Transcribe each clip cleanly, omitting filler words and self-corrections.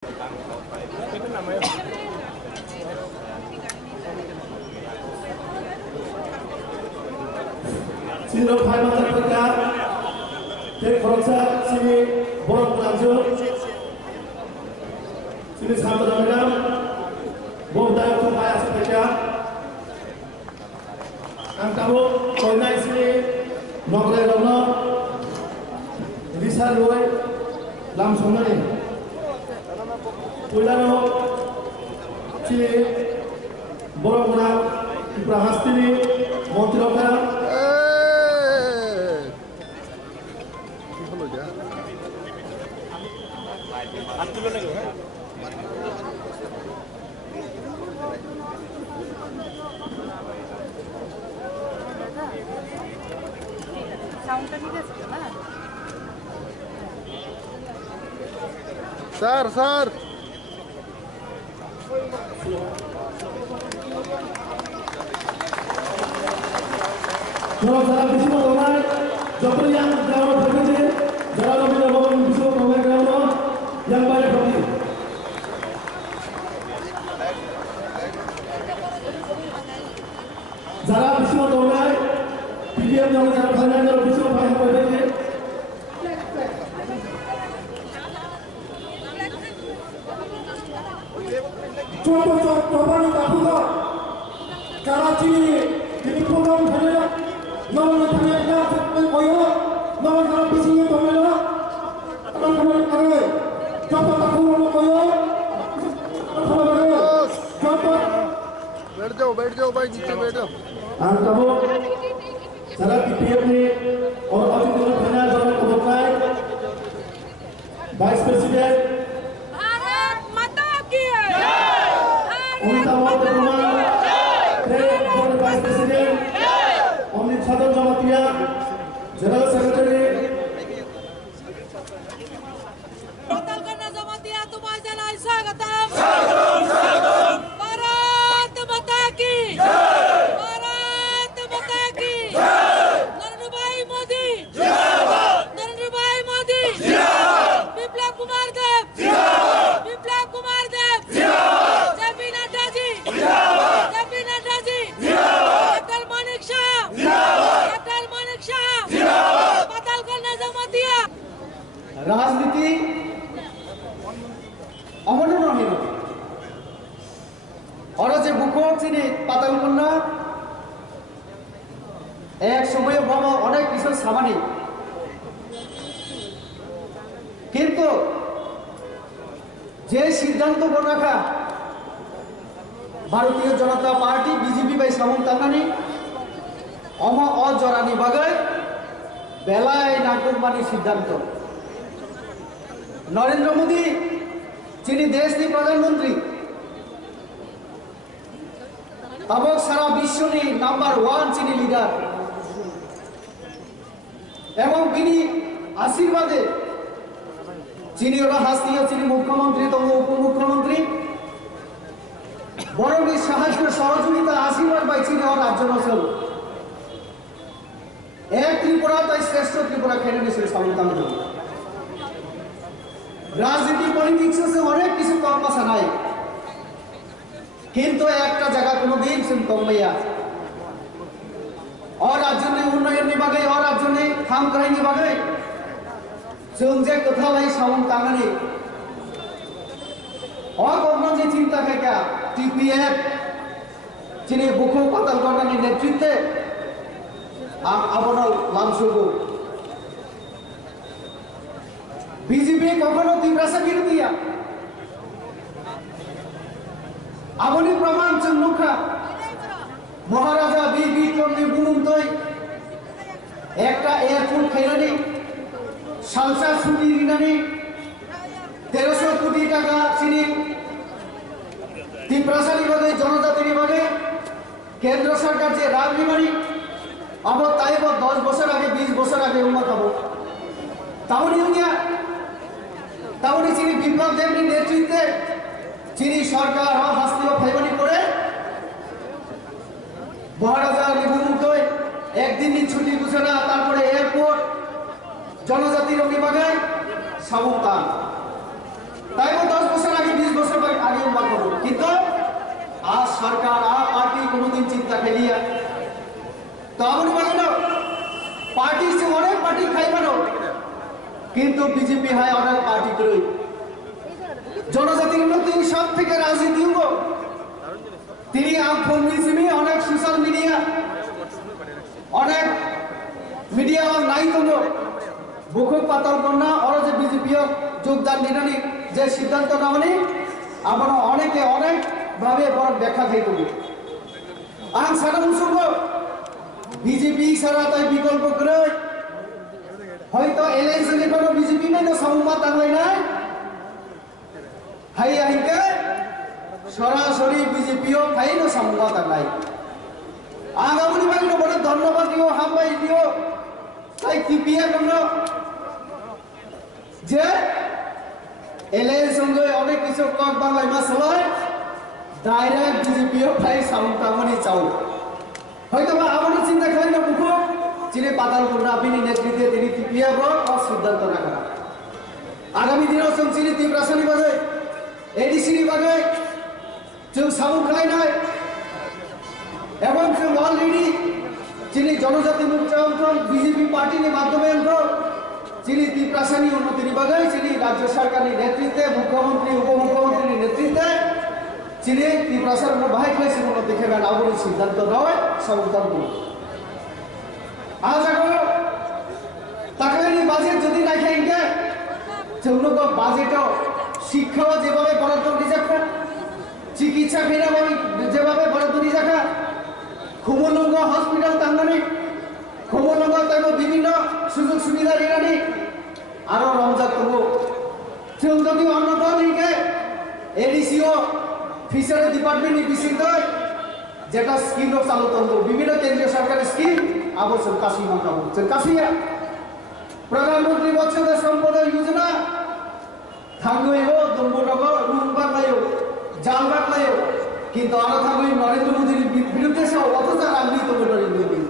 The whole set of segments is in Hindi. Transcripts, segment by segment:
Sino Pai Mata Perka, Tek Koroksa, Sini Borok Lanjo, Sini Sampai Ramadhan, Bom Dayo Kupaya Sepeka, Angkamu, Koinai Sini, Nogre Rono, Risa Roy, Lam Sonani, Pulano, Sini, Borok Lam, Ibrahastini, Montiroka, Sir. Kalau salah bisi mau domai, jauh yang jauh berkecil, jauh lebih jauh bisi mau domai jauh yang banyak berkecil. Salah bisi mau domai, PDM jauh jauh banyak jauh bisi mau banyak berkecil. Coba ni tak punya, Karachi ini program saya. Namun ternyata sampai koyo, namun kalau bisinya domela, teman-teman kami, coba aku mau koyo, coba. बैठ जाओ भाई नीचे बैठो। Kamu, salah PPM ni orang itu banyak orang kebukai, Vice President. Bharat माता की Umita Mawar Rumah, Vice President. Omni Sadar Jamatia, General Secretary. पतालकन्ना Jamatia तुम्हारे जलाल स्वागतम भारत माता की नरेंद्र भाई मोदी विप्लव कुमार देव जेपी नड्डा जी अटल मानिक शाह पतालकन्ना जमातिया राजनीति অমনোরণীয় ওরা যে বুকক চিনি পাতালকন্যা এক সময়ে বাবা অনেক কিছু সামানি কিন্তু যে সিদ্ধান্ত রাখা ভারতীয় জনতা পার্টি বিজেপি বাই সামন তাঙ্গানি অজরানি বাগায় বেলায় নাগরমানি সিদ্ধান্ত নরেন্দ্র মোদী যিনি দেশনি প্রধানমন্ত্রী তবক সারা বিশ্বনি নাম্বার 1 চিনি লিডার এবং তিনি আশীর্বাদে চিনি ওরা হাসিয়া চিনি মুখ্যমন্ত্রী তম উপমুখ্যমন্ত্রী বড়নি সাহায্য সহযোগিতা আশীর্বাদ পাই চিনি ওর রাজ্য নসল এক ত্রিপুরা তাই শ্রেষ্ঠ ত্রিপুরা খেলে নিয়েছিল সামন্তাঙ্গ রাজনীতি পলিটিক্সে অনেক কিছু কম আসা নাই কিন্তু একটা জায়গা কোনোদিন শুন কম ভাইয়া और राज्य में उन्नयन विभागे और राज्य में काम कराई विभागे जों जे कथा लाई साउन तांगानी और गवर्नमेंट जी चिंता है क्या टीपीएफ जिन्हें बुखो पातालकन्ना की नेतृत्वे आबोनो लामसुगो बीजेपी कखनो तीव्रसा बिरुदिया आबोनी प्रमाण जों नुखा महाराजा बीर बिक्रमनि बुमुंतै একটা এয়ারপোর্ট খাইলানি সালসা ছুটি রিনানি 1300 কোটি টাকা চিনি তিপ্রাসা বিভাগে জনজাতি বিভাগে কেন্দ্র সরকার যে রাগ বিমানি আবার তাইব 10 বছর আগে 20 বছর আগে উন্নত হবো তাহলে চিনি বিপ্লব দেবনি নেতৃত্বে চিনি সরকার হাস্তীয় ফাইবানি করে মহারাজা লিবুমুতই একদিনই ছুটি ঘোষণা তারপরে এয়ারপোর্ট জনজাতির বিভাগে সামন্তান তাইব 10 বছর খাইলিয়া তো আমি বলি পার্টি সে অনেক পার্টি খাইবানো কিন্তু বিজেপি হয় অনেক পার্টি করে জনজাতির মধ্যে সব থেকে রাজনীতি হবো তিনি ফোন মিছিমি অনেক সোশ্যাল মিডিয়া অনেক মিডিয়া নাই তোমরা বুকুক পাতল কন্যা ওরা যে বিজেপি যোগদান নিরানি যে সিদ্ধান্ত না মানে আমরা অনেকে অনেক ভাবে বড় ব্যাখ্যা দিয়ে দেবো আং সারা মুসুর বিজেপি সারা তাই বিকল্প করে হয়তো ইলেকশনে কোনো বিজেপি নাই না সংবাদ টানলাই নাই হাই আহিকে সরাসরি বিজেপিও খাই না সংবাদ টানলাই আগামী বাড়ি বড় ধন্যবাদ দিও হামবাই দিও তাই টিপিয়া কোন যে এলএর সঙ্গে অনেক কিছু কক বাংলায় মাসলায় ডাইরেক্ট বিজেপিও খাই সামনে চাও হয়তো বা আমাদের চিন্তা করি না মুখ যিনি পাতাল কন্যা আপনি নেতৃত্বে তিনি টিপিয়া সিদ্ধান্ত না করা আগামী দিনের চিনি তীব্র রাসায়নিক বাজে এডিসিনি বাজে जों सामु खालायनाय এবং जों অলরেডি যিনি জনজাতি মুক্ত অঞ্চল বিজেপি পার্টির মাধ্যমে যিনি তীব্রাসানী উন্নতির বাগে যিনি রাজ্য সরকারের নেতৃত্বে মুখ্যমন্ত্রী উপমুখ্যমন্ত্রীর নেতৃত্বে যিনি তীব্রাসার বাহাই ক্লাসের উন্নতি খেবেন আবরণ সিদ্ধান্ত নয় সমর্থন করুন আজ এখন তাকানি বাজেট যদি রাখে ইনকে যেগুলো বাজেটও শিক্ষাও যেভাবে বরাদ্দ দিয়ে যাবে চিকিৎসা যেভাবে বরাদ্দ দিয়ে যাবে খুমলঙ্গ হসপিটাল তাঙ্গানি খুমলঙ্গ তাইব বিভিন্ন সুযোগ সুবিধা দিলানি আরো রমজান করব जों যদি অন্যতম লিখে এডিসিও ফিশারি ডিপার্টমেন্টনি বিসিতে যেটা স্কিম চালু করব বিভিন্ন কেন্দ্রীয় সরকারের স্কিম আবশ্যক কাশি মানকাবো जों কাশিয়া প্রধানমন্ত্রী মৎস্য সম্পদ যোজনা থাঙ্গইও দম্বুরগ রুম বাংলায়ও জাল বাংলায়ও কিন্তু আরো থাঙ্গই নরেন্দ্র মোদীর বিরুদ্ধে সব অত্যাচার রাজনীতি তো নরেন্দ্র মোদী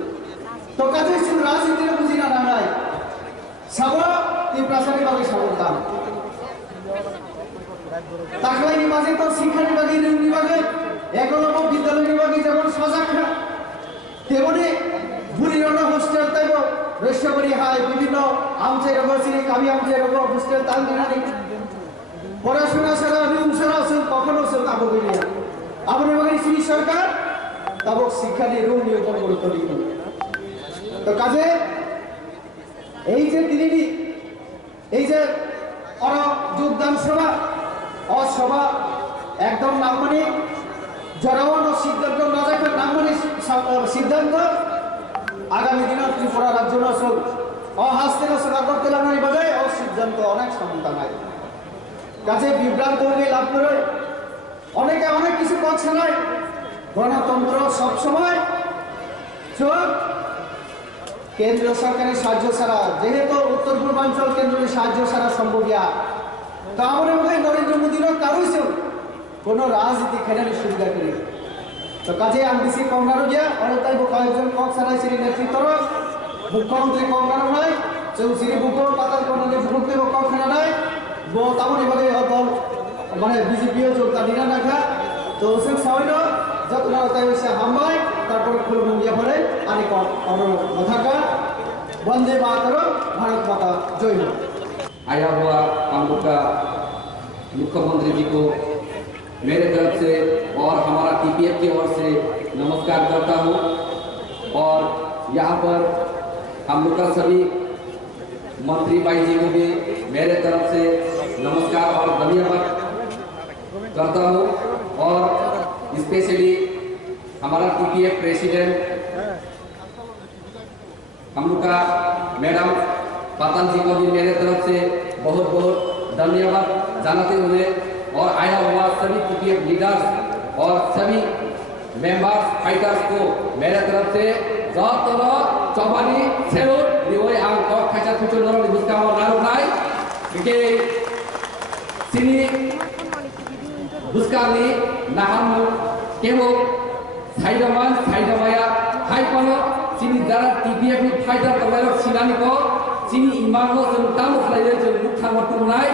তো কাজে শুধু রাজনীতির বুঝি না নাই সব এই প্রাসারিক ভাবে সাবধান তাকলাই নিবাসে তো শিক্ষা বিভাগে বিভাগে একলব্য বিদ্যালয় বিভাগে যেমন সজাগ না তেমনি বুড়িরনা হোস্টেল তাইব রৈশ্বরী হাই বিভিন্ন আমচে রগসিনী কাবি আমচে রগ হোস্টেল তাল দিনানি পড়াশোনা ছাড়া রুম ছাড়া কখনো তাবো গিয়ে আমাদের বাগানে শ্রী সরকার তাবক শিক্ষা নিয়ে রুম নিয়ে উপর গুরুত্ব দিত তো কাজে এই যে তিনি এই যে যোগদান সভা অসভা একদম নাম মানে জনগণ সিদ্ধান্ত না রাখে নাম মানে সিদ্ধান্ত আগামী দিনে ত্রিপুরা রাজ্য নসল অহাস্তে নসল আগর তেলাঙ্গানি বাজায় সিদ্ধান্ত অনেক ক্ষমতা নাই কাজে বিভ্রান্ত হয়ে লাভ করে অনেকে অনেক কিছু করছে নাই গণতন্ত্র সবসময় চোখ কেন্দ্রীয় সরকারের সাহায্য ছাড়া যেহেতু উত্তর পূর্বাঞ্চল কেন্দ্রের সাহায্য ছাড়া সম্ভব ইয়া তা আমাদের মধ্যে নরেন্দ্র মোদীরও কারোই কোনো রাজনীতি খেলার সুবিধা করে তো কাজে আমি বেশি কংগ্রেস গিয়া অনেকটাই কয়েকজন কক ছাড়াই শ্রী নেতৃত্ব মুখ্যমন্ত্রী কংগ্রেস নয় শ্রী বুকর পাতাল কর্ণে মুখ্যমন্ত্রী কক খেলা নাই তেমন এভাবে দল মানে বিজেপিও যোগদান দিনা রাখা তো সে সবাই যত তাই সে হামবাই তারপরে খুলে মঙ্গিয়া পড়ে আনি কথাকা বন্দে মাতরম भारत माता जय हो। आया हुआ हम लोग का मुख्यमंत्री जी को मेरे तरफ से और हमारा टीपीएफ की ओर से नमस्कार करता हूँ और यहाँ पर हम लोग का सभी मंत्री भाई जी को भी मेरे तरफ से नमस्कार और धन्यवाद करता हूँ और स्पेशली हमारा टीपीएफ प्रेसिडेंट हम लोग का मैडम पाताल जी को भी मेरे तरफ से बहुत बहुत धन्यवाद जानते हुए और आया हुआ सभी टीपीएफ लीडर्स और सभी मेंबर्स फाइटर्स को मेरे तरफ से चौबानी सेलूट रिवोई आंग को खाचा कुचल नरम दिवसका और नारुनाई बिके सिनी बुस्कानी नाहामु केवो साइडमाया हाई पनो सिनी दारा टीपीएफ फाइटर कमेरो सिनानी को सिनी इमानो जों तामु खालायनो जों मुखा मतुनाय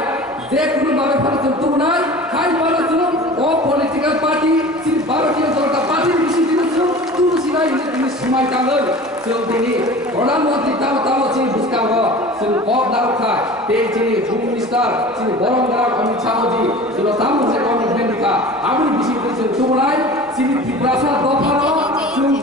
जे कुनु भाबे फानो जों तुनाय हाई पनो जों ओ पॉलिटिकल पार्टी सिनी भारतीय जनता पार्टी बिसि दिनो जों तुनु सिनाय जों दिनै प्रधानमन्त्री ताव सिनि बुस्कांगो जों कब दारखा ते सिनि होम मिनिस्टार सिनि बरं दार अमित शाह जी जों तामु से कमिटमेन्ट का आबुनि बिसिखौ जों तुमनाय सिनि त्रिपुरासा दफानो जों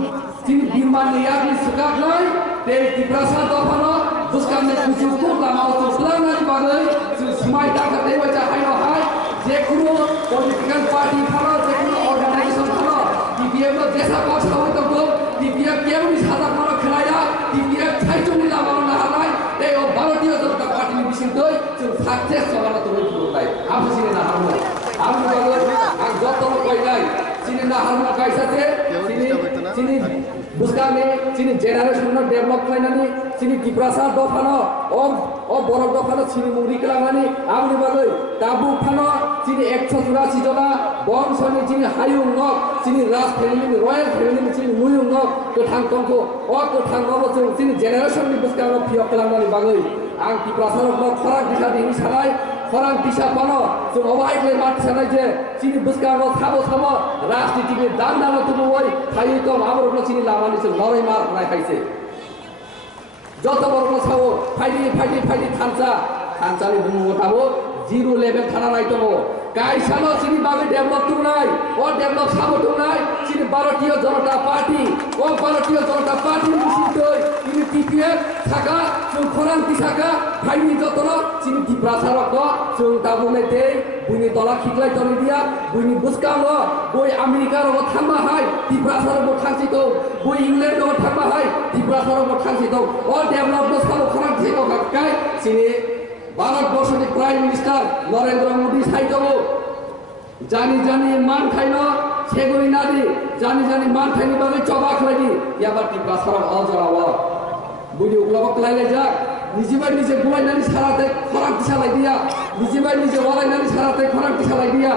सिनि बिमानि यागनि सुगाखलाय ते त्रिपुरासा दफानो बुस्कांनि कुचुखौ लामाव सोलांनानै बागै जों समाय दाखाते बायसा हायनो हाय जेखुनु पलिटिकल पार्टी थानो जेखुनु अर्गानाइजेशन थानो टीपीएफ नो देशा पक्ष होय तो टीपीएफ केवनि साजा खानो खलाया टीपीएफ थाइचुनि लामाव नाहानाय ते ओ भारतीय जनता पार्टी नि बिसिंदै जों सक्सेस जानो तो होय आबो सिनि नाहारनो आबो बागै आं जतन कइनाय सिनि नाहारनो कायसाते सिनि बुस्कांनि सिनि जेनारेशन डेभलप खालायनानै सिनि त्रिपुरासा दफानो ओ बरफ दफानो सिनि मुरि खालामनानै आबनि बागै दाबु फानो सिनि 184 जना बंशनि सिनि हायुं नक सिनि राज फेमिलिनि रयेल फेमिलिनि सिनि मुयुं नक गोथां टंको गोथां नबो जों सिनि जेनारेशननि बुस्कांनो फिय खालामनानै बागै आं त्रिपुरासा नक खरां दिशा दिनि सानाय खरां दिशा पानो जों अबायले मात सानाय जे सिनि बुस्कांनो थाबो राजनीतिनि दान्दानो तुबोय थायो तो आबरनो सिनि लामानि जों लरै मार नाय खायसे जत बरनो सावो फाइदि थानसालि बुङो थाबो जिरो लेभेल थाना नाय दङ कायसानो सिनि बागै डेभलप तुनाय ओ डेभलप साबो तुनाय सिनि भारतीय जनता पार्टी बिसिदै सिनि टीपीएफ थाका जों खरां दिसाका फाइनि जतन सिनि त्रिपुरासा रक जों दाबुने दे बुनि तला खिक्लाय तनि दिया बुनि बुस्कांनो बय आमेरिका रक थांबा हाय त्रिपुरासा रक थांसितो बय इंलेन्ड रक थांबा हाय त्रिपुरासा रक थांसितो ओ डेभलप नो साबो खरां दिसाका गाय सिनि भारतवर्षनि प्राइम मिनिस्टार नरेन्द्र मोदी साइदबो जानी मान खाइनो सेगुरि नादी जानी मान खाइनि बागै चबा खलायनि याबा त्रिपुरासा अजरावा बुनि उग्लाबा खलायले जा निजे गुवायनानै साराते खरां दिसा लायदिया निजे वालायनानै साराते खरां दिसा लायदिया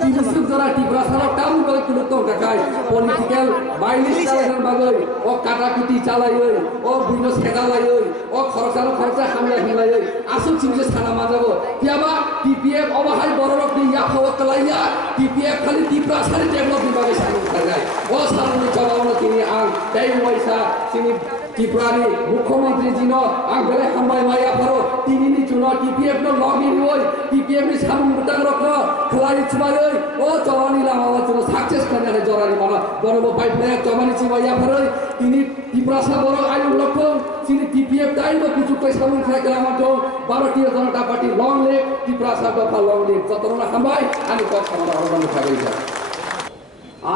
तिनिसुक जरा त्रिपुरासा टाउन बागै कुनु तो गाय पलिटिकल बाइलिस चालायनानै बागै ओ काटाकुटी चालायै ओ बुइनो सेदालायै ओ खरचा हामलायै आसु चिंजे साना माजाबो याबा टीपीएफ अबाहाय बररकनि या खवकलाया टीपीएफ खाली त्रिपुरासानि डेभलपनि बागै सानु थागाय ओ सानुनि जवाबनो तिनि आं दै वैसा सिनि त्रिपुरानि मुख्यमंत्री जिनो आं बेले हामबाय माया फारो तिनिनि चुनो टीपीएफ नो लगिन होय टीपीएफ नि सामुं बुटां रखनो खलाय छुबायै ओ जवानी लामावा चुनो सक्सेस खालामनानै जरानि माना बनबो बाइफनाया जवानी छुबाया फारो तिनि त्रिपुरासा बर आयु लखो सिनि टीपीएफ दाइबो कुचुकै सामुं खाय खालामतो भारतीय जनता पार्टी लङ लेग त्रिपुरासा दफा लङ लेग जतरना हामबाय आनि कक खालामना हरबानो थागैया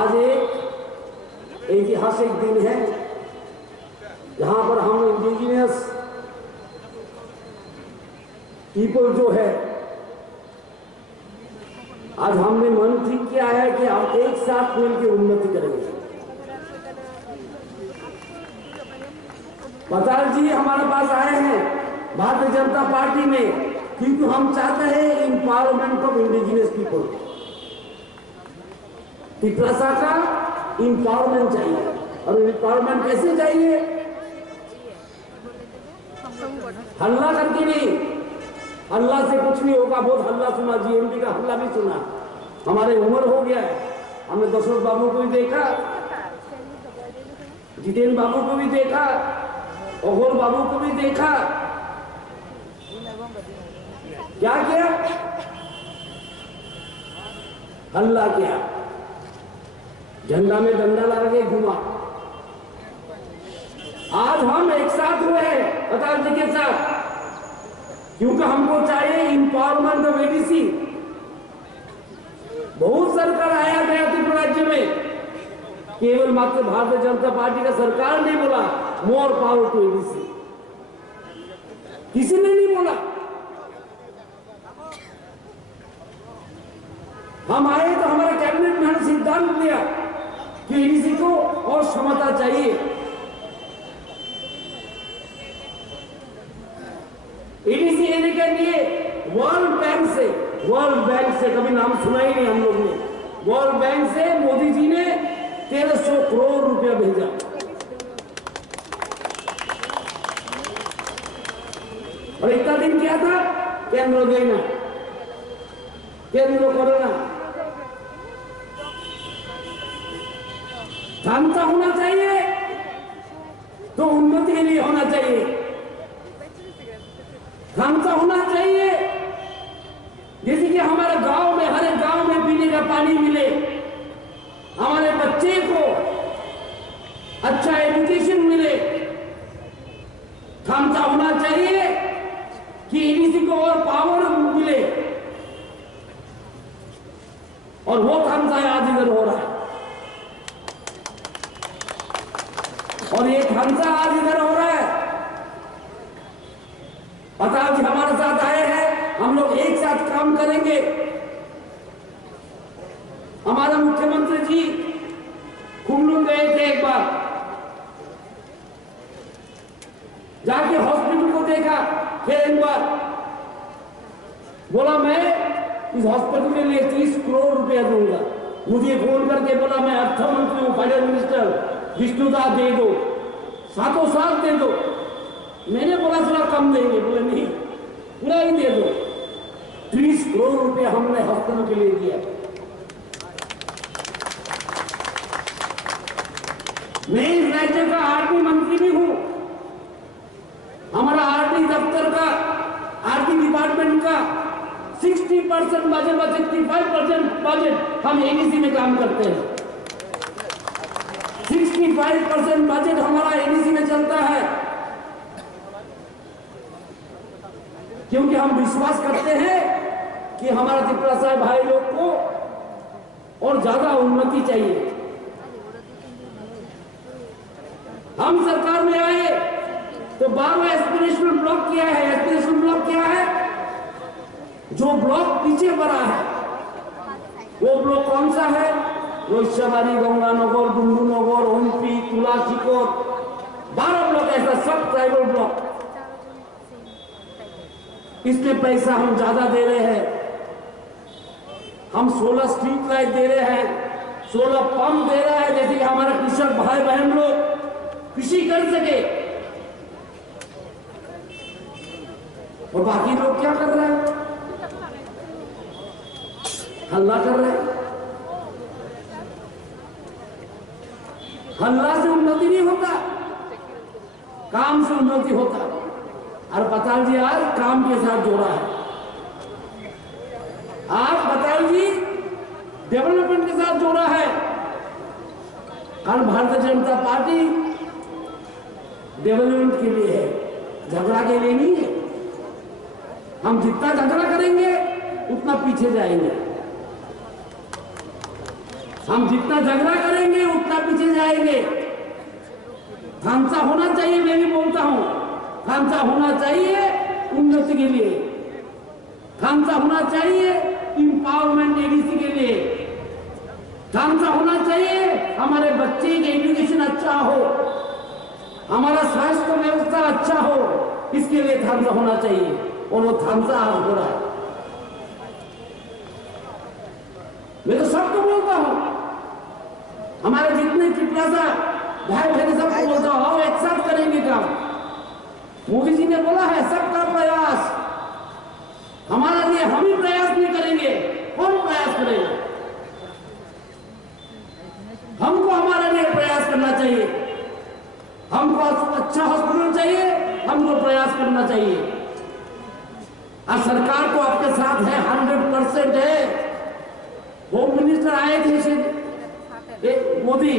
आज एक ऐतिहासिक दिन है जहां पर हम इंडिजिनियस पीपल जो है आज हमने मन ठीक किया है कि हम एक साथ मिलकर उन्नति करेंगे। पताल जी हमारे पास आए हैं भारतीय जनता पार्टी में क्योंकि हम चाहते हैं एम्पावरमेंट ऑफ इंडिजिनियस पीपल। त्रिपुरासा का एम्पावरमेंट चाहिए और एम्पावरमेंट कैसे चाहिए? हल्ला करके नहीं, हल्ला से कुछ नहीं होगा। बहुत हल्ला सुना, जीएमडी का हल्ला भी सुना। हमारे उम्र हो गया है, हमने दशरथ बाबू को भी देखा, जितेंद्र बाबू को भी देखा, अघोर बाबू को भी देखा। क्या किया? हल्ला किया, झंडा में डंडा लगा के घुमा। आज हम एक साथ हुए हैं अताल जी के साथ क्योंकि हमको चाहिए एम्पावरमेंट ऑफ एडीसी। बहुत सरकार आया गया त्रिपुरा राज्य में, केवल मात्र भारतीय जनता पार्टी का सरकार ने बोला मोर पावर टू एडीसी, किसी ने नहीं बोला। हम आए तो हमारा कैबिनेट में हमने सिद्धांत लिया कि एडीसी को और क्षमता चाहिए। एडीसी लेने के लिए वर्ल्ड बैंक से कभी नाम सुना ही नहीं हम लोग ने। वर्ल्ड बैंक से मोदी जी ने 1300 करोड़ रुपया भेजा। और इतना दिन क्या था? केंद्र देना, केंद्र करना, क्षमता होना चाहिए। तो के लिए होना चाहिए, खामसा होना चाहिए। जैसे कि हमारे गांव में, हर एक गांव में पीने का पानी मिले, हमारे बच्चे को अच्छा एजुकेशन मिले। खामसा होना चाहिए कि एडीसी को और पावर मिले, और वो खामसा आज इधर हो रहा है। और ये खामसा आज इधर हो रहा है। प्रताप जी हमारे साथ आए हैं, हम लोग एक साथ काम करेंगे। हमारा मुख्यमंत्री जी कुल्लू गए थे, एक बार जाके हॉस्पिटल को देखा, फिर एक बार बोला मैं इस हॉस्पिटल के लिए 30 करोड़ रुपया दूंगा। मुझे फोन करके बोला मैं अर्थ मंत्री हूं, फाइनेंस मिनिस्टर विष्णुदास दे दो, सातों साथ दे दो। मैंने बोला थोड़ा कम देंगे, बोले नहीं पूरा ही दे दो। 30 करोड़ रुपया हमने हॉस्पिटल के लिए दिया। मैं इस राज्य का आरटी मंत्री भी हूं। हमारा आरटी दफ्तर का, आरटी डिपार्टमेंट का 60% बजट व 65% बजट हम एडीसी में काम करते हैं। 65% बजट हमारा एडीसी में चलता है, क्योंकि हम विश्वास करते हैं कि हमारा त्रिपुरा साहब भाई लोग को और ज्यादा उन्नति चाहिए। हम सरकार में आए तो 12 एस्पिरेशनल ब्लॉक किया है। एस्पिरेशनल ब्लॉक क्या है? जो ब्लॉक पीछे पड़ा है, वो ब्लॉक कौन सा है? रोहिशाबाड़ी, गंगानगर, डुंगुनगर, ओमपी, तुलासीकोट, 12 ब्लॉक ऐसा, सब ट्राइबल ब्लॉक। इसमें पैसा हम ज्यादा दे रहे हैं। हम 16 स्ट्रीट लाइट दे रहे हैं, 16 पंप दे रहे हैं, जैसे कि हमारे कृषक भाई बहन लोग कृषि कर सके। और बाकी लोग क्या कर रहे हैं? हल्ला कर रहे हैं। हल्ला से उन्नति नहीं होता, काम से उन्नति होता। और पताल जी आज काम के साथ जोड़ा है। आज पताल जी डेवलपमेंट के साथ जोड़ा है। और भारतीय जनता पार्टी डेवलपमेंट के लिए है, झगड़ा के लिए नहीं है। हम जितना झगड़ा करेंगे उतना पीछे जाएंगे। हम जितना झगड़ा करेंगे उतना पीछे जाएंगे। खामसा होना चाहिए, मैं भी बोलता हूं, खामसा होना चाहिए उन्नति के लिए, खामसा होना चाहिए इंपावरमेंट एडीसी के लिए, खामसा होना चाहिए हमारे बच्चे की एजुकेशन अच्छा हो, हमारा स्वास्थ्य व्यवस्था अच्छा हो, इसके लिए खामसा होना चाहिए। और वो खामसा आज हो रहा है। मैं तो सबको बोलता हूं, हमारे जितने त्रिपुरा भाई बहन सबको बोलता हूं, आओ एक साथ करेंगे काम। मोदी जी ने बोला है सबका प्रयास, हमारे लिए हम ही प्रयास नहीं करेंगे, कौन प्रयास करेगा? हमको हमारे लिए प्रयास करना चाहिए। हमको अच्छा हॉस्पिटल चाहिए, हमको प्रयास करना चाहिए। और सरकार तो आपके साथ है, 100% है। होम मिनिस्टर आए थे मोदी,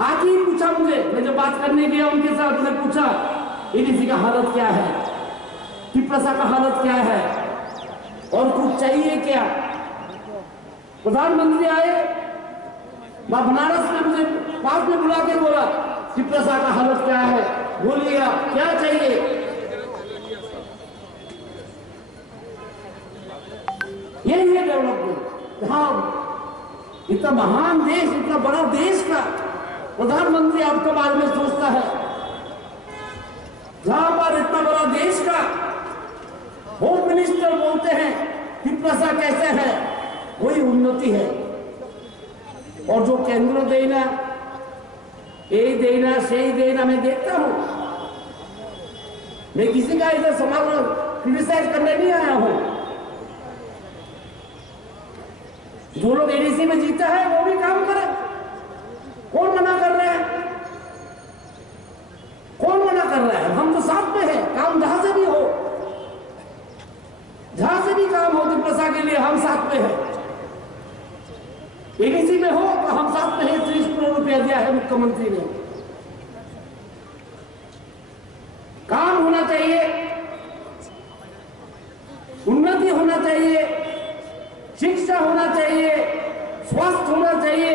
आके ही पूछा मुझे, मैं जब बात करने गया उनके साथ, मैंने पूछा एडीसी का हालत क्या है, त्रिपुरा का हालत क्या है, और कुछ चाहिए क्या? प्रधानमंत्री आए, बनारस में मुझे पास में बुला के बोला त्रिपुरा का हालत क्या है, बोलिए आप क्या चाहिए? यही है डेवलपमेंट। हाँ, इतना महान देश, इतना बड़ा देश का प्रधानमंत्री आपके बारे में सोचता है। जहां पर इतना बड़ा देश का होम मिनिस्टर बोलते हैं त्रिपुरा कैसे है, वही उन्नति है। और जो केंद्र देना, ये देना, सही देना, मैं देखता हूं। मैं किसी का इधर सवाल क्रिटिसाइज करने नहीं आया हूं। जो लोग एडीसी में जीता है वो भी काम करे, कौन मना कर रहे हैं? साथ में है, काम जहां से भी हो, जहां से भी काम हो त्रिपुरा के लिए हम साथ में है। एडीसी में हो तो हम साथ में है। 30 करोड़ रुपया दिया है मुख्यमंत्री ने। काम होना चाहिए, उन्नति होना चाहिए, शिक्षा होना चाहिए, स्वास्थ्य होना चाहिए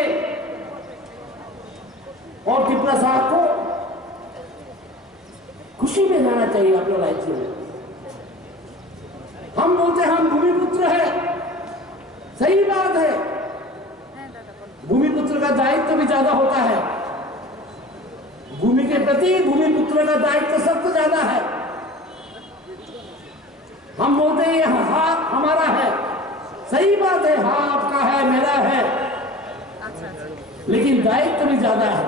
और त्रिपुरा साहब को खुशी में जाना चाहिए अपने राज्य में। हम बोलते हैं हम भूमिपुत्र है, सही बात है। भूमिपुत्र का दायित्व भी ज्यादा होता है, भूमि के प्रति भूमिपुत्र का दायित्व सबसे ज्यादा है। हम बोलते हैं हाथ हमारा है, सही बात है, हाँ आपका है, मेरा है, लेकिन दायित्व भी ज्यादा है।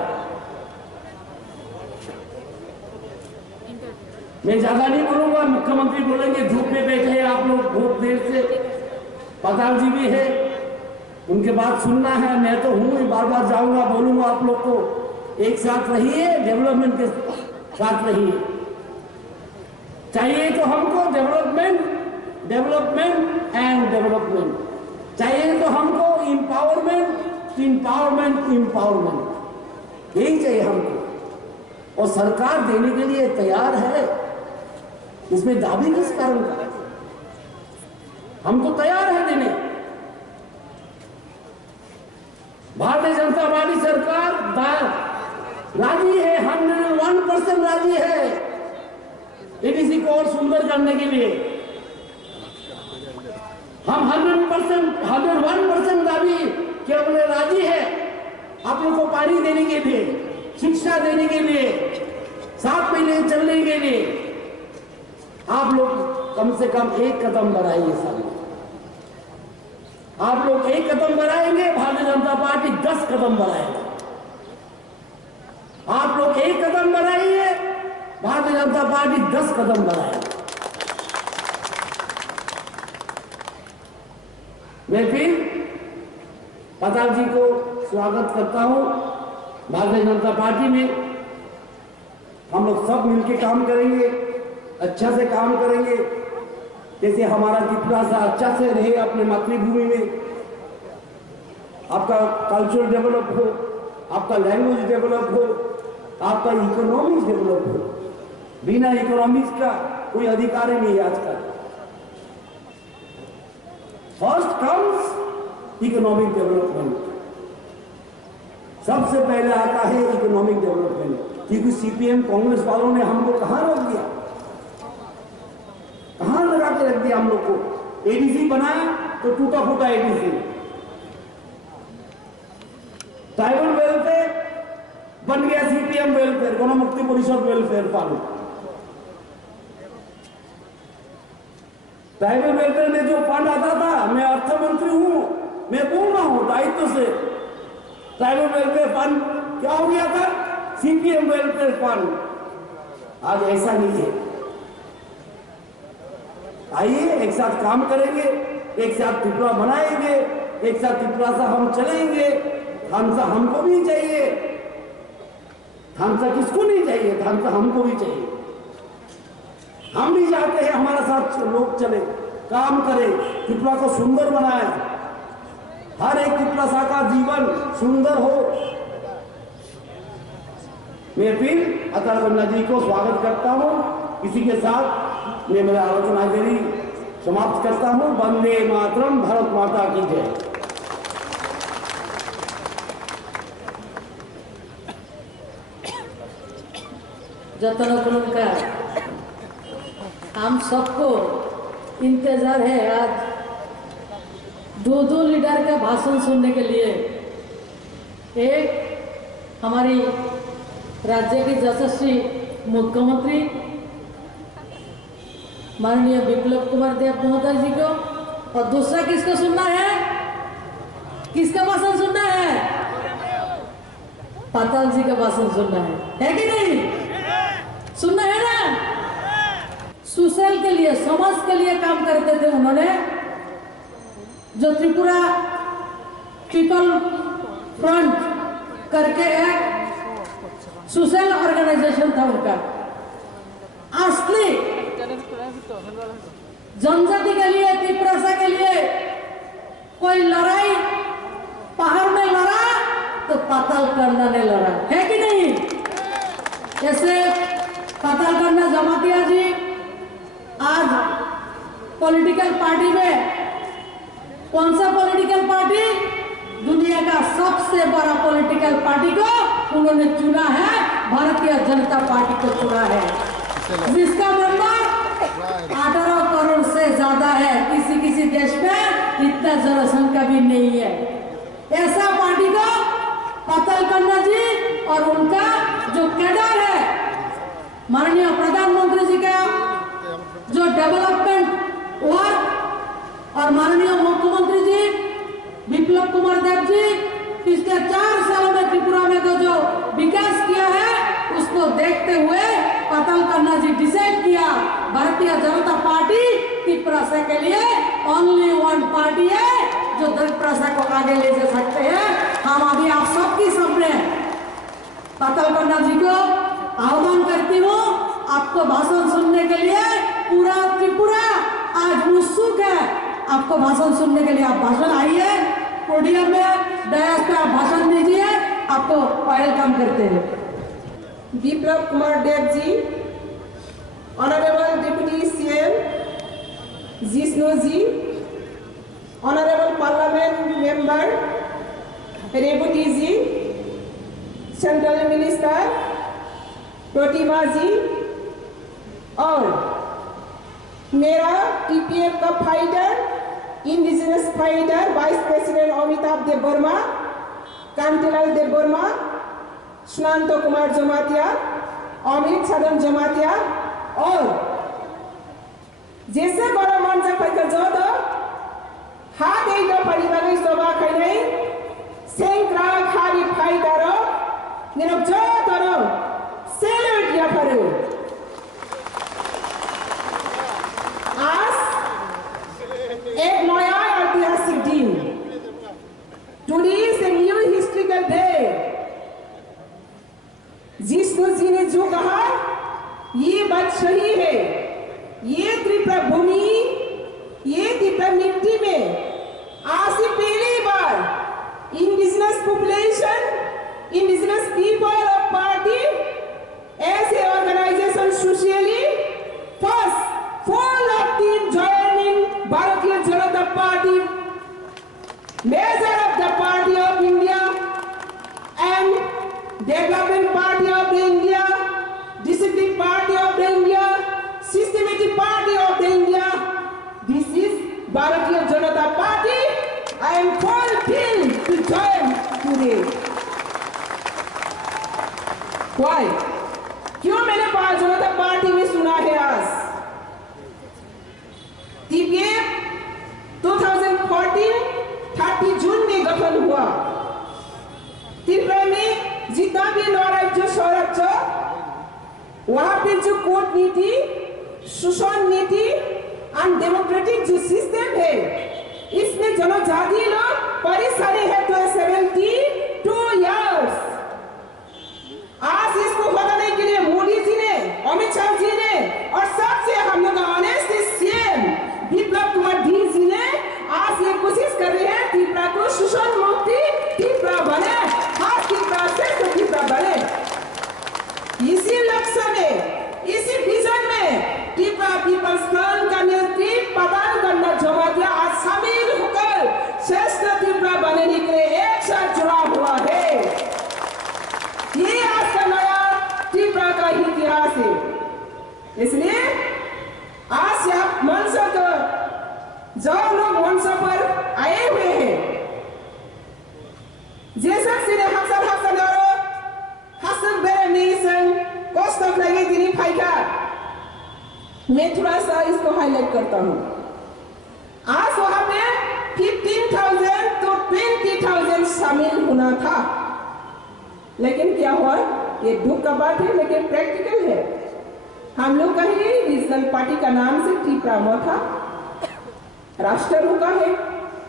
मैं ज्यादा नहीं बोलूंगा, मुख्यमंत्री बोलेंगे धूप में बैठे हैं आप लोग बहुत देर से, पाताल जी भी है, उनके बात सुनना है। मैं तो हूं, बार बार जाऊंगा, बोलूंगा आप लोग को एक साथ रहिए, डेवलपमेंट के साथ रहिए। चाहिए तो हमको डेवलपमेंट, डेवलपमेंट एंड डेवलपमेंट चाहिए, तो हमको इंपावरमेंट, इंपावरमेंट, इंपावरमेंट, यही चाहिए हमको। और सरकार देने के लिए तैयार है, इसमें दावी किस कारण का? हम तो तैयार है देने। भारतीय जनता पार्टी सरकार राजी है, 101% राजी है एडीसी को और सुंदर करने के लिए। हम 101% दावी के अपने राजी है आप लोग को पानी देने के लिए, शिक्षा देने के लिए, 7 महीने चलने के लिए। आप लोग कम से कम एक कदम बढ़ाइए सामने। आप लोग एक कदम बढ़ाएंगे, भारतीय जनता पार्टी 10 कदम बढ़ाएगा। आप लोग एक कदम बढ़ाइए, भारतीय जनता पार्टी 10 कदम बढ़ाएगी। मैं फिर पाताल जी को स्वागत करता हूं। भारतीय जनता पार्टी में हम लोग सब मिलकर काम करेंगे, अच्छा से काम करेंगे, जैसे हमारा त्रिपुरा सा अच्छा से रहे अपने मातृभूमि में। आपका कल्चर डेवलप हो, आपका लैंग्वेज डेवलप हो, आपका इकोनॉमिक्स डेवलप हो। बिना इकोनॉमिक्स का कोई अधिकार ही नहीं है आजकल। फर्स्ट कम्स इकोनॉमिक डेवलपमेंट, सबसे पहले आता है इकोनॉमिक डेवलपमेंट। क्योंकि सीपीएम कांग्रेस वालों ने हमको कहां रख दिया, कहां लगा के रख दिया हम लोग को। एडीसी बनाया तो टूटा फूटा एडीसी, ट्राइबल वेलफेयर बन गया सीपीएम वेलफेयर, गण मुक्ति परिषद वेलफेयर फंड। ट्राइबल वेलफेयर में जो फंड आता था, मैं अर्थ मंत्री हूं, मैं बोल रहा हूं दायित्व से, ट्राइबल वेलफेयर फंड क्या हो गया था, सीपीएम वेलफेयर फंड। आज ऐसा नहीं है। आइए एक साथ काम करेंगे, एक साथ त्रिपुरा बनाएंगे, एक साथ त्रिपुरा से हम चलेंगे। थानसा हमको भी चाहिए, थानसा किसको नहीं चाहिए, थानसा हमको भी चाहिए। हम भी चाहते हैं हमारा साथ लोग चले, काम करें, त्रिपुरा को सुंदर बनाए, हर एक त्रिपुरा का जीवन सुंदर हो। मैं फिर अतल गन्ना जी को स्वागत करता हूं। इसी के साथ मैं मेरा आलोचना मेरी समाप्त करता हूं। वंदे मातरम, भारत माता की जय। जतन का हम सबको इंतजार है आज 2 लीडर का भाषण सुनने के लिए। एक हमारी राज्य की यशस्वी मुख्यमंत्री माननीय विप्लव कुमार देव महोदय जी को, और दूसरा किसको सुनना है, किसका भाषण सुनना है, पाताल जी का भाषण सुनना है कि नहीं? सुनना है ना। सोशल के लिए, समाज के लिए काम करते थे उन्होंने। जो त्रिपुरा पीपल फ्रंट करके एक सोशल ऑर्गेनाइजेशन था उनका। असली जनजाति के लिए, त्रिपुरा के लिए कोई लड़ाई पहाड़ में लड़ा तो पातालकंडा ने लड़ा, है कि नहीं? जैसे पातालकंडा जमातिया जी आज पॉलिटिकल पार्टी में, कौन सा पॉलिटिकल पार्टी? दुनिया का सबसे बड़ा पॉलिटिकल पार्टी को उन्होंने चुना है, भारतीय जनता पार्टी को चुना है, जिसका मेंबर 18 करोड़ से ज्यादा है। किसी किसी देश में इतना जनसंख्या भी नहीं है। ऐसा पार्टी को पातालकंडा जी और उनका जो कैडर है, माननीय प्रधानमंत्री जी का जो डेवलपमेंट वर्क और माननीय मुख्यमंत्री जी विप्लव कुमार देव जी पिछले 4 सालों में त्रिपुरा में जो विकास किया है, उसको देखते हुए पातालकंडा जी डिसाइड किया भारतीय जनता पार्टी त्रिपुरा के लिए ओनली वन पार्टी है जो त्रिपुरा को आगे ले जा सकते हैं। हम अभी आप सबकी सामने पातालकंडा जी को आह्वान करती हूँ, आपको भाषण सुनने के लिए पूरा त्रिपुरा आज उत्सुक है। आपको भाषण सुनने के लिए आप भाषण आइए, पोडियम में डायस पे आप भाषण दीजिए, आपको वेलकम करते हैं। Biplab Kumar Deb ji, honourable deputy CM Jishnu ji, honourable parliament member Revati ji, central minister Pratima ji और मेरा टीपीएफ का fighter, indigenous fighter vice president Amitabh Deb Barma, Kantilal Deb Barma, Sushant Kumar Jamatia, Amit Sadan Jamatia और जैसे बड़ा मंच पर जो तो हाथ एक दो परिवार सभा खैने सेंक्रा खाली फाइटर निरब जो तरो सेल्यूट या करो। आज एक नया ऐतिहासिक दिन, today is a new historical day. Jishnu ji ने जो कहा ये बात सही है, ये त्रिपुरा भूमि, ये त्रिपुरा मिट्टी में आज से पहली बार indigenous population, indigenous people of party ऐसे organisation socially first 4 lakh team joining Bharatiya Janata Party, measure of the Party of India and Development Party of the India, Discipline Party of the India, Systematic Party of the India. This is Bharatiya Janata Party. I am fulfilled to join today. Why? क्यों मैंने भारतीय जनता पार्टी में सुना है आज? टीपीएफ 2014 30 जून में गठन हुआ। त्रिपुरा में जितना भी राज्य स्वराज्य, वहां पे जो कोर्ट नीति, शासन नीति और डेमोक्रेटिक जो सिस्टम है, इसमें जनजाति लोग परेशानी है तो 72 years। आज इसको बताने के लिए मोदी जी ने, अमित शाह जी ने और सबसे हम लोग ऑनेस्ट सीएम विप्लव कुमार देव जी ने आज ये कोशिश कर रहे हैं त्रिपुरा को शोषण मुक्ति त्रिपुरा बने, खास त्रिपुरा से त्रिपुरा बने। इसी लक्ष्य में, इसी विजन में त्रिपुरा पीपल्स फ्रंट का नेतृत्व पातालकंडा जमातिया आज शामिल होकर श्रेष्ठ त्रिपुरा बनने के लिए एक साथ जुड़ा हुआ है। ये आज का नया त्रिपुरा का इतिहास है। इसलिए आज आप मंच पर, जो लोग मंच पर आए हुए हैं, जैसा से हसन और हसन बेरेमिसन कोस्टक लगे दिनी फाइका, मैं थोड़ा सा इसको हाईलाइट करता हूँ। आज वहां पे 15,000 तो 20,000 शामिल होना था, लेकिन क्या हुआ? ये दुख का बात है लेकिन प्रैक्टिकल है। हम लोग कहेंगे रीजनल पार्टी का नाम से त्रिपुरा में था, राष्ट्र रुका है,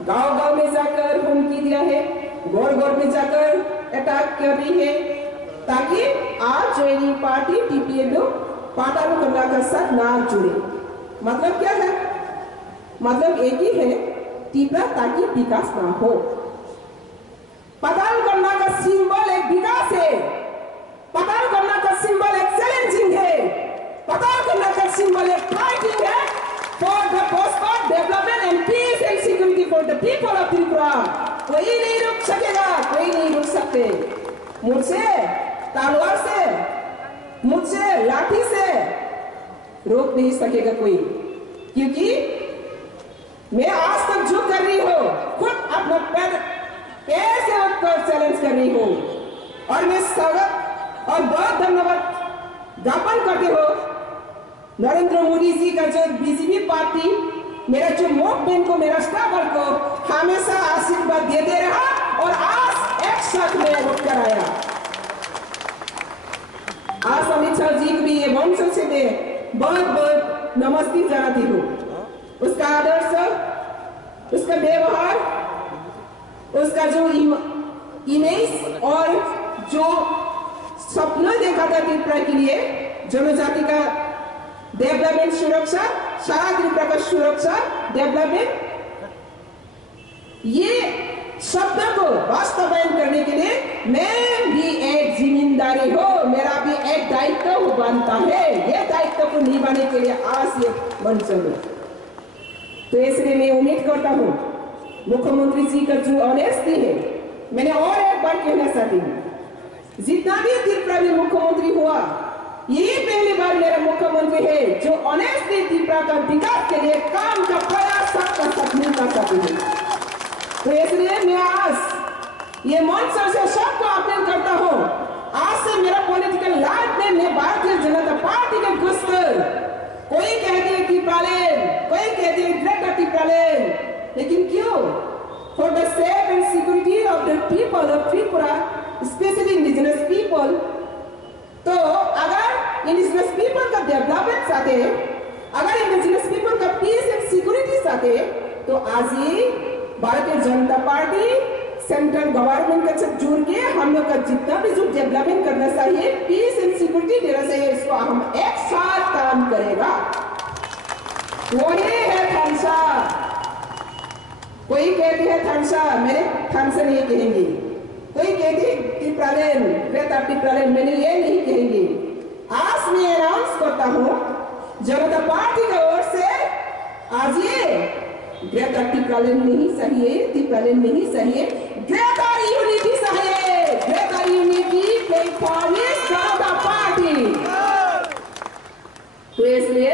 गांव-गांव में जाकर हुमकी दिया है, गौर-गौर में जाकर अटैक कर रही है, ताकि आज ज्वाइनिंग पार्टी टीपीए लोग पाताल गंगा के साथ ना जुड़े। मतलब क्या है? मतलब एक ही है, तीव्र ताकि विकास ना हो। पाताल गंगा का सिंबल एक विकास है, पाताल गंगा का सिंबल एक चैलेंजिंग है, पाताल गंगा का सिंबल एक फाइटिंग है for the prosperous development and peace and security for the people of Tripura। कोई नहीं रुक सकेगा, कोई नहीं रुक सकते। मुझसे तलवार से, मुझसे लाठी से रोक नहीं सकेगा कोई, क्योंकि मैं आज तक जो कर रही हूँ खुद अपना पैर से उठकर चैलेंज कर रही हूँ। और मैं स्वागत और बहुत धन्यवाद ज्ञापन करती हूँ नरेंद्र मोदी जी का, जो बीजेपी पार्टी मेरा जो मूवमेंट को, मेरा स्ट्रगल को हमेशा आशीर्वाद देते रहा और आज एक साथ में वोट कराया। आज अमित शाह जी को भी ये मंच से मैं बहुत बहुत नमस्ते जनाती हूँ। उसका आदर्श, उसका व्यवहार, उसका जो इमेज और जो सपना देखा था त्रिपुरा के लिए, जनजाति का डेवलपमेंट, सुरक्षा, सारा त्रिपुरा का सुरक्षा, डेवलपमेंट, ये शब्द को वास्तवायन करने के लिए मैं भी एक जिम्मेदारी हो, मेरा भी एक दायित्व बनता है। ये दायित्व को निभाने के लिए आज ये मंच में, तो इसलिए मैं उम्मीद करता हूँ मुख्यमंत्री जी का जो ऑनेस्टी है, मैंने और एक बार कहना चाहती हूँ, जितना भी त्रिपुरा में मुख्यमंत्री हुआ, ये पहली बार मेरा मुख्यमंत्री है जो ऑनेस्टली त्रिपुरा का विकास के लिए काम का प्रयास सबका साथ मिलना चाहती हूँ। तो इसलिए मैं आज ये मंच से सबको अपील करता हूँ, आज से मेरा पॉलिटिकल लाइफ में मैं भारतीय जनता पार्टी के घुसकर, कोई कहते हैं त्रिपुरालैंड, कोई कहते हैं ग्रेटर त्रिपुरालैंड, लेकिन क्यों? For the safe and security of the people of Tripura, specially indigenous people. तो अगर इंडिजिनस पीपल का डेवलपमेंट चाहते हैं, अगर इंडिजिनस पीपल का पीस एंड सिक्योरिटी चाहते हैं, तो आज ही भारतीय जनता पार्टी सेंट्रल गवर्नमेंट के साथ जुड़ के हम लोग का जितना भी जो डेवलपमेंट करना चाहिए, पीस एंड सिक्योरिटी देना चाहिए, इसको हम एक साथ काम करेगा। वही है थानसा। कोई कहते हैं थानसा, मैंने थानसा नहीं कहेंगे। कोई कहते हैं त्रिपुरालैंड, ग्रेटर त्रिपुरालैंड, मैंने ये नहीं कहेंगे। आज मैं अनाउंस करता हूँ जनता पार्टी की ओर से, आज ये ग्रेटर त्रिपुरालैंड नहीं चाहिए, त्रिपुरालैंड नहीं चाहिए, ग्रेटर यूनिटी चाहिए, ग्रेटर यूनिटी प्लेटफॉर्म जनता पार्टी। तो इसलिए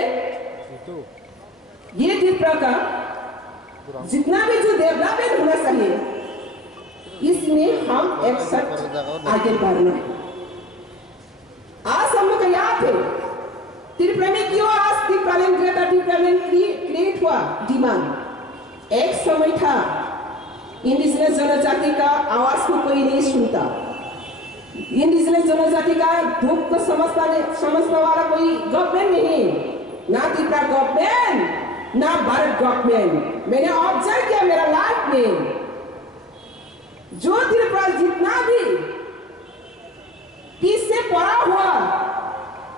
ये त्रिपुरा का जितना भी जो डेवलपमेंट होना चाहिए, इसमें हम एक साथ आगे बढ़ना है। आज हम लोग को याद है त्रिपुरा में क्यों आज त्रिपुरालैंड, ग्रेटर त्रिपुरालैंड क्रिएट हुआ डिमांड। एक समय था इंडिजिनस जनजाति का आवाज को कोई नहीं सुनता, इंडिजिनस जनजाति का दुख को समझने वाला कोई गवर्नमेंट नहीं, ना त्रिपुरा गवर्नमेंट ना भारत गवर्नमेंट। मैंने ऑब्जर्व किया मेरा लाइफ में, जो त्रिपुरा जितना भी पीछे पड़ा हुआ,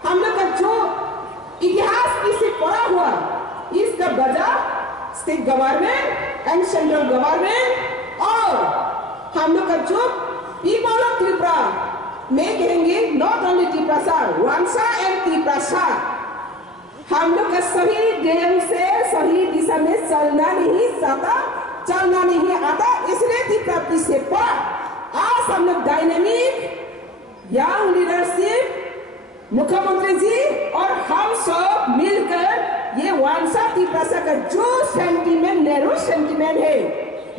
हम लोग का जो इतिहास पीछे पड़ा हुआ, इसका वजह state government and central government और हम लोग का जो पीपल ऑफ त्रिपुरा, मैं कहेंगे नॉट ओनली त्रिपुरा, वंशा एंड त्रिपुरा, हम लोग का सही ढंग से सही दिशा में चलना नहीं चाहता, चलना नहीं आता, इसलिए त्रिपुरा पीछे पड़ा। आज हम लोग डायनेमिक यंग लीडरशिप, मुख्यमंत्री जी और हम सब मिलकर ये वंशा त्रिपुरा का जो सेंटीमेंट, नैरो सेंटीमेंट है,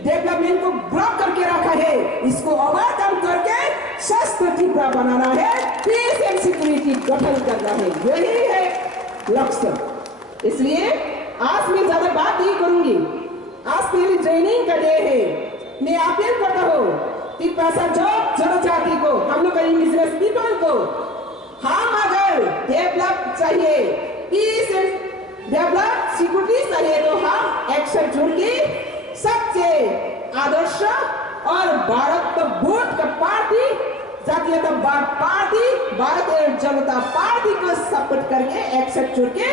डेवलपमेंट को ब्लॉक करके रखा है, इसको ओवरकम करके स्वस्थ त्रिपुरा बनाना है, पीस एंड सिक्योरिटी गठन करना है, यही है लक्ष्य। इसलिए आज मैं ज्यादा बात नहीं करूंगी, आज पहली ट्रेनिंग का डे है। मैं अपील करता हूँ त्रिपुरा जो जनजाति को, हम लोग का इंडिजिनस पीपल को, हम अगर डेवलप चाहिए, पीस एंड डेवलप सिक्योरिटी चाहिए, तो हम एक्शन जुड़ के सबसे आदर्श और भारत का वोट का पार्टी जातीयतावाद पार्टी भारतीय जनता पार्टी को सपोर्ट करके एक्सेप्ट करके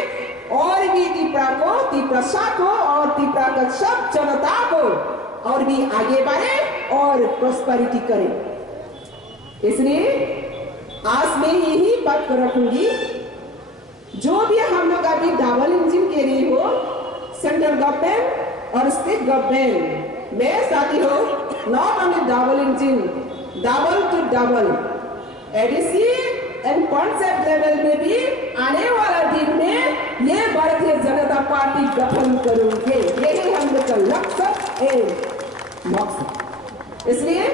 और भी त्रिपुरा को और त्रिपुरा का सब जनता को और भी आगे बढ़े और प्रॉस्पेरिटी करे। इसलिए आज मैं यही बात कर रखूंगी, जो भी हम लोग अभी डबल इंजन के लिए हो, सेंट्रल गवर्नमेंट और स्टेट गवर्नमेंट, मैं चाहती हूँ not only double engine, double two double ADC and concept level में भी आने वाला दिन में ये भारतीय जनता पार्टी गठन करेंगे। यही हम लोग का लक्ष्य है, मकसद। इसलिए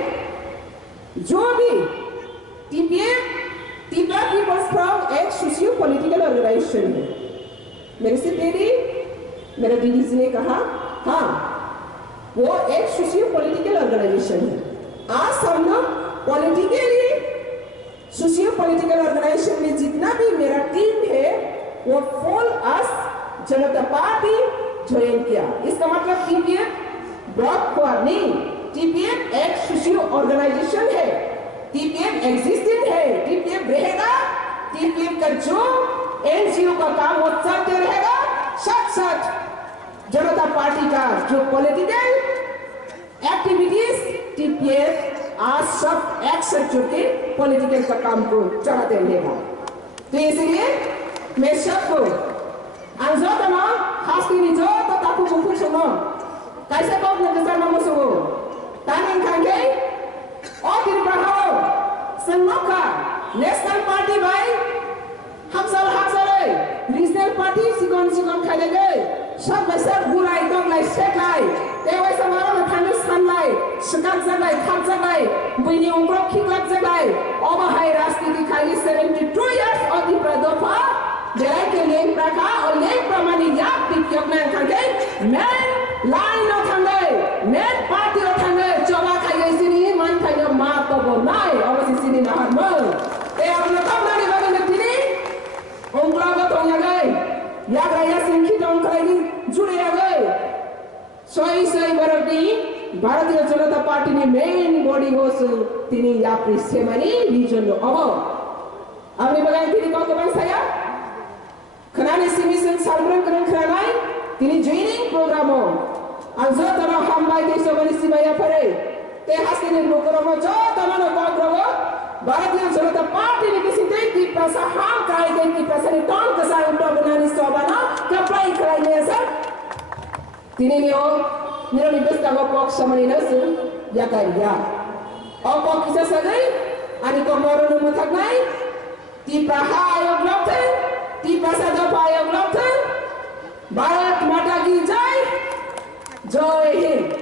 जो भी टीपीएफ त्रिपुरा पीपल्स फ्रंट एक सोशियो पॉलिटिकल ऑर्गेनाइजेशन है। मेरे से पहले मेरे दीदी जी ने कहा हाँ वो एक सोशियो पॉलिटिकल ऑर्गेनाइजेशन है। आज हम लोग पॉलिटिकली सोशियो पॉलिटिकल ऑर्गेनाइजेशन में जितना भी मेरा टीम है वो फुल अस जनता पार्टी ज्वाइन किया। इसका मतलब टीपीएफ ब्लॉक हुआ नहीं, टीपीएफ एक सोशियो ऑर्गेनाइजेशन है, टीपीएफ एग्जिस्टेंट है, टीपीएफ रहेगा, टीपीएफ का जो एनजीओ का काम वो चलते रहेगा, साथ साथ जनता पार्टी का जो पॉलिटिकल एक्टिविटीज टीपीएफ आज सब एक्सेप्ट करके पॉलिटिकल का काम को चलाते रहेगा। तो इसलिए मैं सबको अंजोतमा हास्तिनी जो तो ताकू बुकु सुनो कैसे कब नजर नमो सुनो तानिंग खांगे और त्रिपुरा हो संगोका नेशनल पार्टी भाई हम सब रीजनल पार्टी सिगोन खाले गए सब में सब बुराई दम लाई सेट लाई ते वैसे मारो में थाने सान लाई शिकाक जगलाई खाक जगलाई बुइनी उंग्रो खिकलक जगलाई अब हाई राजनीति खाली 72 इयर्स और त्रिपुरा दफा जरा के लेन प्रका और लेन प्रमाणी याद पिक्योक में खागे मैं लाइन उठांगे मैं पार्टी उठांगे चौबा खाइए सिनी मन खाइए माँ तो वो नाई और सिनी नहर मल ते अपने कब नानी बने में तिनी उंगला को तो गए याद रहा सिंखी तो उनका जुड़े गए सही बरबी भारतीय जनता पार्टी ने मेन बॉडी हो तिनी यात्री सेमनी रीजन लो अब हमने बगाई तिनी को बन saya खनाने सिमिसन सालब्रेन करन खनाई तिनी जॉइनिंग प्रोग्राम हो अंजो तनो हमबाई देशो बनी सिबाया परे ते हासिने प्रोग्राम जो तनो प्रोग्राम भारतीय जनता पार्टी ने किसी देश की पैसा हां कराई गई की पैसा ने टॉन कसा उल्टा बनानी सोबाना कपलाई कराई ने सर तिनी ने हो निरनि बेस्ता को पॉक समनी नसु या करिया और पॉक किसा सगई आणि को मोरनु मथक नाही ती प्रहाय ग्लोबन ती पैसा दो पाय ग्लोबन भारत माता की जय जय हिंद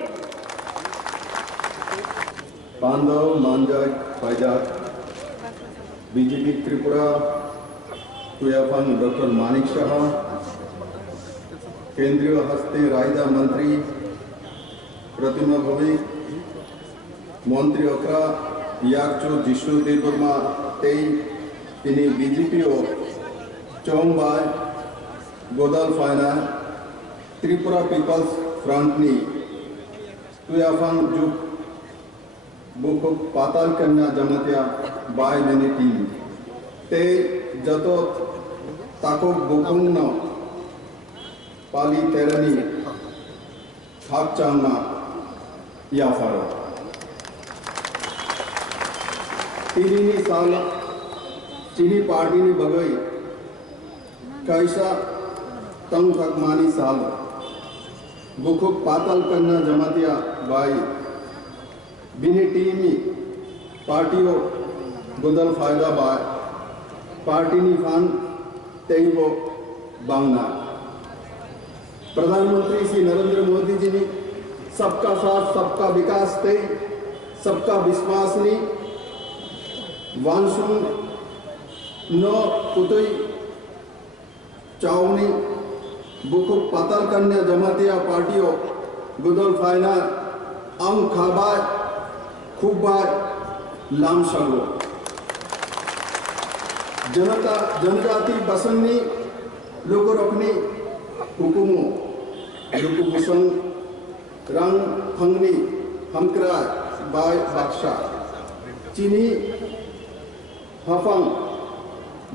बांधव मांजाय फायदात बीजेपी त्रिपुरा तुयाफान डॉक्टर मानिक शाह केंद्रीय हस्ते रायदा मंत्री प्रतिमा भौमिक मंत्री अखरा याकचो जिष्णु देवबर्मा तेई तिनी बीजेपी ओ चौंबाय गोदल फाइना त्रिपुरा पीपल्स फ्रंट नी तुयाफान जुक बुक पाताल कन्या जमत्या बाय मेनी टीम ते जतो ताको बुकुंग न पाली तेरनी खाक चांगना या फारो तीनी साल चीनी पार्टी ने बगई कैसा तंग तक मानी साल बुकुक पाताल कन्या जमत्या बाई बिनी टीमी पार्टियों गुदल फायदा बाय पार्टी निफान तेईबो बांगना प्रधानमंत्री श्री नरेंद्र मोदी जी ने सबका साथ सबका विकास ते सबका विश्वास ने वांसुन न कुतई चावनी बुको पाताल कन्या जमातिया पार्टियों गुदल फायना अंग खाबाय खूब बार लाम संगो जनता जनजाति बसन्नी लोगों अपनी हुकुमों लुकुबुसंग रंग फंगनी हमकरा बाय बादशाह चीनी Hafang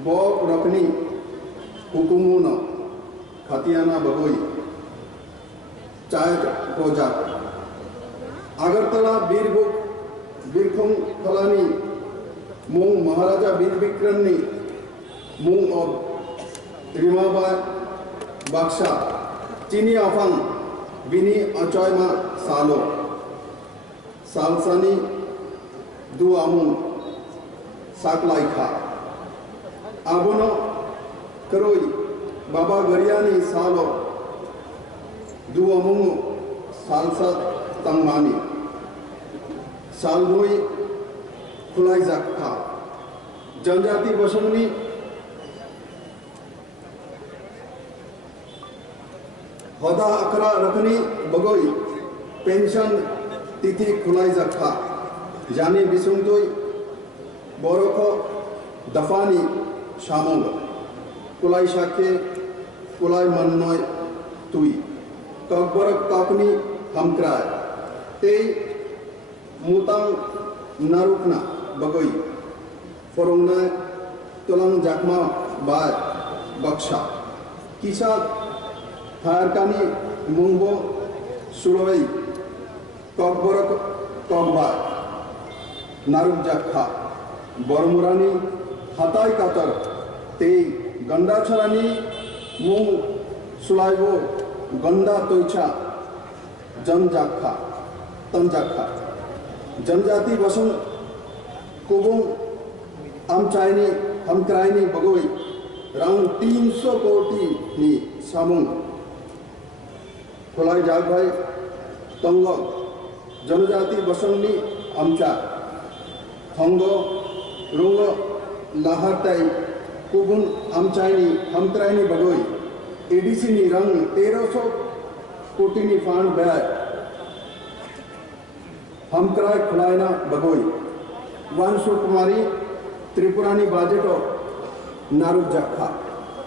Bo Rakni Hukumuna Khatiana Bagoi Chayat Koja Agartala Birkhung Thalani Mung Maharaja Bir Bikranni Mung of Rimaba Baksha Chini Afang Bini Achoyma Salo Salsani Duamung Saklaikha Abono Karoi Baba Gariani Salo Duamung Salsa Tangmani Salmui Kulai Zakha Janjati Bashamni Hoda Akra Rakni Bagoi Pension Titi Kulai Zakha Jani Bisungtoi Boroko Dafani Shamong Kulai Shake Kulai Mannoi Tui Kakbarak Kakni Hamkrai Te Mutang Narukna Bagoi Forungna Tulang Jakma Bai Baksha Kisat Tharkani Mungbo Suroi Kakbarak Kakbai Naruk Jakha Bormurani Hatai Katar Te Ganda Charani Mung Sulaibo Ganda Toicha Jan Jakha Tan Jakha Janjati Basung Kubung Amchaini Hamkraini Bagoi Rang 300 koti ni Samung Kulai Jagbhai Tongo Janjati Basung ni Amcha Thongo Rungo Lahartai Kubung Amchaini Hamkraini Bagoi ADC ni Rang 1300 koti ni Fan Bay Hamkrai Khulaina Bagoi Vanshu Kumari Tripurani Bajeto Naruk Jakha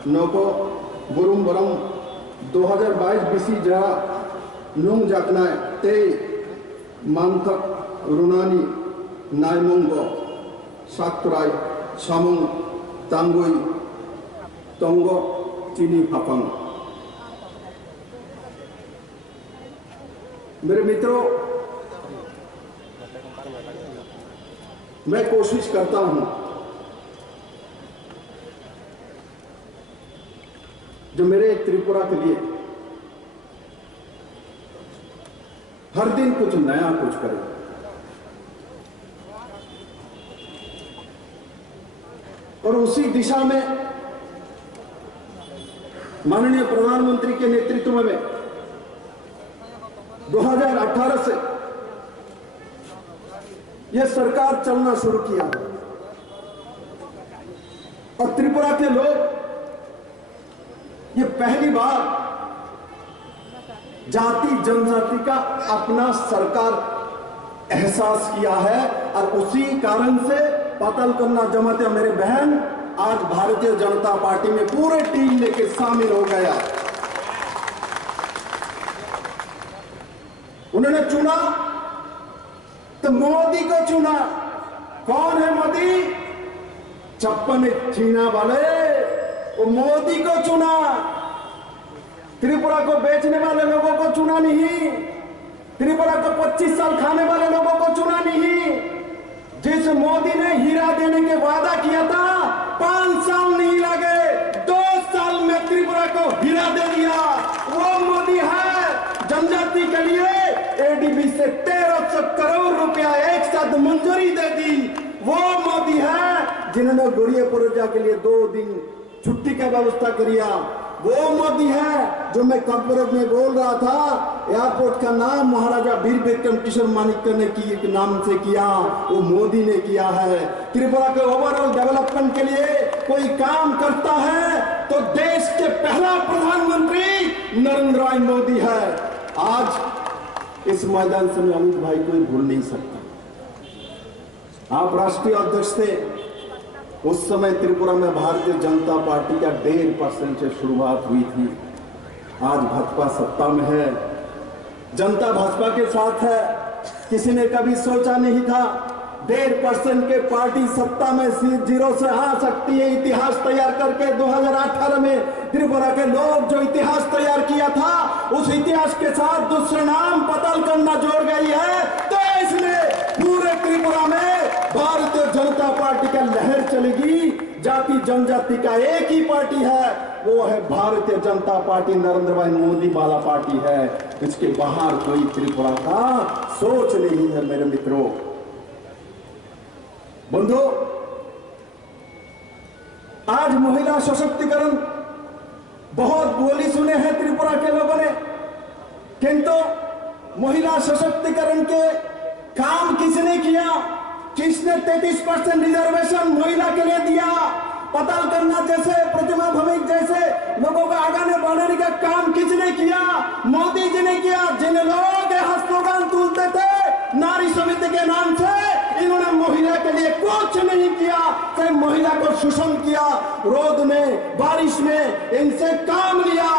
Noko Burum Baram 2022 BC Jaha Nung Jaknai Te Mantak Runani Naimungo Sakturai Samung Tangoi Tongo Chini Hapang मेरे मित्रों मैं कोशिश करता हूं जो मेरे त्रिपुरा के लिए हर दिन कुछ नया कुछ करें और उसी दिशा में माननीय प्रधानमंत्री के नेतृत्व में 2018 से यह सरकार चलना शुरू किया और त्रिपुरा के लोग ये पहली बार जाति जनजाति का अपना सरकार एहसास किया है और उसी कारण से पाताल कन्ना जमाते मेरे बहन आज भारतीय जनता पार्टी में पूरे टीम लेके शामिल हो गया। उन्होंने चुना तो मोदी को चुना। कौन है मोदी? चप्पन छीना वाले वो मोदी को चुना। त्रिपुरा को बेचने वाले लोगों को चुना नहीं, त्रिपुरा को 25 साल खाने वाले लोगों को चुना नहीं। जिस मोदी ने हीरा देने के वादा किया था 5 साल नहीं लगे, 2 साल में त्रिपुरा को हीरा दे दिया। वो मोदी है जनजाति के लिए एडीबी से 1300 करोड़ रुपया एक साथ मंजूरी दे दी। वो मोदी है जिन्होंने गुड़िया पुरोजा के लिए 2 दिन छुट्टी का व्यवस्था किया। वो मोदी है जो मैं कब्र में बोल रहा था एयरपोर्ट का नाम महाराजा वीर विक्रम किशोर मानिक्य ने की नाम से किया, वो मोदी ने किया है। त्रिपुरा के ओवरऑल डेवलपमेंट के लिए कोई काम करता है तो देश के पहला प्रधानमंत्री नरेंद्र भाई मोदी है। आज इस मैदान से मैं अमित भाई को भूल नहीं सकता। आप राष्ट्रीय अध्यक्ष थे, उस समय त्रिपुरा में भारतीय जनता पार्टी का 1.5% से शुरुआत हुई थी। आज भाजपा सत्ता में है, जनता भाजपा के साथ है। किसी ने कभी सोचा नहीं था 1.5% के पार्टी सत्ता में जीरो से आ सकती है। इतिहास तैयार करके 2018 में त्रिपुरा के लोग जो इतिहास तैयार किया था, उस इतिहास के साथ दूसरा नाम पातालकंडा जोड़ गई है। तो इसमें पूरे त्रिपुरा में भारतीय जनता पार्टी का लहर चलेगी। जाति जनजाति का एक ही पार्टी है, वो है भारतीय जनता पार्टी, नरेंद्र भाई मोदी वाला पार्टी है। इसके बाहर कोई त्रिपुरा का सोच नहीं है। मेरे मित्रों, बंधु, आज महिला सशक्तिकरण बहुत बोली सुने हैं त्रिपुरा के लोगों ने, किंतु महिला सशक्तिकरण के काम किसने किया? किसने 33% रिजर्वेशन महिला के लिए दिया? पातालकंडा जैसे, प्रतिमा भौमिक जैसे लोगों को आगे बढ़ाने का काम किसने किया? मोदी जी ने किया। जिन लोग यहाँ स्लोगन तुलते थे नारी समिति के नाम से, इन्होंने महिला के लिए कुछ नहीं किया। चाहे महिला को शोषण किया, रोद में, बारिश में इनसे काम लिया।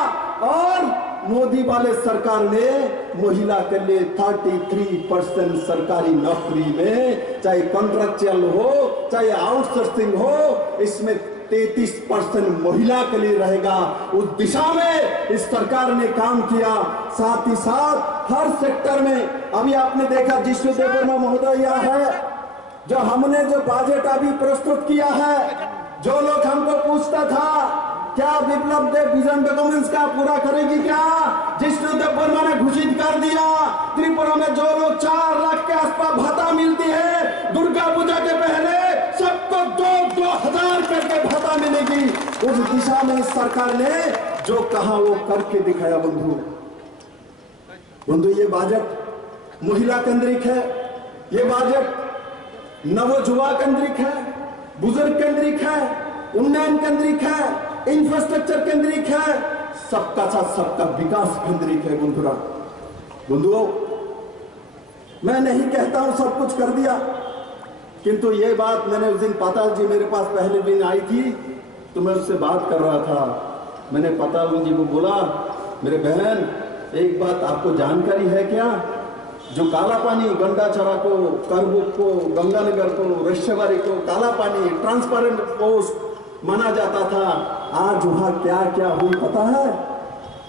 और मोदी वाले सरकार ने महिला के लिए 33% सरकारी नौकरी में, चाहे कॉन्ट्रैक्चुअल हो चाहे आउटसोर्सिंग हो, इसमें 33% महिला के लिए रहेगा। उस दिशा में इस सरकार ने काम किया। साथ ही साथ हर सेक्टर में, अभी आपने देखा जिष्णु देववर्मा महोदय यहाँ है, जो हमने जो बजट अभी प्रस्तुत किया है, जो लोग हमको पूछता था क्या विप्लव देव विजन डॉक्यूमेंट्स का पूरा करेगी क्या, जिष्णु देववर्मा ने घोषित कर दिया। त्रिपुरा में जो लोग 4 लाख के आसपास भत्ता मिलती है, दुर्गा पूजा के पहले सबको 2-2 हजार करके भत्ता मिलेगी। उस दिशा में इस सरकार ने जो कहा वो करके दिखाया। बंधु, ये बजट महिला केंद्रिक है, ये बजट नवजुवा केंद्रिक है, बुजुर्ग केंद्रिक है, उन्नयन केंद्रिक है, इंफ्रास्ट्रक्चर केंद्रिक है, सबका साथ सबका विकास केंद्रिक है। बंधुओं, मैं नहीं कहता हूं सब कुछ कर दिया, किंतु ये बात मैंने उस दिन पाताल जी मेरे पास पहले दिन आई थी, तो मैं उससे बात कर रहा था। मैंने पाताल जी को बोला, मेरे बहन एक बात आपको जानकारी है क्या, जो काला पानी गंडाचरा को, करबुक को, गंगानगर को, रेशेवारी को काला पानी ट्रांसपेरेंट पोस्ट माना जाता था, आज वहां क्या क्या हुई पता है?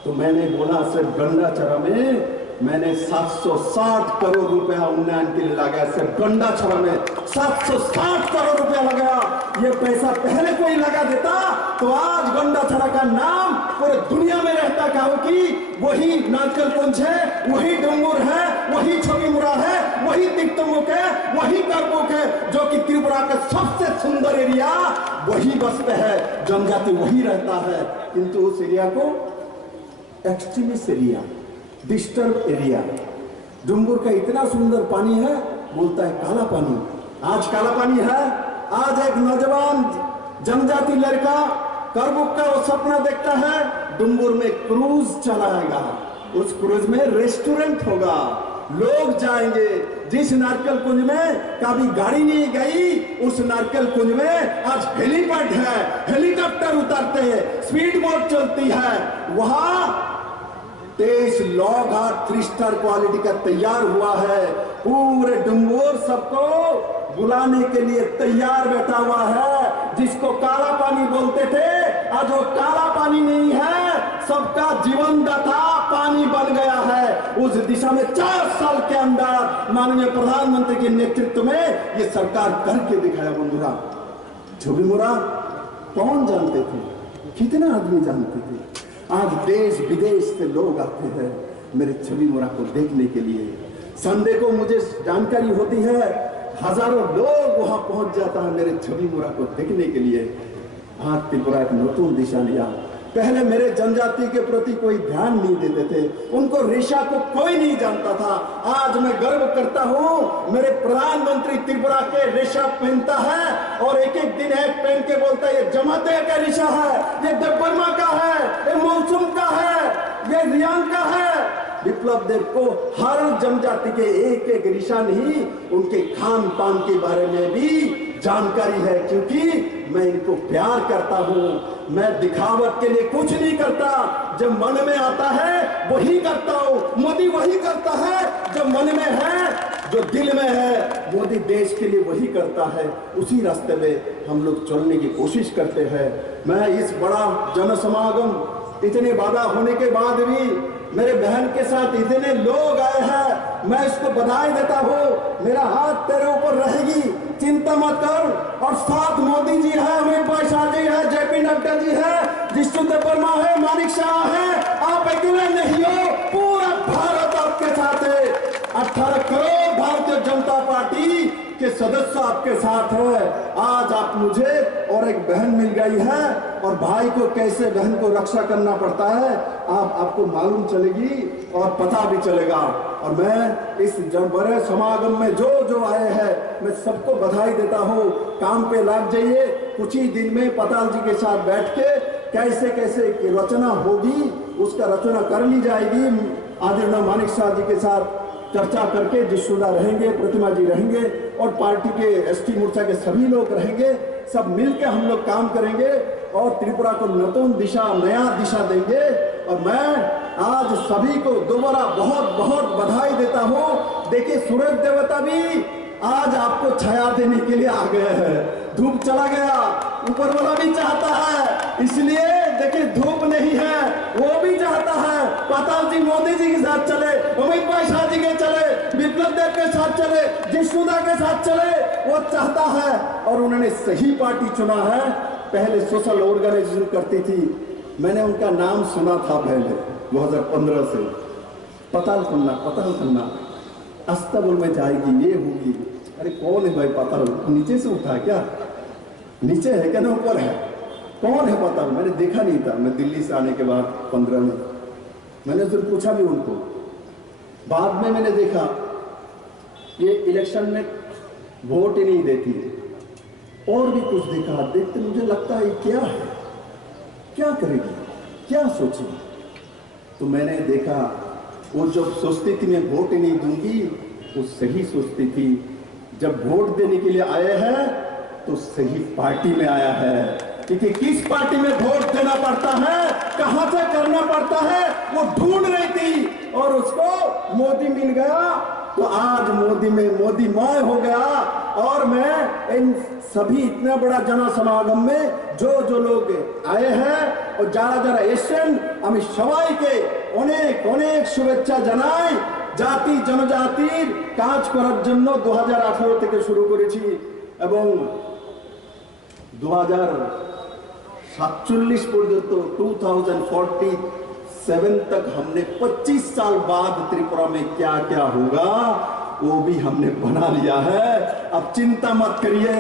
तो मैंने बोला सिर्फ गंडाचरा में मैंने 760 करोड़ रुपया उन्नयन के लिए लगाया। सिर्फ गंडाचरा में 760 करोड़ रुपया लगाया। ये पैसा पहले कोई लगा देता तो आज गंडाचरा का नाम पूरे दुनिया में रहता। क्या हो कि वही नारकल कुंज है, वही डूंगुर है, वही छविमुरा है, वही तिक्तमुख है, वही करबुक है, जो कि त्रिपुरा का सबसे सुंदर एरिया वही बसते है, जनजाति वही रहता है। किंतु उस एरिया को एक्सट्रीमिस्ट एरिया, डिस्टर्ब एरिया, डूंगुर का इतना सुंदर पानी है, बोलता है काला पानी। आज काला पानी है। आज एक नौजवान जनजाति लड़का करबुक का वो सपना देखता है, डूंगुर में क्रूज चलाएगा, उस क्रूज में रेस्टोरेंट होगा, लोग जाएंगे। जिस नारकल कुंज में कभी गाड़ी नहीं गई, उस नारकल कुंज में आज हेलीपैड है, हेलीकॉप्टर उतरते हैं, स्पीड बोट चलती है। वहां 23 लॉ घाट 3 स्टार क्वालिटी का तैयार हुआ है। पूरे डूंगुर सबको बुलाने के लिए तैयार बैठा हुआ है। जिसको काला पानी बोलते थे, आज वो काला पानी नहीं है, सबका जीवनदाता पानी बन गया है। उस दिशा में 4 साल के अंदर माननीय प्रधानमंत्री के नेतृत्व में ये सरकार करके दिखाया। बंधुरा, छविमुरा कौन जानते थे, कितना आदमी जानते थे? आज देश विदेश से लोग आते हैं मेरे छविमुरा को देखने के लिए। संडे को मुझे जानकारी होती है, हजारों लोग वहां पहुंच जाता है मेरे छविमुरा को देखने के लिए। आज त्रिपुरा एक नतून दिशा लिया। पहले मेरे जनजाति के प्रति कोई ध्यान नहीं देते थे, उनको रेशा को कोई नहीं जानता था। आज मैं गर्व करता हूं, मेरे प्रधानमंत्री त्रिपुरा के रेशा पहनता है और एक एक दिन एक पहन के बोलता है ये जमाते का रेशा है, ये देववर्मा का है, ये मौसम का है, ये रियांग का है। विप्लव देव को हर जनजाति के एक एक रेशा नहीं, उनके खान पान के बारे में भी जानकारी है, क्योंकि मैं इनको प्यार करता हूं। मैं दिखावट के लिए कुछ नहीं करता, जब मन में आता है वही करता हूं। मोदी वही करता है जो मन में है। जो दिल में है मोदी देश के लिए वही करता है, उसी रास्ते में हम लोग चलने की कोशिश करते हैं। मैं इस बड़ा जनसमागम इतने बाधा होने के बाद भी मेरे बहन के साथ इतने लोग आए हैं, मैं इसको बधाई देता हूँ। मेरा हाथ तेरे ऊपर रहेगी, चिंता मत कर। और साथ मोदी जी है, अमित भाई शाह जी है, जेपी नड्डा जी है, जिष्णुदेव वर्मा है, मानिक शाह है। आप अकेले नहीं हो, पूरा भारत आपके साथ है। 18 करोड़ भारतीय जनता पार्टी के सदस्य आपके साथ है। आज आप मुझे और एक बहन मिल गई है, और भाई को कैसे बहन को रक्षा करना पड़ता है आपको मालूम चलेगी और पता भी चलेगा। और मैं इस बड़े समागम में जो आए हैं, मैं सबको बधाई देता हूँ। काम पे लग जाइए, कुछ ही दिन में पताल जी के साथ बैठ के कैसे कैसे रचना होगी उसका रचना कर ली जाएगी। आदरणीय मानिक शाह जी के साथ चर्चा करके जिसुदा रहेंगे, प्रतिमा जी रहेंगे, और पार्टी के एसटी मोर्चा के सभी लोग रहेंगे। सब मिलकर हम लोग काम करेंगे और त्रिपुरा को नतून दिशा, नया दिशा देंगे। और मैं आज सभी को दोबारा बहुत बहुत बधाई देता हूँ। देखिए, सूरज देवता भी आज आपको छाया देने के लिए आ गए हैं। धूप चला गया, ऊपर वाला भी चाहता है, इसलिए देखिए धूप नहीं है, वो भी चाहता है पताल जी मोदी जी के साथ चले, अमित भाई शाह जी के चले, विप्लव देव के साथ चले, जिष्णुदा के साथ चले। वो चाहता है और उन्होंने सही पार्टी चुना है। पहले सोशल ऑर्गेनाइजेशन करती थी, मैंने उनका नाम सुना था पहले 2015 से, पताल करना अस्तबल में जाएगी, ये होगी। अरे कौन है भाई पताल? नीचे से उठा क्या? नीचे है क्या ना ऊपर है? कौन है पताल? मैंने देखा नहीं था। मैं दिल्ली से आने के बाद 15 में मैंने सिर्फ पूछा भी उनको, बाद में मैंने देखा ये इलेक्शन में वोट ही नहीं देती है। और भी कुछ देखा, देखते मुझे लगता है क्या है, क्या करेगी, क्या सोचेगी। तो मैंने देखा वो जो सोचती थी मैं वोट ही नहीं दूंगी, वो सही सोचती थी। जब वोट देने के लिए आए हैं तो सही पार्टी में आया है, क्योंकि किस पार्टी में वोट देना पड़ता है, कहां से करना पड़ता है, वो ढूंढ रही थी और उसको मोदी मिल गया। तो आज मोदी में मोदीमय हो गया। और मैं इन सभी इतना बड़ा जन समागम में जो लोग आए हैं और যারা এসেছেন আমি সবাইকে অনেক অনেক শুভেচ্ছা জানাই। জাতি জনজাতির কাজ করার জন্য 2018 থেকে শুরু করেছি এবং 2047 পর্যন্ত 2047 तक हमने 25 साल बाद त्रिपुरा में क्या क्या होगा वो भी हमने बना लिया है। अब चिंता मत करिए,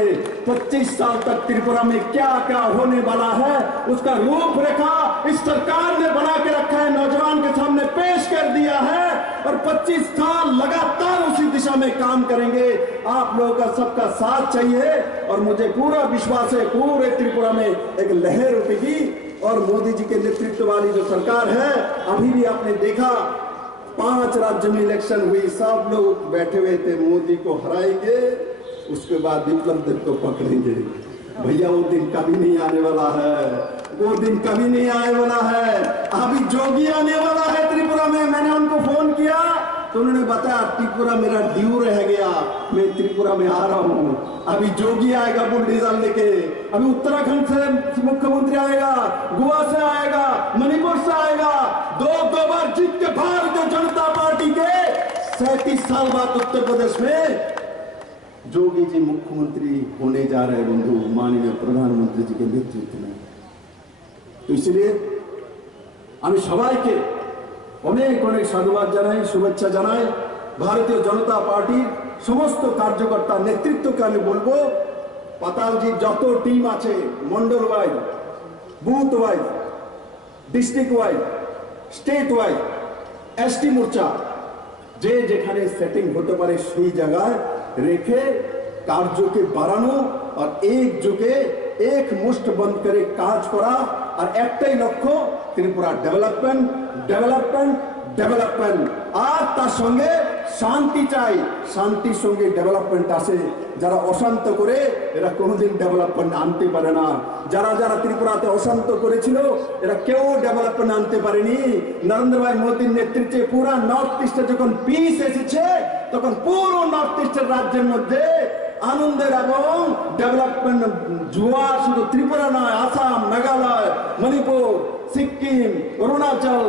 25 साल तक त्रिपुरा में क्या क्या होने वाला है उसका रूपरेखा इस सरकार ने बना के रखा है, नौजवान के सामने पेश कर दिया है। और 25 साल लगातार उसी दिशा में काम करेंगे। आप लोगों का सबका साथ चाहिए और मुझे पूरा विश्वास है पूरे त्रिपुरा में एक लहर उठेगी। और मोदी जी के नेतृत्व वाली जो सरकार है, अभी भी आपने देखा 5 राज्य में इलेक्शन हुई, सब लोग बैठे हुए थे मोदी को हराएंगे, उसके बाद विप्लव देव को पकड़ेंगे। भैया वो दिन कभी नहीं आने वाला है, वो दिन कभी नहीं आने वाला है। अभी जोगी आने वाला है त्रिपुरा में। मैंने उनको फोन किया तो उन्होंने बताया त्रिपुरा मेरा ड्यू रह गया, मैं त्रिपुरा में आ रहा हूँ। अभी जोगी आएगा बुलडोजर लेके, अभी उत्तराखंड से मुख्यमंत्री आएगा, गोवा से आएगा, मणिपुर से आएगा। दो बार जीत के भारतीय जनता पार्टी के 37 साल बाद उत्तर प्रदेश में जोगी जी मुख्यमंत्री होने जा रहे हैं बंधु, माननीय प्रधानमंत्री जी के नेतृत्व में। तो इसलिए আমি সবাইকে অনেক অনেক সাধুবাদ জানাই, শুভেচ্ছা জানাই। ভারতীয় জনতা পার্টির সমস্ত কার্যকর্তা নেতৃত্বকে আমি বলবো, পাতালজি যত টিম আছে mandal wise, booth wise, district wise, state wise, ST মোর্চা যে যেখানে সেটিং হতে পারে সেই জায়গায় রেখে কার্যকে বাড়ানো আর একযোগে एक मुष्ट बंद करे काज करा और एकटाई लक्ष्य त्रिपुरा डेवलपमेंट डेवलपमेंट डेवलपमेंट। আর তার সঙ্গে শান্তি চাই, শান্তির সঙ্গে ডেভেলপমেন্ট আসে। যারা অশান্ত করে এরা কোনোদিন ডেভেলপমেন্ট আনতে পারে না। যারা যারা ত্রিপুরাতে অশান্ত করেছিল এরা কেউ ডেভেলপমেন্ট আনতে পারেনি। নরেন্দ্র ভাই মোদীর নেতৃত্বে পুরা নর্থ ইস্টে যখন পিস এসেছে তখন পুরো নর্থ ইস্টের রাজ্যের মধ্যে আনন্দের এবং ডেভেলপমেন্ট জোয়ার শুধু ত্রিপুরা নয়, আসাম, मेघालय, मणिपुर, सिक्किम, अरुणाचल,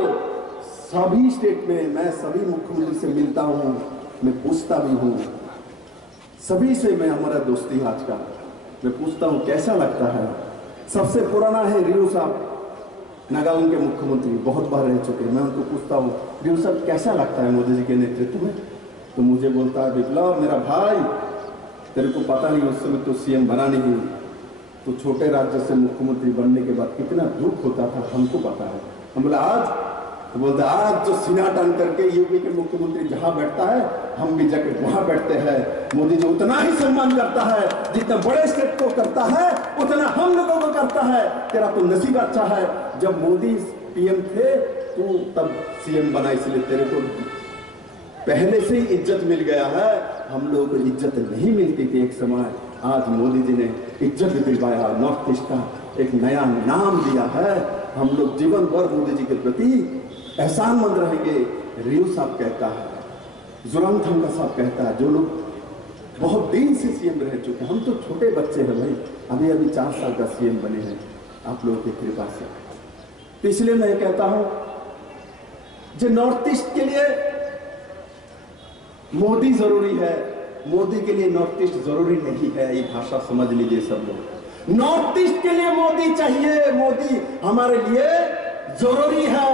सभी स्टेट में मैं सभी मुख्यमंत्री से मिलता हूँ, मैं पूछता भी हूँ, सभी से मैं हमारा दोस्ती आज का मैं पूछता हूँ कैसा लगता है। सबसे पुराना है रियो साहब, नागालैंड के मुख्यमंत्री, बहुत बार रह चुके। मैं उनको पूछता हूँ रियो साहब कैसा लगता है मोदी जी के नेतृत्व में, तो मुझे बोलता है विप्लव मेरा भाई, तेरे को पता नहीं उस समय तो सीएम बना नहीं, तो छोटे राज्य से मुख्यमंत्री बनने के बाद कितना दुख होता था हमको पता है। हम बोला आज, तो बोलते आज जो सीना टान करके यूपी के मुख्यमंत्री जहां बैठता है हम भी जाके वहां बैठते हैं। मोदी जी उतना ही सम्मान करता है जितना बड़े स्टेट को करता है उतना हम लोगों को करता है। तेरा तो नसीब अच्छा है, जब मोदी पीएम थे तो तब सीएम बना, इसलिए तेरे को पहले से ही इज्जत मिल गया है। हम लोगों को इज्जत नहीं मिलती थी एक समय, आज मोदी जी ने इज्जत दिलवाया, नॉर्थ ईस्ट का एक नया नाम दिया है। हम लोग जीवन भर मोदी जी के प्रति एहसानमंद रहेंगे। रियो साहब कहता है, जोरामथंगा साहब कहता है, जो लोग बहुत दिन से सीएम रह चुके हैं, हम तो छोटे बच्चे हैं भाई, अभी अभी 4 साल का सीएम बने हैं आप लोगों की कृपा से। तो इसलिए मैं कहता हूं जो नॉर्थ ईस्ट के लिए मोदी जरूरी है, मोदी के लिए नॉर्थ ईस्ट जरूरी नहीं है, ये भाषा समझ लीजिए सब लोग। नॉर्थ ईस्ट के लिए मोदी चाहिए, मोदी हमारे लिए जरूरी है,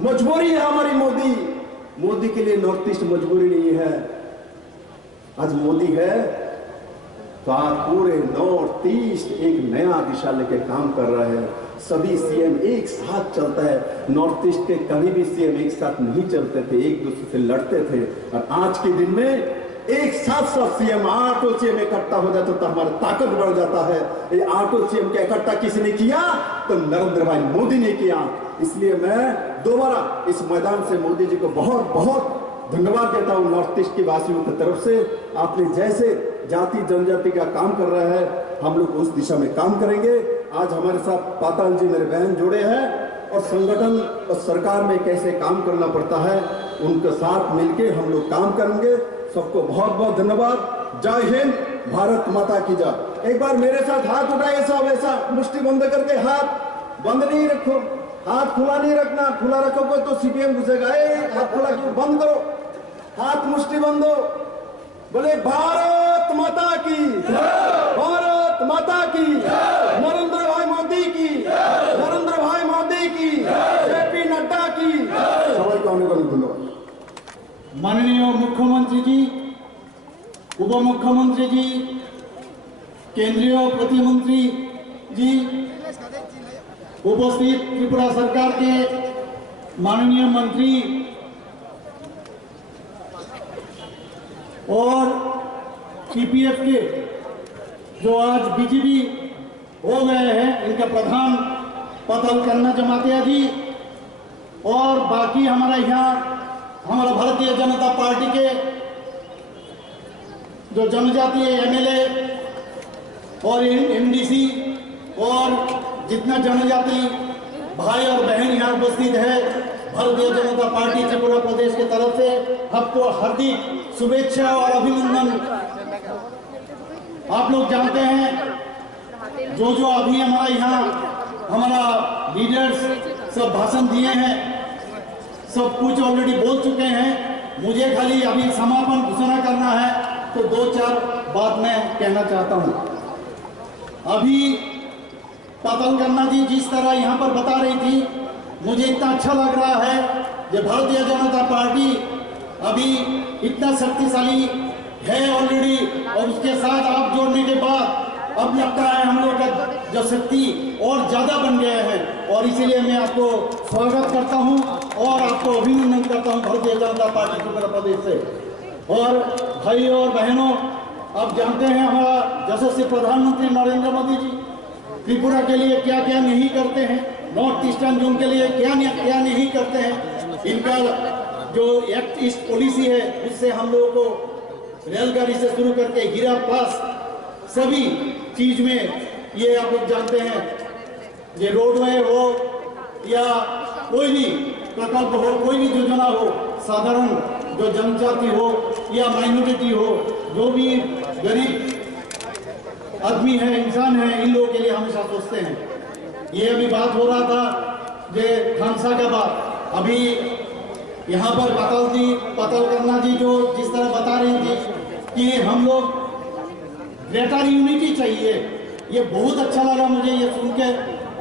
मजबूरी है हमारी। मोदी के लिए नॉर्थ ईस्ट मजबूरी नहीं है। आज मोदी है तो आज पूरे नॉर्थ ईस्ट एक नया दिशा लेके काम कर रहा है। सभी सीएम एक साथ चलता है, नॉर्थ ईस्ट के कभी भी सीएम एक साथ नहीं चलते थे, एक दूसरे से लड़ते थे। और आज के दिन में एक साथ सब सीएम 8 सीएम इकट्ठा हो जाता तो हमारा ताकत बढ़ जाता है। ये 8 सीएम का इकट्ठा किसने किया? तो नरेंद्र भाई मोदी ने किया। इसलिए मैं दोबारा इस मैदान से मोदी जी को बहुत बहुत धन्यवाद देता हूं नॉर्थ ईस्ट की वासियों की तरफ से। आपने जैसे जाति जनजाति का काम कर रहा है, हम लोग उस दिशा में काम करेंगे। आज हमारे साथ पाताल जी मेरे बहन जुड़े हैं और संगठन और सरकार में कैसे काम करना पड़ता है उनके साथ मिलके हम लोग काम करेंगे। सबको बहुत बहुत धन्यवाद। जय हिंद, भारत माता की जय। एक बार मेरे साथ हाथ उठाइए सब, ऐसा मुट्ठी बंद करके, हाथ बंद नहीं रखो, हाथ खुला नहीं रखना, खुला रखोगे तो सीपीएम घुसेगा। हाथ खुला क्यों? बंद करो, हाथ मुट्ठी बंद हो। बोले भारत माता की, भारत माता की, नरेंद्र भाई मोदी की, नरेंद्र भाई मोदी की, जेपी नड्डा की। सबाई को अनेक अनेक धन्यवाद। माननीय मुख्यमंत्री जी, उप मुख्यमंत्री जी, केंद्रीय प्रतिमंत्री जी, उपस्थित त्रिपुरा सरकार के माननीय मंत्री और पीपीएफ के जो आज बीजेपी हो गए हैं, इनके प्रधान पाताल कन्ना जमातिया जी और बाकी हमारा यहाँ हमारा भारतीय जनता पार्टी के जो जनजातीय एमएलए और एमडीसी और जितना जनजाति भाई और बहन यहाँ उपस्थित है, भारतीय जनता पार्टी त्रिपुरा प्रदेश के तरफ से आपको हार्दिक शुभेच्छा और अभिनंदन। आप लोग जानते हैं जो अभी हमारा यहाँ हमारा लीडर्स सब भाषण दिए हैं, सब कुछ ऑलरेडी बोल चुके हैं। मुझे खाली अभी समापन घोषणा करना है, तो 2-4 बात मैं कहना चाहता हूँ। अभी पाताल कन्ना जी जिस तरह यहाँ पर बता रही थी, मुझे इतना अच्छा लग रहा है कि भारतीय जनता पार्टी अभी इतना शक्तिशाली है ऑलरेडी, और उसके साथ आप जोड़ने के बाद अब लगता है हम लोग का जो शक्ति और ज्यादा बन गया है। और इसीलिए मैं आपको स्वागत करता हूं और आपको अभिनंदन करता हूं भारतीय जनता पार्टी त्रिपुरा प्रदेश से। और भाई और बहनों, आप जानते हैं हमारा यशस्वी प्रधानमंत्री नरेंद्र मोदी जी त्रिपुरा के लिए क्या क्या नहीं करते हैं, नॉर्थ ईस्टर्न जोन के लिए क्या नहीं करते हैं। इनका जो एक्ट ईस्ट पॉलिसी है, उससे हम लोगों को रेलगाड़ी से शुरू करके हीरा पास सभी चीज में, ये आप लोग जानते हैं, ये रोडवे हो या कोई भी प्रकल्प हो, कोई भी योजना हो, साधारण जो जनजाति हो या माइनॉरिटी हो, जो भी गरीब आदमी है, इंसान है, इन लोगों के लिए हमेशा सोचते हैं। ये अभी बात हो रहा था जे खानसा के बाद, अभी यहाँ पर पाताल करना जी जो जिस तरह बता रही थी कि हम लोग ग्रेटर यूनिटी चाहिए, ये बहुत अच्छा लगा मुझे ये सुन के।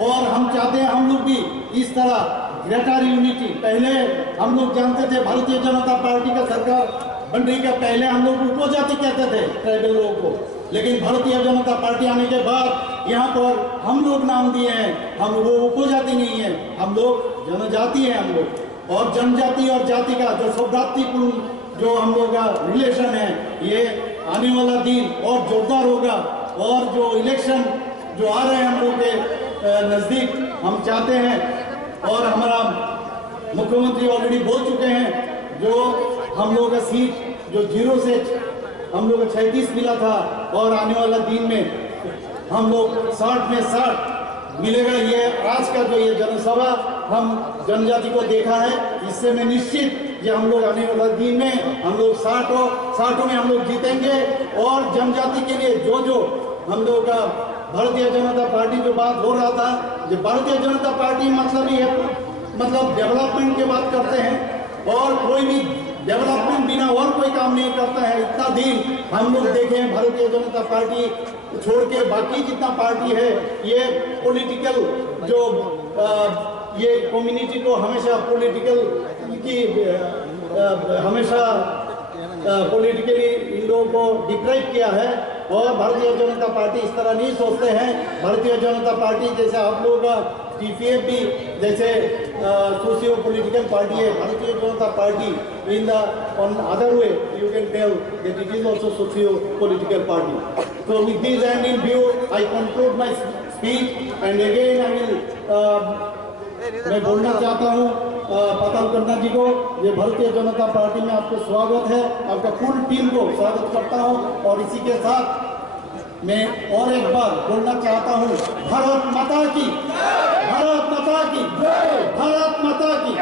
और हम चाहते हैं हम लोग भी इस तरह ग्रेटर यूनिटी। पहले हम लोग जानते थे भारतीय जनता पार्टी का सरकार बनने के पहले हम लोग उपजाति कहते थे ट्राइबल लोगों को, लेकिन भारतीय जनता पार्टी आने के बाद यहाँ पर हम लोग नाम दिए हैं, हम वो उपजाति नहीं है, हम लोग जनजाति है हम लोग। और जनजाति और जाति का जो सौभ्रातृपूर्ण जो हम लोग का रिलेशन है, ये आने वाला दिन और जोरदार होगा। और जो इलेक्शन जो आ रहे हैं हम लोग के नज़दीक, हम चाहते हैं और हमारा मुख्यमंत्री ऑलरेडी बोल चुके हैं, जो हम लोग का सीट जो 0 से हम लोग को 36 मिला था और आने वाला दिन में हम लोग 60 में 60 मिलेगा। ये आज का जो ये जनसभा हम जनजाति को देखा है, इससे मैं निश्चित ये हम लोग आने वाला दिन में हम लोग 60 में हम लोग जीतेंगे। और जनजाति के लिए जो हम लोग का भारतीय जनता पार्टी जो बात हो रहा था, जो भारतीय जनता पार्टी मतलब ये मतलब डेवलपमेंट की बात करते हैं और कोई भी डेवलपमेंट बिना और कोई काम नहीं करता है। इतना दिन हम लोग देखे हैं भारतीय जनता पार्टी छोड़ के बाकी जितना पार्टी है, ये पॉलिटिकल जो ये कम्युनिटी को हमेशा पॉलिटिकल की हमेशा पॉलिटिकली इन लोगों को डिप्राइव किया है। और भारतीय जनता पार्टी इस तरह नहीं सोचते हैं। भारतीय जनता पार्टी जैसे आप लोगों का TPF भी जैसे सोशियो पॉलिटिकल पार्टी है, Bharatiya Janata party in the on other way you can tell that it is also socio political party. So with this and in view I conclude my speech and again I will मैं बोलना चाहता हूँ पाताल करना जी को, ये भारतीय जनता पार्टी में आपको स्वागत है, आपका पूरी टीम को स्वागत करता हूँ। और इसी के साथ मैं और एक बार बोलना चाहता हूँ, भारत माता की, भारत माता की, भारत माता की।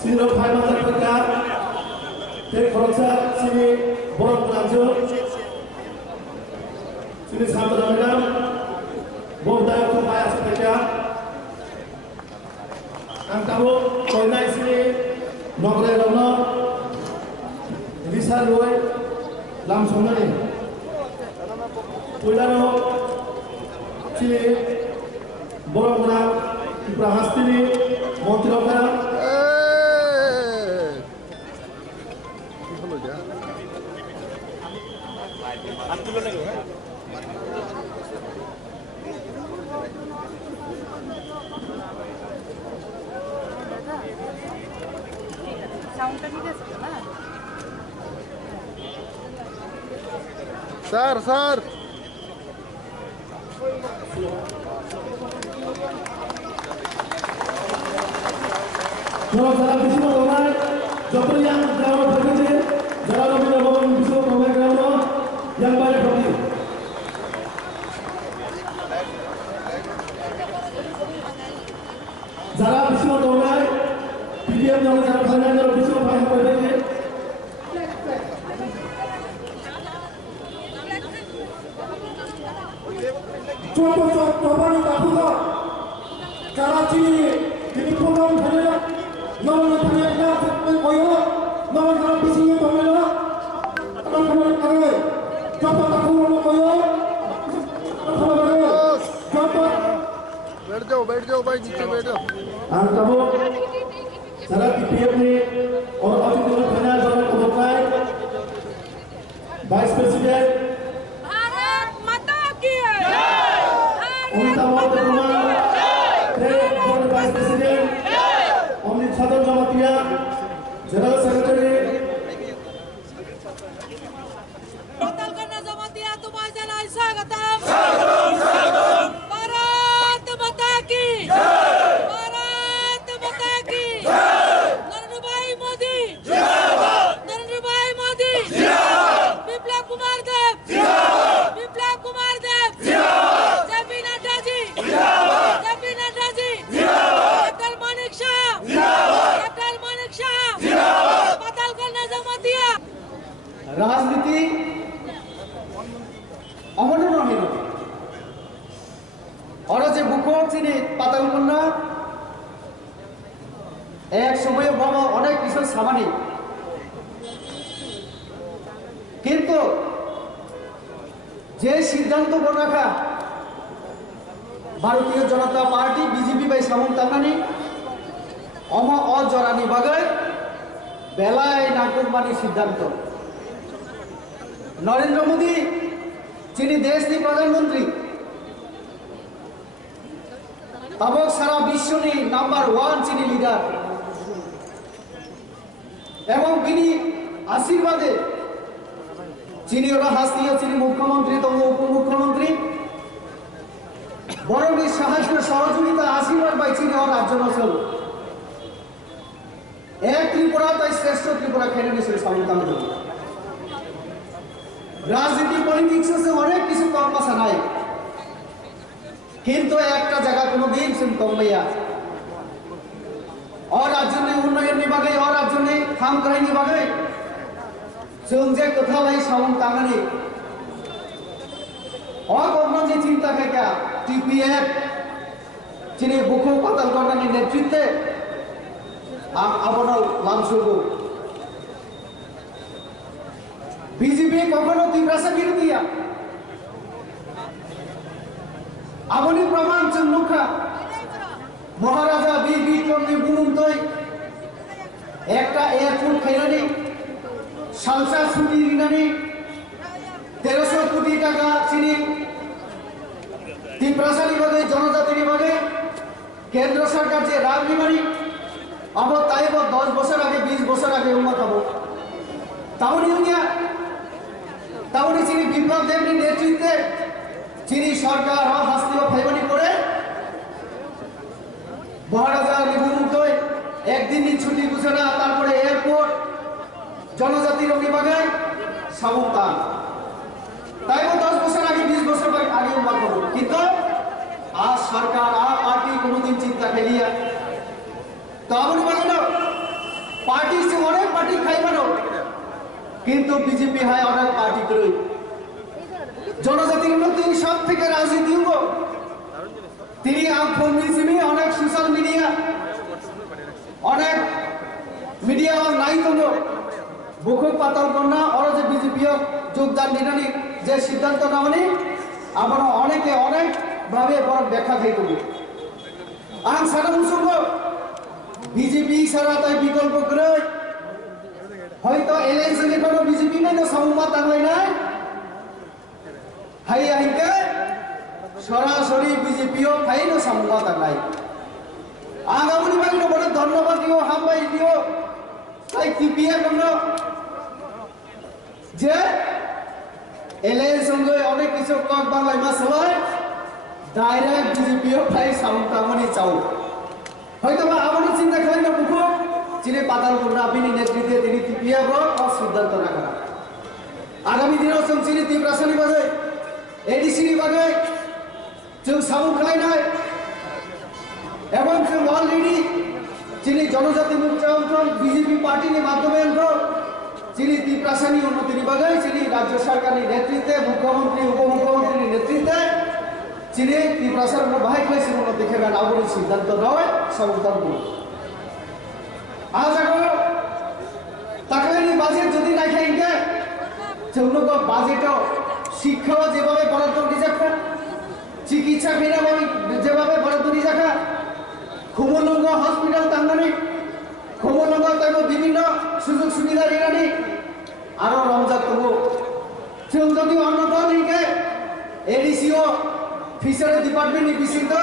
Sini Pai Mata Perkat, Tek Koroksa, sini Borok Lanjo, sini Sampai Ramadhan, Borok Dayak Kupaya Sepekat, Angkamu, Koinai sini, Nogre Rono, Risa Roy, Lam Sonari, Pulano, sini Borok Menang, Ibrahastini, Montirokara, sir Kalau salah di sini orang, jawab yang jawab berikutnya, jawab lebih jawab bisa komen kalau yang banyak berarti. Jawab di sini orang, PDM yang jawab banyak jawab bisa komen berikutnya. Coba ni tak buka. Karachi ini program saya. Namun ternyata koyo, namun kalau bisingnya koyo, बैठ जाओ भाई नीचे बैठ जाओ सारा पीपीएफ ने और अतिथि फाइनल जोन को बताए वाइस प्रेसिडेंट भारत माता की Amitabh Kumar board vice president Amit Sadan Jamatia general secretary पाताल करना जमातिया तुम्हारे जनाय स्वागतम भारत माता की नरेंद्र भाई मोदी विप्लव कुमार देव जेपी नड्डा जी कैप्टन मानिक शाह पाताल करना जमातिया राजनीति अमरण रहिल और जे बुकक चिनी पाताल कन्या एक समय बाबा अनेक किछु सामानी किंतु जे सिद्धांत बनाखा भारतीय जनता पार्टी बीजेपी बाई सामुं तांगानी अमा अजरानी बागै बेलाय नागुरमानी सिद्धांत नरेंद्र मोदी चीनी देश की प्रधानमंत्री तबक सारा विश्व की नंबर 1 चीनी लीडर एवं बिनी आशीर्वादे चीनी हास्तीय चीनी मुख्यमंत्री तब उपमुख्यमंत्री बरंगी साहस्य सहयोगिता आशीर्वाद बाई चीनी और राज्य नसल एक त्रिपुरा तक श्रेष्ठ त्रिपुरा खेले निश्चय सामुदान राजनीति पॉलिटिक्स से अनेक किसी कम आशा নাই কিন্তু একটা জায়গা কোনোদিন শুন কমবাইয়া और राज्य ने उन्नयन निबागै और राज्य ने खाम कराय निबागै जों जे कथा लाई साउन तांगानि और गभर्नमेंट जे चिंता खायका टीपीएफ जिनि बुखौ पाताल करनानि नेतृत्वे आं आबनो लांसुगो बीजेपी कखनो तीव्रसा बिरुदिया आबनि प्रमाण जों नुखा महाराजा वीर विक्रमनि बुमुंतै एकटा एयारपोर्ट खायनानै सालसा छुटि दिनानै 1300 कोटी टाका चिनि तीव्रसानि बागै जनजातिनि बागै केंद्र सरकार जे राग निबानि अब ताइब 10 বছর आगे 20 বছর आगे उम्मा खाबो ताउनि उनिया ताउनि चिनि विप्लव देवनि नेतृत्वे चिनी सरकार हास्तीय फाइबानी करे महाराजा निबुमुतै एकदिन छुट्टी घोषणा तारपरे एयरपोर्ट जनजातिर विभागे सामुदान ताइबो 10 বছর आगे 20 বছর आगे उम्मा खाबो किन्तु आज सरकार पार्टी कोनोदिन चिंता खेलिया तो आबनि बागैनो पार्टी से अनेक पार्टी खाइबानो किन्तु बीजेपी हाय अनेक पार्टी करै जनजातिर उन्नति सब থেকে রাজনীতি হবো তিনি ফোন মিছিমি অনেক সোশ্যাল মিডিয়া অনেক মিডিয়া নাই তো বুক পাতাল কন্যা और যে বিজেপি যোগদান নিনানি যে সিদ্ধান্ত নামনি আমরা অনেকে অনেক ভাবে বড় ব্যাখ্যা দিতে আং সারা মুসুঙ্গ বিজেপি সারা তাই বিকল্প করে হয়তো ইলেকশনে কোনো বিজেপি নাই তো সামুমা তাংলাই নাই हाई आइके सरासरि बीजेपीओ फाइनो सामुवा तांगाय आगामनि बागैनो बड़ धन्यवाद दियो हामबाय दियो ताई टीपीएफ नंगो जे एलएन संगे अनेक किछु कक बांगलाय मासलाय डाइरेक्ट बीजेपीओ फाइ सामुतामनि चाउ হয়তো বা আমাদের চিন্তা করেন না বুকু যিনি পাতাল কন্যা বিনি নেতৃত্বে তিনি টিপিএফ ও সিদ্ধান্ত রাখা আগামী দিনেও চিনি তীব্রাসানি বাজে एडीसी बागै जों सामुं खालायनाय एवं जों अलरेडी जिनि जनजाति मुक्त अंचल बीजेपी पार्टी माध्यमे जिनि তীব্রাসানি उन्नति बागै जिनि राज्य सरकार नेतृत्वे मुख्यमंत्री उपमुख्यमंत्री नेतृत्वे जिनि তীব্রাসার बाहाय खालायसिन उन्नति खेबान आवनि सिद्धांत नय सामुदान आज आगो ताकलायनि बाजेट जदि नायखायनके চৌনক বাজেটও শিক্ষাও যেভাবে বরাদ্দ দিয়ে যাকা চিকিৎসা বিনামূল্যে যেভাবে বরাদ্দ দিয়ে যাকা খুমলঙ্গ হসপিটাল তাঙ্গানি খুমলঙ্গ তাইব বিভিন্ন সুযোগ সুবিধা দিলানি আরো রমজান তবু जों যদি অন্যতম নিকে এডিসিও ফিশারি ডিপার্টমেন্টনি বিসিতে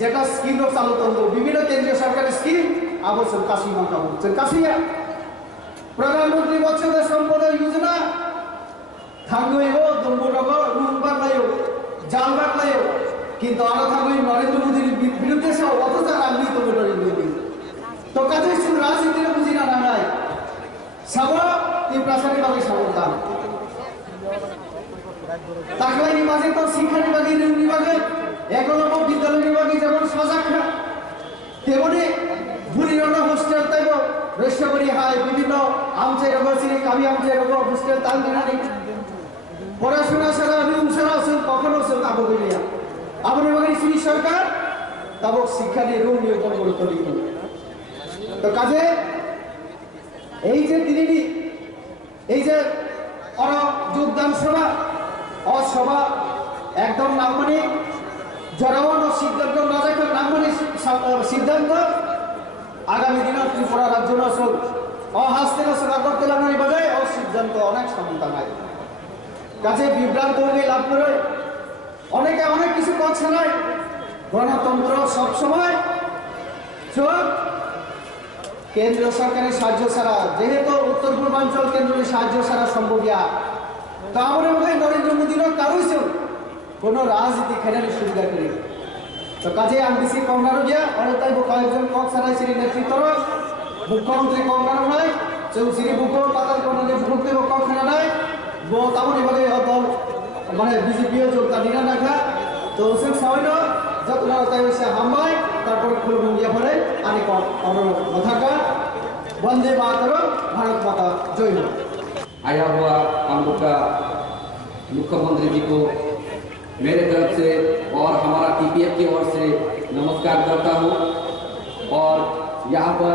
যেটা স্কিম চালু তন্ত্র বিভিন্ন কেন্দ্রীয় সরকারের স্কিম আবার जों কাশি মানকাবো जों কাশিয়া প্রধানমন্ত্রী মৎস্য সম্পদ যোজনা থাঙ্গইও দম্বুরগ রুম বানাইও জাল বানাইও কিন্তু আরো থাঙ্গই নরেন্দ্র মোদীর বিরুদ্ধে সব অত্যাচার আগলি তো নরেন্দ্র মোদী তো কাজে শুধু রাজনীতির বুঝি না নাই সব এই প্রাসারিক ভাবে সাবধান তাকলাই নিবাসে তো শিক্ষা বিভাগে বিভাগে একলব্য বিদ্যালয় বিভাগে যেমন সজাগা তেমনি ভুরিরনা হোস্টেল তাইব রেশবরি হাই বিভিন্ন আমচে রগসিরি কামি আমচে রগ হোস্টেল তাল দিনানি পড়াশোনা ছাড়া রুম ছাড়া আসল কখনো আসল তাবো গিয়া আমাদের বাগানি শ্রী সরকার তাবো শিক্ষা নিয়ে রুম নিয়ে গুরুত্ব দিত তো কাজে এই যে তিনি এই যে অর যোগদান সভা অসভা একদম নাম মানে জরাওয়ান ও সিদ্ধান্ত না যাকে নাম মানে সিদ্ধান্ত আগামী দিনে ত্রিপুরা রাজ্য আসল অহাস্তের আগরতলা নাই বাজায় ও সিদ্ধান্ত অনেক ক্ষমতা নাই কাজে বিভ্রান্ত হয়ে লাভ করে অনেকে অনেক কিছু করছে নাই গণতন্ত্র সবসময় চোখ কেন্দ্রীয় সরকারের সাহায্য ছাড়া যেহেতু উত্তর পূর্বাঞ্চল কেন্দ্রের সাহায্য ছাড়া সম্ভব ইয়া তা আমরা মনে হয় নরেন্দ্র মোদীরও কারোই কোনো রাজনীতি খেলার সুবিধা করি তো কাজে আমি বেশি কংগ্রেস গিয়া অনেকটাই কয়েকজন কক সারাই শ্রী নেতৃত্ব মুখ্যমন্ত্রী কংগ্রেস নাই চৌশ্রী বুকর পাতাল কর্ণে মুক্তি কক খেলা নাই তেমন এভাবে দল মানে বিজেপিও যোগদান দিনা রাখা তো সে সবাই যত তাই সে হামবাই তারপরে খুলবো গিয়া পরে আনি কথাকা বন্দে মাতরম भारत माता जय हो। आया हुआ हम लोग का मुख्यमंत्री जी को मेरे तरफ से और हमारा टीपीएफ की ओर से नमस्कार करता हूँ और यहाँ पर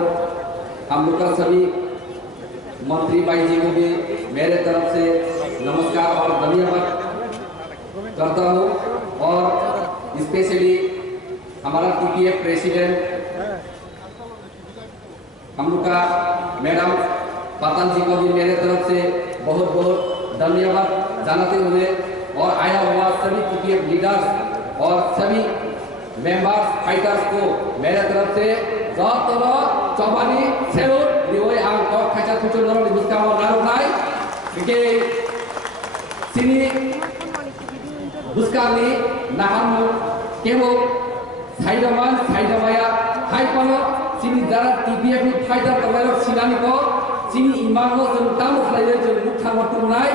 हम लोग का सभी मंत्री भाई जी को भी मेरे तरफ से नमस्कार और धन्यवाद करता हूँ और स्पेशली हमारा टीपीएफ प्रेसिडेंट हम लोग का मैडम पाताल जी को भी मेरे तरफ से बहुत बहुत धन्यवाद जानते हुए और आया हुआ सभी टीपीएफ लीडर्स और सभी मेंबर्स फाइटर्स को मेरे तरफ से चौबानी सेलूट रिवोई आंग और खाचा कुचल नरम दिवस और नारुनाई क्योंकि सिनी बुस्कानी नाहम केवल साइडमाया हाई पनो सिनी दारा टीपीएफ नि फाइटर कमाइलो सिनानी को सिनी इमानो जों तामु खालायो जों मुखा मतुनाय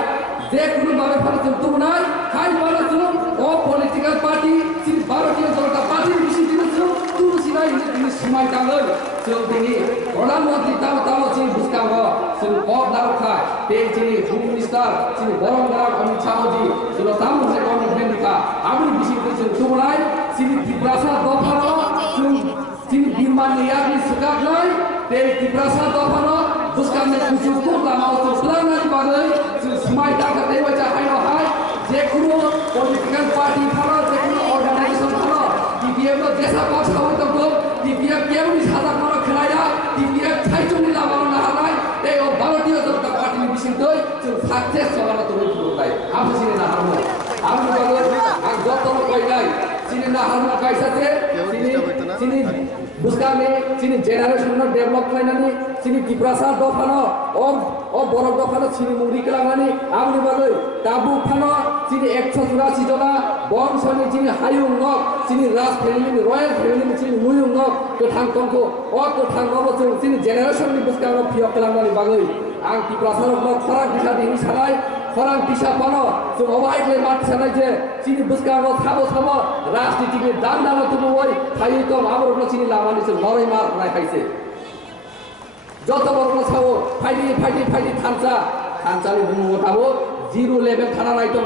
जे कुनु भाबे फल जों तुनाय हाई पनो जों ओ पॉलिटिकल पार्टी सिनी भारतीय जनता पार्टी बिसि दिनु जों तुरु सिनाय नि सिमाय ताङै जों दिनि प्रधानमन्त्री तामु सिनी बुस्कागो जों कब नारखा ते सिनी होम मिनिस्टार सिनी गरम गरम अमित शाह जी जों तामु से कमिटमेन्ट दिखा आबुनि बिसि जों तुनाय सिनी त्रिपुरासा दफानो जों सिनी बिमाननि यानि सुकाखै ते त्रिपुरासा दफानो बुस्काने कुचुकु लामाव जों सलांनानि बागै जों समाय दाखाते बायसा हायनो हाय जे कुनु पॉलिटिकल पार्टी थानो जे कुनु अर्गानाइजेशन थानो टीपीएफ नो देशा पाछाव तक टीपीएफ केवनि सादा करो खलाया टीपीएफ थाइचुनि लामाव नाहानाय ते ओ भारतीय जनता पार्टी नि बिसिंदै जों सक्सेस सवाला तो होइथुलाय आबो सिने नाहारनो आबो बागै आं जतन कइनाय सिने नाहारनो कायसाते सिने बुस्काने सिनी जेनारेशन डेभलप खालायनानै सिनी त्रिपुरासा दफानो ओ बरफ दफानो सिनी मुरि खालामनानै आबनि बागै दाबु फानो सिनी 184 जना बंशनि सिनी हायुं नक सिनी राज फेमिलिनि रयेल फेमिलिनि सिनी मुयुं नक गोथां तंखौ गोथां नबो जों सिनी जेनारेशननि बुस्कानो फिय खालामनानै बागै आं त्रिपुरासा नक खरां दिशा दिनि सानाय खरां दिशा पानो जों अबायले मात सानाय जे सिनी बुस्कानो थाबो राजनीतिनि दान्दानो तुबोय थायो तो आबरनो सिनी लामानि जों लरै मार नाय खायसे जत बरनो सावो फाइदि थानसानि बुङो थाबो জিরো লেভেল থানা নাই তো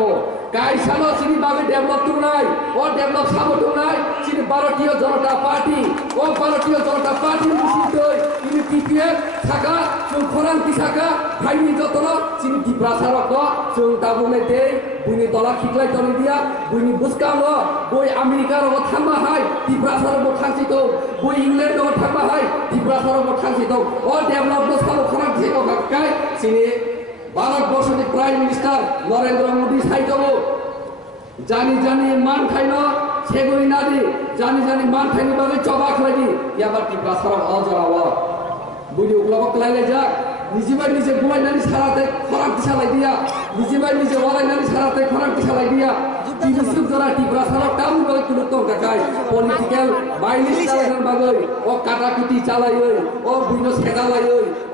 কাইসানো চিনি বাবে ডেভেলপ তো নাই ও ডেভেলপ সাবো তো নাই চিনি ভারতীয় জনতা পার্টি ও ভারতীয় জনতা পার্টি নিষিদ্ধ চিনি টিপিএফ থাকা চুল খরান তিসাকা ভাইনি যতন চিনি টিপ্রাসারক চুল দাবুনে দে বুইনি তলা খিকলাই তলি দিয়া বুইনি বুসকাল বই আমেরিকার ও থামা হাই টিপ্রাসারক থাংসিত বই ইংল্যান্ড ও থামা হাই টিপ্রাসারক থাংসিত ও ডেভেলপ সাবো খরান তিসাকা কাই চিনি ভারতবর্ষের প্রাইম মিনিস্টার নরেন্দ্র মোদী সাইতব জানি জানি মান খাইন সেগুলি না দি জানি জানি মান খাইনি বাগে চবাক লাগি ইয়াবার টিপা সারা অজরাওয়া বুঝি উগলবক লাইলে যাক নিজেবাই নিজে গুয়াই নানি সারাতে খরাক দিশালাই দিয়া নিজেবাই নিজে ওলাই নানি সারাতে খরাক দিশালাই দিয়া টিভি সুখ ধরা টিপরা সারা কাম করে কোনো তো কাকাই পলিটিক্যাল বাইলিশ চালানোর বাগৈ ও কাটাকুটি চালাই ও বিভিন্ন সেদালাই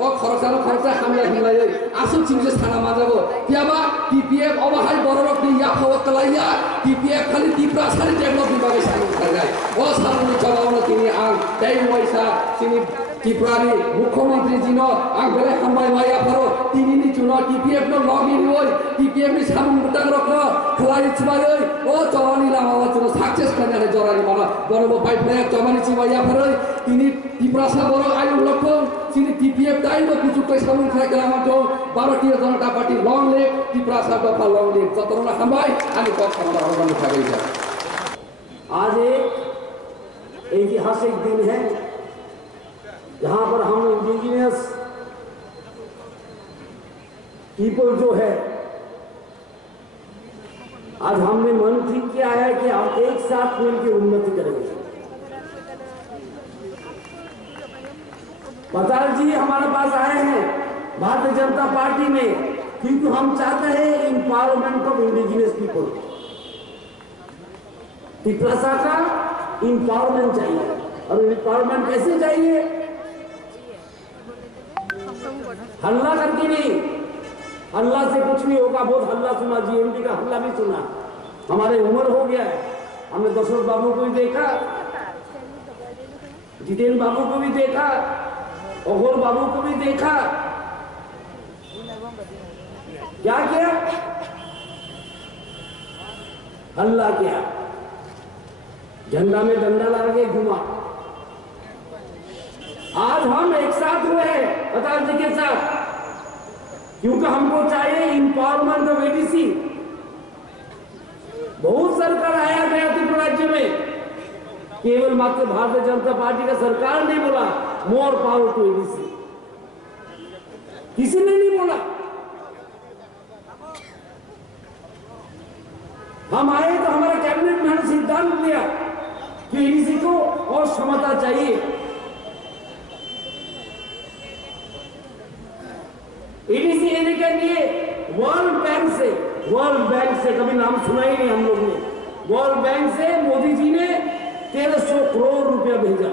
ও খরচানো খরচা হামলা হিমলাই আসল চিংজে সানা মাজাবো কিয়াবা টিপিএফ অবহাই বড়রক ইয়া খবর তলাইয়া টিপিএফ খালি টিপরা সারি ডেভেলপ বিভাগে সামিল থাকায় ও সামনে চলানো তিনি আং তাই পয়সা তিনি ত্রিপুরানি মুখ্যমন্ত্রী জিন আং বেলে হামবাই মাইয়া পারো তিনি নি চুন টিপিএফ নো লগইন হই টিপিএফ নি সামন মুটাং রক খলাই ছবাই ও চলানি লামাওয়া চুন সাকসেস কানে জরানি মানা বড় পাই ফ্লে চমানি ছবাইয়া পারো তিনি ত্রিপুরা সা বড় আয়ু লক্ষণ তিনি টিপিএফ দাইব কিছু কই সামন খাই গেলাম তো ভারতীয় জনতা পার্টি লং লেগ ত্রিপুরা সা দফা लॉन्ग लीग जतन हमाय आनी कब हमारा आह्वान उठा गई है। आज एक ऐतिहासिक दिन है जहां पर हम इंडिजिनियस पीपल जो है आज हमने मन ठीक किया है कि हम एक साथ मिलकर उन्नति करेंगे। पताल जी हमारे पास आए हैं भारतीय जनता पार्टी में क्योंकि हम चाहते हैं एम्पावरमेंट ऑफ इंडिजिनियस पीपल। टिप्रासा का एम्पावरमेंट चाहिए और एम्पावरमेंट कैसे चाहिए? हल्ला करके नहीं, हल्ला से कुछ नहीं होगा। बहुत हल्ला सुना, जीएमडी का हल्ला भी सुना। हमारे उम्र हो गया है, हमने दशरथ बाबू को भी देखा, जितेंद्र बाबू को भी देखा, अघोर बाबू को भी देखा। क्या किया? हल्ला किया, झंडा में डंडा लगा के घुमा। आज हम एक साथ हुए हैं अताल जी के साथ क्योंकि हमको चाहिए एम्पावरमेंट ऑफ एडीसी। बहुत सरकार आया गया त्रिपुरा राज्य में, केवल मात्र भारतीय जनता पार्टी का सरकार नहीं बोला मोर पावर टू एडीसी, किसी ने नहीं बोला। हम आए तो हमारे कैबिनेट में हमने सिद्धांत लिया कि एडीसी को और क्षमता चाहिए। एडीसी लेने के लिए वर्ल्ड बैंक से कभी नाम सुना ही नहीं हम लोग ने, वर्ल्ड बैंक से मोदी जी ने 1300 करोड़ रुपया भेजा।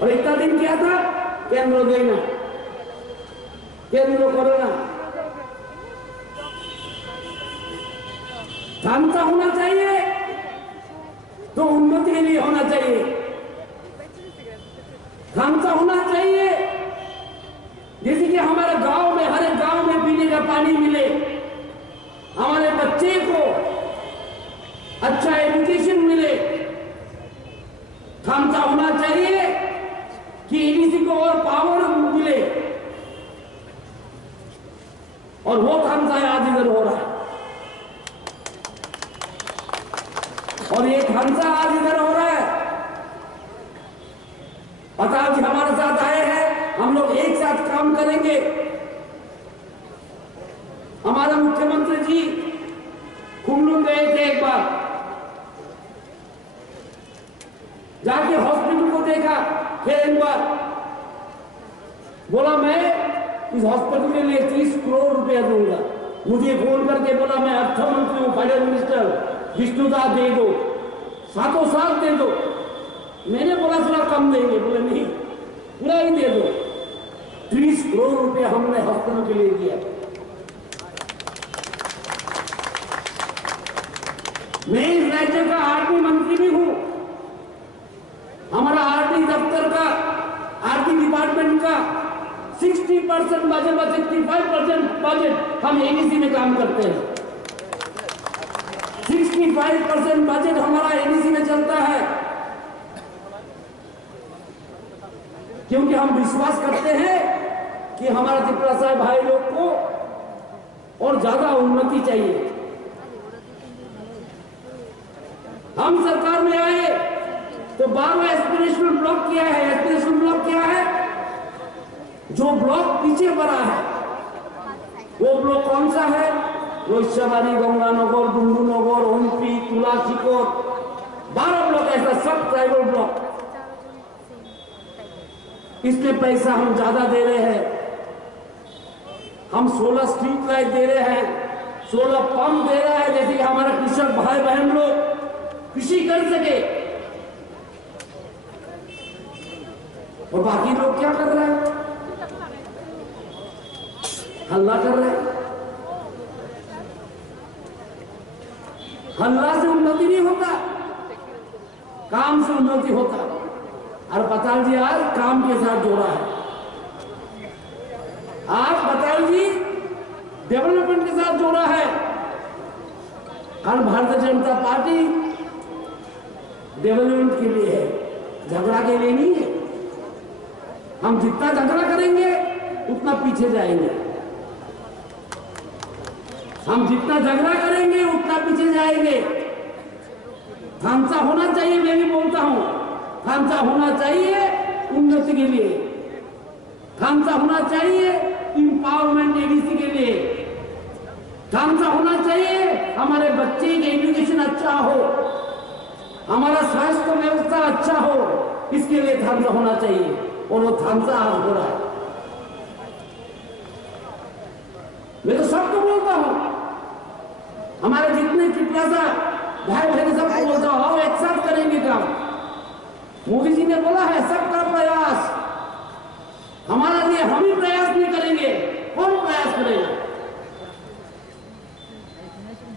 और इतना दिन क्या था? केंद्र देना, केंद्र करना, क्षमता होना चाहिए तो उन्नति के लिए होना चाहिए, क्षमता होना चाहिए जैसे कि हमारे गांव में, हर एक गांव में पीने का पानी मिले, हमारे बच्चे को अच्छा एजुकेशन मिले। क्षमता होना चाहिए कि एडीसी को और पावर मिले और वो क्षमता आज इधर हो रहा है। और ये खमसा आज इधर हो रहा है। पताल जी हमारे साथ आए हैं, हम लोग एक साथ काम करेंगे। हमारे मुख्यमंत्री जी कुमलुंग गए थे एक बार, जाके हॉस्पिटल को देखा, फिर एक बार बोला मैं इस हॉस्पिटल के लिए 30 करोड़ रुपया दूंगा। मुझे फोन करके बोला मैं अर्थ मंत्री हूं, फाइनेंस मिनिस्टर, विष्णुदास दे दो, सातों साथ दे दो। मैंने बोला थोड़ा कम देंगे, बोले नहीं पूरा ही दे दो। 30 करोड़ रुपया हमने हॉस्पिटल के लिए दिया। मैं इस राज्य का आरटी मंत्री भी हूं। हमारा आरटी दफ्तर का, आरटी डिपार्टमेंट का 60% बजट में 65% बजट हम एडीसी में काम करते हैं। 65% बजट हमारा एडीसी में चलता है, क्योंकि हम विश्वास करते हैं कि हमारा त्रिपुरा साहब भाई लोग को और ज्यादा उन्नति चाहिए। हम सरकार में आए तो 12 एस्पिरेशनल ब्लॉक किया है। एस्पिरेशनल ब्लॉक क्या है? जो ब्लॉक पीछे पड़ा है वो ब्लॉक कौन सा है? रोहिशाबाड़ी, गंगानगर, गुंडूनगर, ओमपी, तुलासीकोट, 12 ब्लॉक ऐसा सब ट्राइबल ब्लॉक। इसमें पैसा हम ज्यादा दे रहे हैं। हम 16 स्ट्रीट लाइट दे रहे हैं, 16 पंप दे रहे हैं, जैसे कि हमारे कृषक भाई बहन लोग कृषि कर सके। और बाकी लोग क्या कर रहे हैं? हल्ला कर रहे हैं। हल्ला से उन्नति नहीं होता, काम से उन्नति होता। और पताल जी आज काम के साथ जोड़ा है। आज पताल जी डेवलपमेंट के साथ जोड़ा है। और भारतीय जनता पार्टी डेवलपमेंट के लिए है, झगड़ा के लिए नहीं है। हम जितना झगड़ा करेंगे उतना पीछे जाएंगे। हम जितना झगड़ा करेंगे उतना पीछे जाएंगे। खामसा होना चाहिए, मैं भी बोलता हूं, खामसा होना चाहिए उन्नति के लिए, खामसा होना चाहिए इंपावरमेंट एडीसी के लिए, खामसा होना चाहिए हमारे बच्चे की एजुकेशन अच्छा हो, हमारा स्वास्थ्य व्यवस्था अच्छा हो, इसके लिए खामसा होना चाहिए। और वो खामसा आज हो रहा है। मैं तो सबको बोलता हूं, हमारे जितने चिपरासा भाई बहन सबको बोलता हूं, आओ एक साथ करेंगे काम। मोदी जी ने बोला है सबका प्रयास, हमारा लिए हम ही प्रयास नहीं करेंगे, कौन प्रयास करेगा?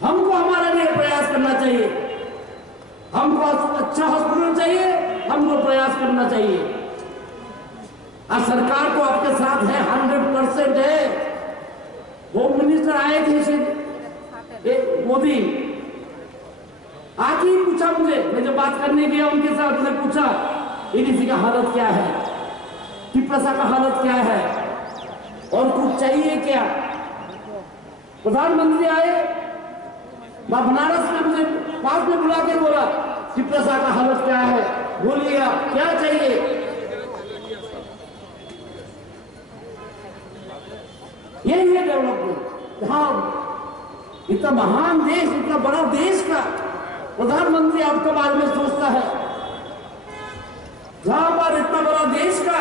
हमको हमारे लिए प्रयास करना चाहिए। हमको अच्छा हॉस्पिटल चाहिए, हमको प्रयास करना चाहिए। और सरकार तो आपके साथ है, 100% है। होम मिनिस्टर आए थे मोदी, आके ही पूछा मुझे, मैं जब बात करने गया उनके साथ, मैंने पूछा एडीसी का हालत क्या है, त्रिपुरा का हालत क्या है, और कुछ चाहिए क्या? प्रधानमंत्री आए, बनारस में मुझे पास में बुला के बोला त्रिपुरा का हालत क्या है, बोलिए आप क्या चाहिए? यही है डेवलपमेंट। हाँ, इतना महान देश, इतना बड़ा देश का प्रधानमंत्री आपके बारे में सोचता है। जहां पर इतना बड़ा देश का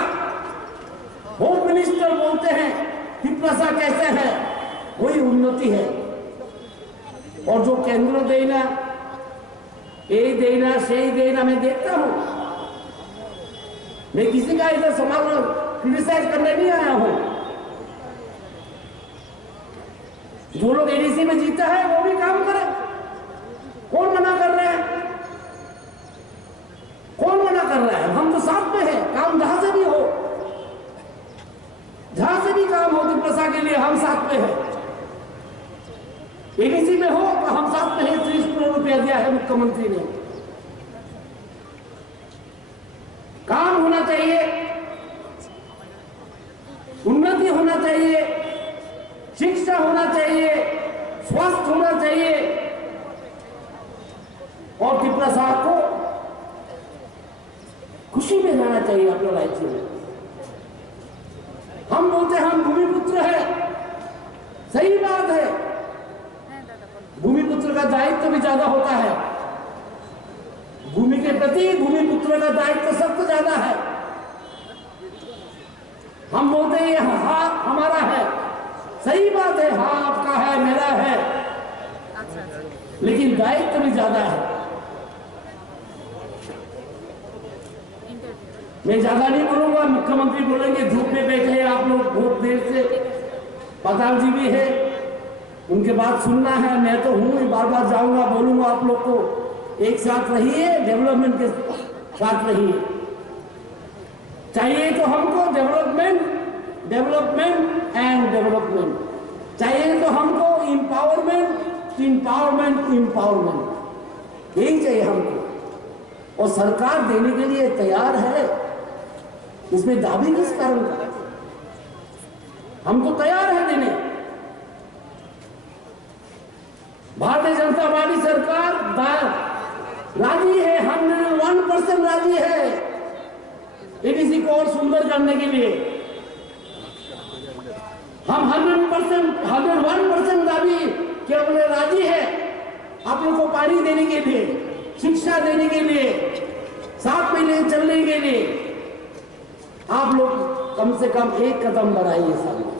होम मिनिस्टर बोलते हैं त्रिपुरा कैसे है, वही उन्नति है। और जो केंद्र देना, ये देना, सही देना, मैं देखता हूं। मैं किसी का इधर सवाल क्रिटिसाइज करने नहीं आया हूं। जो लोग एडीसी में जीता है वो भी काम करे, कौन मना कर रहा है? कौन मना कर रहा है? हम तो साथ में है, काम जहां से भी हो, जहां से भी काम हो त्रिपुरा के लिए हम साथ में है। एडीसी में हो तो हम साथ में है। 30 करोड़ रुपया दिया है मुख्यमंत्री ने। काम होना चाहिए, उन्नति होना चाहिए, शिक्षा होना चाहिए, स्वास्थ्य होना चाहिए, और त्रिपुरा साहब को खुशी में रहना चाहिए अपने राज्य में। हम बोलते हैं हम भूमिपुत्र है, सही बात है। भूमिपुत्र का दायित्व भी ज्यादा होता है, भूमि के प्रति भूमिपुत्र का दायित्व सबसे ज्यादा है। हम बोलते हैं हाथ हमारा है, सही बात है, हाँ आपका है, मेरा है, लेकिन दायित्व भी ज्यादा है। मैं ज्यादा नहीं बोलूंगा, मुख्यमंत्री बोलेंगे धूप में बैठे आप लोग बहुत देर से, पताल जी भी है, उनके बात सुनना है। मैं तो हूं, बार बार जाऊंगा, बोलूंगा आप लोग को एक साथ रहिए, डेवलपमेंट के साथ रहिए। चाहिए तो हमको डेवलपमेंट डेवलपमेंट एंड डेवलपमेंट चाहिए। तो हमको इंपावरमेंट यही चाहिए हमको, और सरकार देने के लिए तैयार है। इसमें दावी किस कारण का? हम तो तैयार है देने। भारतीय जनता पार्टी सरकार राजी है, 101% राजी है एडीसी को और सुंदर करने के लिए। हम 101% दावी केवल राजी है आप लोग को पानी देने के लिए, शिक्षा देने के लिए, 7 महीने चलने के लिए। आप लोग कम से कम एक कदम बढ़ाइए सामने।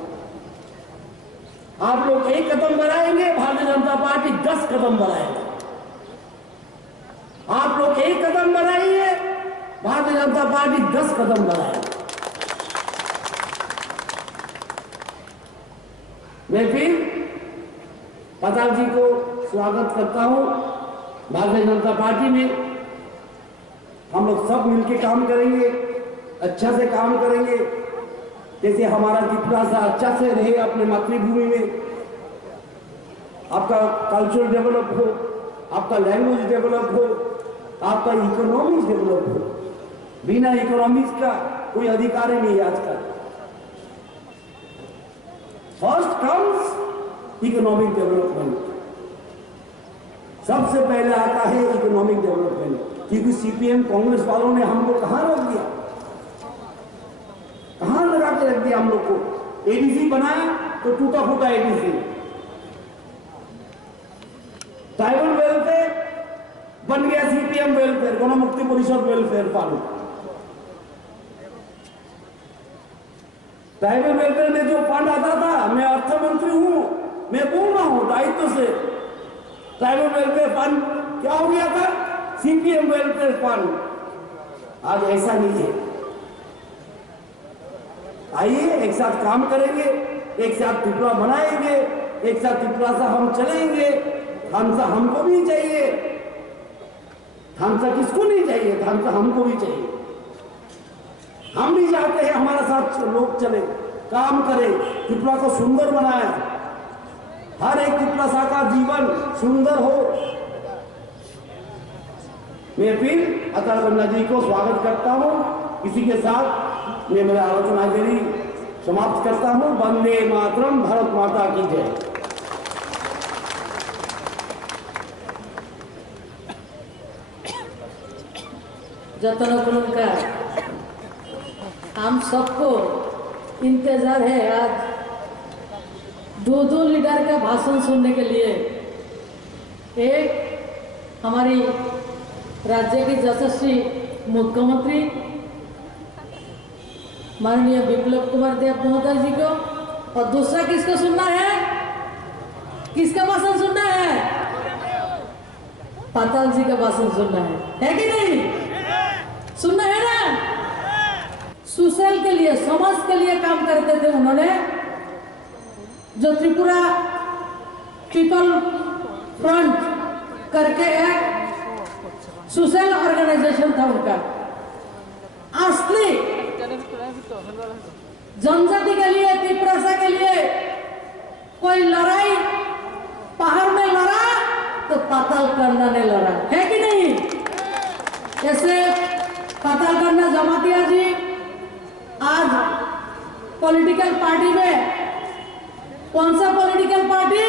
आप लोग एक कदम बढ़ाएंगे, भारतीय जनता पार्टी 10 कदम बढ़ाएगी। आप लोग एक कदम बढ़ाइए, भारतीय जनता पार्टी 10 कदम बढ़ाएगी। मैं फिर पताल जी को स्वागत करता हूं। भारतीय जनता पार्टी में हम लोग सब मिलकर काम करेंगे, अच्छा से काम करेंगे, जैसे हमारा त्रिपुरा सा अच्छा से रहे अपने मातृभूमि में। आपका कल्चर डेवलप हो, आपका लैंग्वेज डेवलप हो, आपका इकोनॉमिक्स डेवलप हो। बिना इकोनॉमिक्स का कोई अधिकार ही नहीं है आजकल। फर्स्ट कम्स इकोनॉमिक डेवलपमेंट, सबसे पहले आता है इकोनॉमिक डेवलपमेंट। क्योंकि सीपीएम कांग्रेस वालों ने हमको कहां रोक दिया, कहां लगा के रख दिया हम लोग को। एडीसी बनाया तो टूटा फूटा एडीसी। ट्राइबल वेलफेयर बन गया सीपीएम वेलफेयर, गण मुक्ति परिषद वेलफेयर फंड। ट्राइबल वेलफेयर में जो फंड आता था, मैं अर्थ मंत्री हूं, मैं बोल रहा हूं दायित्व से, ट्राइबल वेलफेयर फंड क्या हो गया था? CPM welfare fund. आज ऐसा नहीं है। आइए एक साथ काम करेंगे, एक साथ त्रिपुरा बनाएंगे, एक साथ त्रिपुरा से हम चलेंगे। थानसा हमको भी चाहिए, थानसा किसको नहीं चाहिए? थानसा हमको भी चाहिए। हम भी चाहते हैं हमारा साथ लोग चले, काम करें, त्रिपुरा को सुंदर बनाए, हर एक त्रिपुरा का जीवन सुंदर हो। मैं फिर अतल कन्ना जी को स्वागत करता हूं। इसी के साथ मैं मेरा आलोचना मेरी समाप्त करता हूं। वंदे मातरम, भारत माता की जय। जतन का हम सबको इंतजार है आज 2 लीडर का भाषण सुनने के लिए। एक हमारी राज्य की यशस्वी मुख्यमंत्री माननीय बिप्लब कुमार देव महोदय जी को, और दूसरा किसको सुनना है? किसका भाषण सुनना है? पाताल जी का भाषण सुनना है कि नहीं? सुनना है ना? सोशल के लिए, समाज के लिए काम करते थे उन्होंने। जो त्रिपुरा पीपल फ्रंट करके एक सोशल ऑर्गेनाइजेशन था उनका, असली जनजाति के लिए, त्रिपुरा के लिए कोई लड़ाई पहाड़ में लड़ा तो पाताल करना ने लड़ा, है कि नहीं? जैसे पाताल करना जमातिया जी आज पॉलिटिकल पार्टी में, कौन सा पॉलिटिकल पार्टी?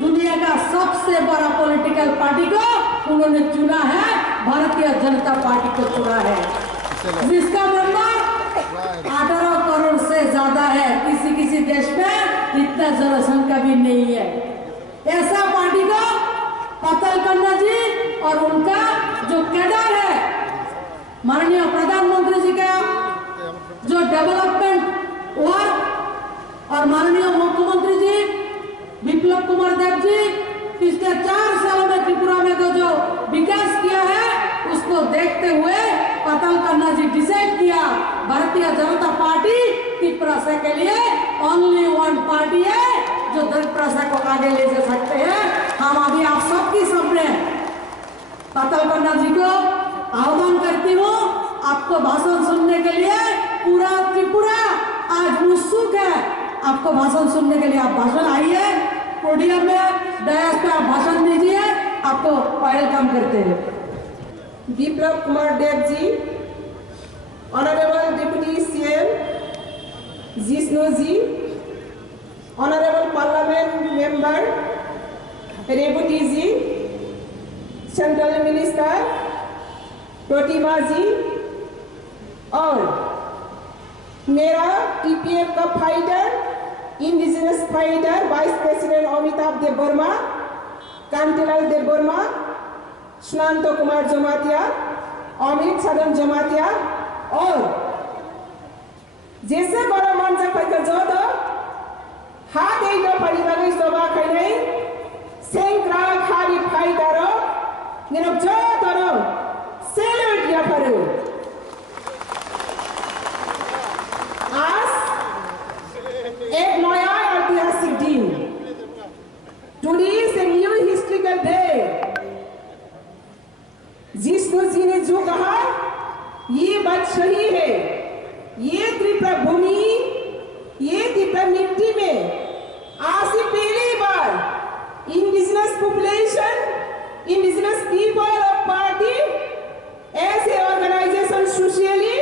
दुनिया का सबसे बड़ा पॉलिटिकल पार्टी को उन्होंने चुना है, भारतीय जनता पार्टी को चुना है, जिसका मेंबर 18 करोड़ से ज्यादा है। किसी देश में इतना जनसंख्या भी नहीं है। ऐसा पार्टी को पाताल कन्ना जी और उनका जो कैडर है, माननीय प्रधानमंत्री जी का जो डेवलपमेंट वर्क और माननीय मुख्यमंत्री जी बिप्लब कुमार देव जी पिछले 4 सालों में त्रिपुरा में जो विकास किया है, उसको देखते हुए पाताल कन्ना जी डिसाइड किया भारतीय जनता पार्टी त्रिपुरा के लिए ओनली वन पार्टी है जो त्रिपुरा को आगे ले जा सकते हैं। हम अभी आप सबकी सामने पाताल कन्ना जी को आह्वान करती हूँ, आपको भाषण सुनने के लिए पूरा त्रिपुरा आज उत्सुक है आपको भाषण सुनने के लिए। आप भाषण आइए पोडियम में, डायस पे आप भाषण दीजिए, आपको वेलकम करते हैं। Biplab Kumar Deb ji, honourable deputy CM Jishnu ji, honourable parliament member Revati ji, central minister Pratima ji और मेरा टीपीएफ का fighter, indigenous fighter vice president Amitabh Deb Barma, Kantilal Deb Barma, Sushant Kumar Jamatia, Amit Sadan Jamatia और जैसे बड़ा मंच पर जो तो हाथ एक दो परिवार सभा खैने सेंक्रा खाली फाइटर निरब जो तो सेल्यूट या परू आज एक नया ऐतिहासिक दिन। Today is a new historical day। Jishnu ji ने जो कहा ये बात सही है। ये त्रिपुरा भूमि, ये त्रिपुरा मिट्टी में आज से पहली बार indigenous population, indigenous people of party as a organization socially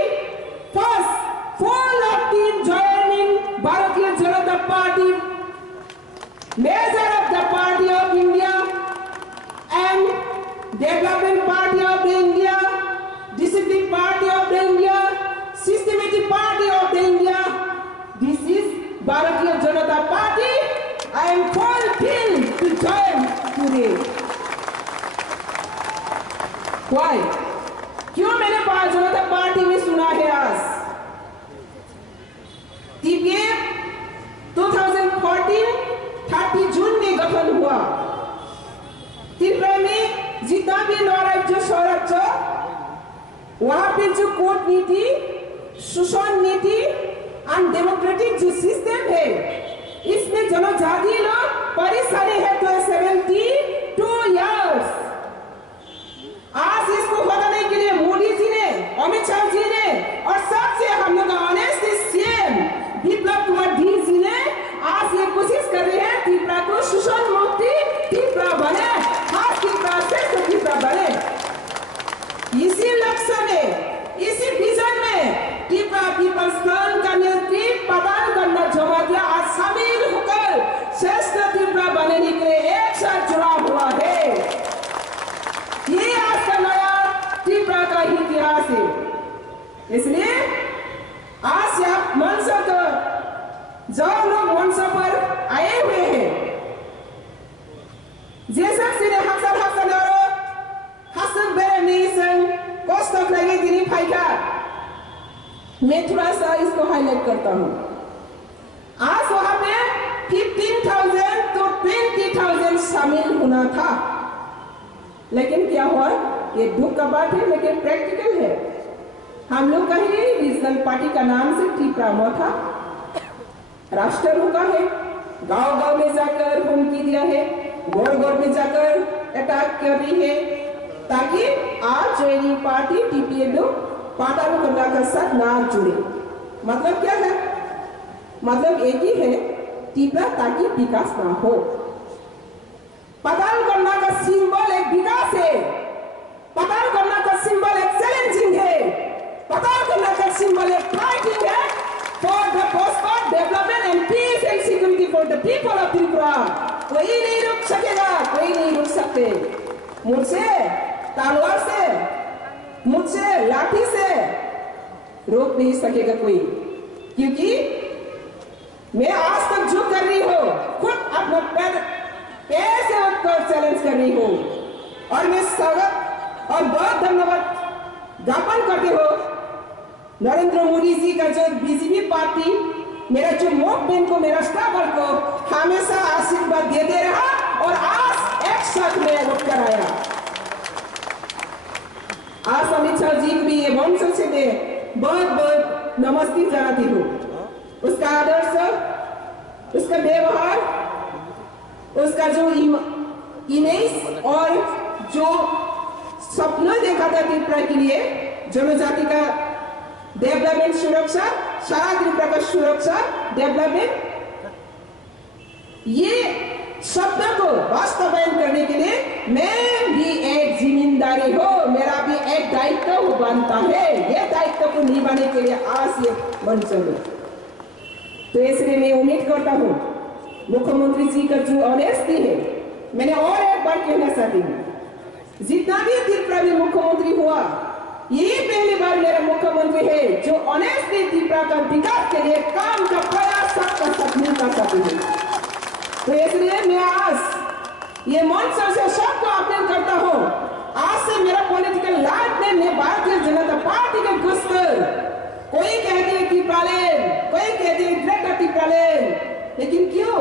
first full of team joining Bharatiya Janata Party, measure of the Party of India and Development Party of India, Discipline Party of India, Systematic Party of India. This is Bharatiya Janata Party. I am fulfilled to join today. Why? क्यों मैंने भारतीय जनता पार्टी में सुना है आज? टीपीएफ 2014 30 जून में गठन हुआ। त्रिपुरा में जितना भी राज्य स्वराज वहां पे जो कोर्ट नीति, शासन नीति और डेमोक्रेटिक जो सिस्टम है, इसमें जनजाति लोग परेशानी है तो 72 इयर्स। आज इसको बताने के लिए मोदी जी ने, अमित शाह जी ने और सबसे हम लोग ऑनेस्ट सीएम बिप्लब कुमार देव जी ने आज ये कोशिश कर रहे हैं त्रिपुरा को शोषण मुक्ति त्रिपुरा बने, खास त्रिपुरा से त्रिपुरा बने। इसी लक्ष्य में, इसी विजन में त्रिपुरा पीपल्स फ्रंट का नेतृत्व पताल करना जमातिया आज शामिल होकर श्रेष्ठ त्रिपुरा बनने के लिए एक साथ जुड़ा हुआ है। ये आज का नया त्रिपुरा का इतिहास है। इसलिए आज आप मंच पर जो लोग मंच पर आए हुए हैं, जैसा सिने हसन और हसन बेरे मीसन कोस्टक लगे दिनी फाइका, मैं थोड़ा सा इसको हाईलाइट करता हूँ। आज वहां पे 15,000 तो 20,000 शामिल होना था, लेकिन क्या हुआ? ये दुख का बात है लेकिन प्रैक्टिकल है। हम लोग का ही रीजनल पार्टी का नाम से त्रिपुरा था, राष्ट्र रुका है, गांव-गांव में जाकर हुमकी दिया है, गोर-गोर में जाकर अटैक कर रही है, ताकि आज ज्वाइनिंग पार्टी टीपीए लोग पाटालू करना के साथ ना जुड़े। मतलब क्या है? मतलब एक ही है, त्रिपुरा ताकि विकास ना हो। पताल गन्ना का सिंबल एक विकास है, पताल गन्ना का सिंबल एक चैलेंजिंग है, पताल गन्ना का सिंबल एक फाइटिंग है for the prosper development and peace and security for the people of Tripura. कोई नहीं रुक सकेगा, कोई नहीं रुक सकते। मुझसे तलवार से, मुझसे लाठी से रोक नहीं सकेगा कोई, क्योंकि मैं आज तक जो कर रही हूँ खुद अपना पैसे उठकर चैलेंज कर रही हूँ और मैं स्वागत और बहुत धन्यवाद ज्ञापन करती हूँ नरेंद्र मोदी जी का जो बीजेपी पार्टी मेरा जो मूवमेंट को, मेरा स्ट्रगल को हमेशा आशीर्वाद देते रहा और आज एक साथ में वोट कराया। आज अमित शाह जी को भी ये मंच से मैं बहुत बहुत नमस्ते जनाती हूँ। उसका आदर्श, उसका व्यवहार, उसका जो इमेज और जो सपना देखा था त्रिपुरा के लिए, जनजाति का डेवलपमेंट, सुरक्षा, सारा त्रिपुरा का सुरक्षा डेवलपमेंट, ये शब्द को वास्तवायन करने के लिए मैं भी एक जिम्मेदारी हो, मेरा भी एक दायित्व बनता है। ये दायित्व को निभाने के लिए आज ये मंच में, तो इसलिए मैं उम्मीद करता हूँ मुख्यमंत्री जी का जो ऑनेस्टी है, मैंने और एक बार कहना चाहती हूँ, जितना भी त्रिपुरा में मुख्यमंत्री हुआ, यही पहली बार मेरा मुख्यमंत्री है जो ऑनेस्टली त्रिपुरा का विकास के लिए काम का प्रयास सबका साथ मिलकर चाहती हूँ। तो इसलिए मैं आज ये मंच से सबको अपील करता हूँ, आज से मेरा पॉलिटिकल लाइफ में मैं भारतीय जनता पार्टी के घुसकर, कोई कहते हैं त्रिपुरालैंड, कोई कहते हैं ग्रेटर त्रिपुरालैंड, लेकिन क्यों?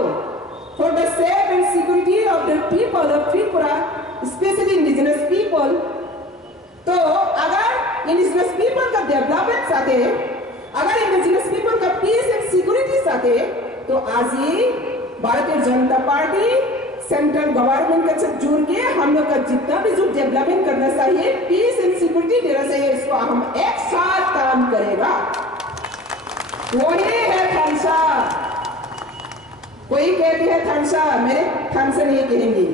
For the safe and security of the people of Tripura, specially indigenous people. तो अगर इंडिजिनस पीपल का डेवलपमेंट चाहते हैं, अगर इंडिजिनस पीपल का पीस एंड सिक्योरिटी चाहते हैं, तो आज ही भारतीय जनता पार्टी सेंट्रल गवर्नमेंट के साथ जुड़ के हम लोग का जितना भी जो डेवलपमेंट करना चाहिए, पीस एंड सिक्योरिटी देना चाहिए, इसको हम एक साथ काम करेगा। वही है थानसा। कोई कहती है थानसा, मैंने थानसा नहीं कहेंगे।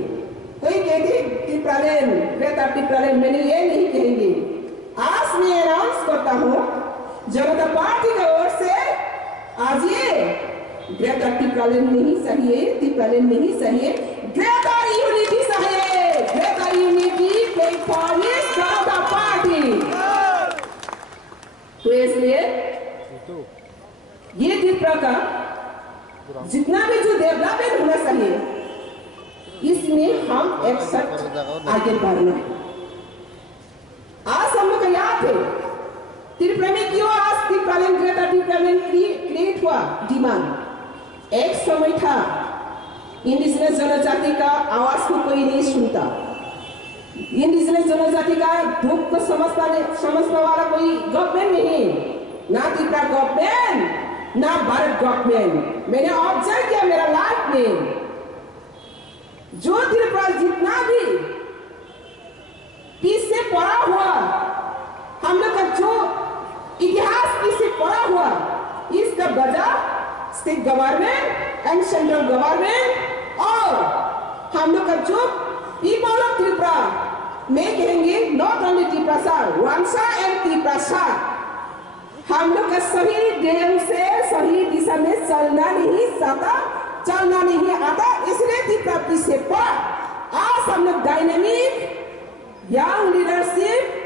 कोई कहती है त्रिपुरालैंड, ग्रेटर त्रिपुरालैंड, मैंने ये नहीं कहेंगे। आज मैं अनाउंस करता हूँ जनता पार्टी की ओर से, आज ये ग्रेटर त्रिपुरालैंड नहीं चाहिए, त्रिपुरालैंड नहीं चाहिए, ग्रेटर यूनिटी चाहिए। Greater unity platform is Janata party. तो इसलिए ये त्रिपुरा का जितना भी जो डेवलपमेंट होना चाहिए, इसमें हम एक साथ आगे बढ़ना है। आज हम लोग को याद है त्रिपुरा में क्यों आज त्रिपुरालैंड, ग्रेटर त्रिपुरालैंड क्रिएट हुआ। डिमांड एक समय था, इंडिजिनस जनजाति का आवाज को कोई नहीं सुनता, इंडिजिनस जनजाति का दुख को समझने वाला कोई गवर्नमेंट नहीं, ना त्रिपुरा गवर्नमेंट ना भारत गवर्नमेंट। मैंने ऑब्जर्व किया मेरा लाइफ में, जो त्रिपुरा जितना भी पीछे पड़ा हुआ, हम लोग का जो इतिहास पीछे पड़ा हुआ, इसका वजह state government and central government और हम लोग का जो पीपल ऑफ त्रिपुरा, मैं कहेंगे नॉट ओनली त्रिपुरा, वांसा एंड त्रिपुरा, हम लोग का सही ढंग से सही दिशा में चलना नहीं चाहता, चलना नहीं आता, इसलिए त्रिपुरा पीछे पड़ा। आज हम लोग डायनेमिक यंग लीडरशिप,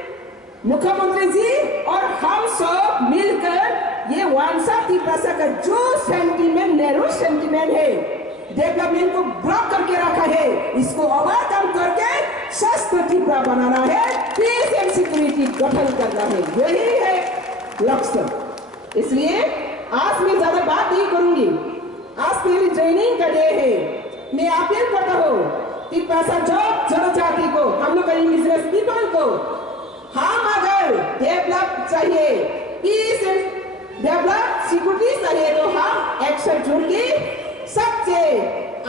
मुख्यमंत्री जी और हम सब मिलकर ये वांसा त्रिपुरा का जो सेंटीमेंट, नैरो सेंटीमेंट है, डेवलपमेंट को ब्लॉक करके रखा है, इसको ओवरकम करके स्वस्थ त्रिपुरा बनाना है, पीस एंड सिक्योरिटी गठन करना है, यही है लक्ष्य। इसलिए आज मैं ज्यादा बात नहीं करूंगी, आज मेरी ट्रेनिंग का डे है। मैं अपील करता हूँ त्रिपुरा जनजाति को, हम लोग इंडिजिनस पीपल को, हम अगर डेवलप चाहिए, पीस एंड डेवलप सिक्योरिटी चाहिए, तो हम एक्शन जुड़ के सबसे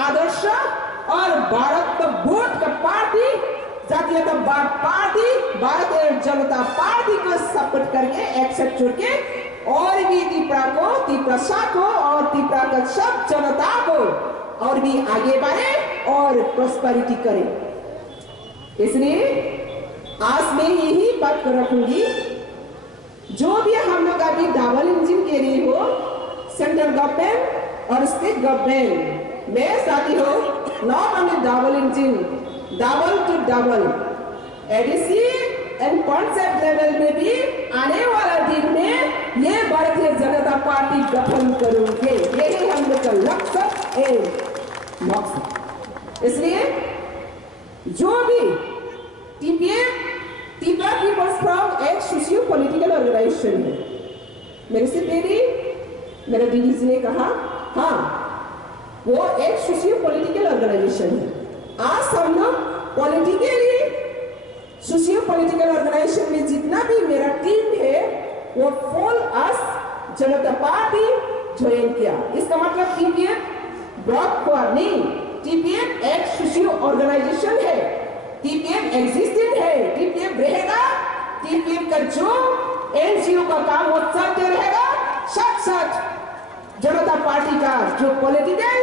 आदर्श और भारत का वोट का पार्टी, जातीयतावाद पार्टी, भारतीय जनता पार्टी को सपोर्ट करके एक्शन जुड़ के और भी त्रिपुरा को, त्रिपुरा को और त्रिपुरा का सब जनता को और भी आगे बढ़े और प्रॉस्पेरिटी करे। इसलिए आज मैं यही बात रखूंगी, जो भी हम लोग अभी डबल इंजन के लिए हो, सेंट्रल गवर्नमेंट और स्टेट गवर्नमेंट, मैं चाहती हूँ not only double engine, double two double ADC and concept level में भी आने वाला दिन में ये भारतीय जनता पार्टी गठन करेंगे, यही हम लोग का लक्ष्य है, मकसद। इसलिए जो भी टीपीएफ, त्रिपुरा पीपल्स फ्रंट एक सोशियो पॉलिटिकल ऑर्गेनाइजेशन है। मेरे से पहले मेरे दीदी जी ने कहा, हाँ वो एक सोशियो पॉलिटिकल ऑर्गेनाइजेशन है। आज हम लोग पॉलिटिकली सोशियो पॉलिटिकल ऑर्गेनाइजेशन में जितना भी मेरा टीम है, वो फुल अस जनता पार्टी ज्वाइन किया। इसका मतलब टीपीएफ ब्लॉक हुआ नहीं, टीपीएफ एक सोशियो ऑर्गेनाइजेशन है, टीपीएफ एग्जिस्टेंट है, टीपीएफ रहेगा, टीपीएफ का जो एनजीओ का काम वो चलते रहेगा, सब साथ जनता पार्टी का जो पॉलिटिकल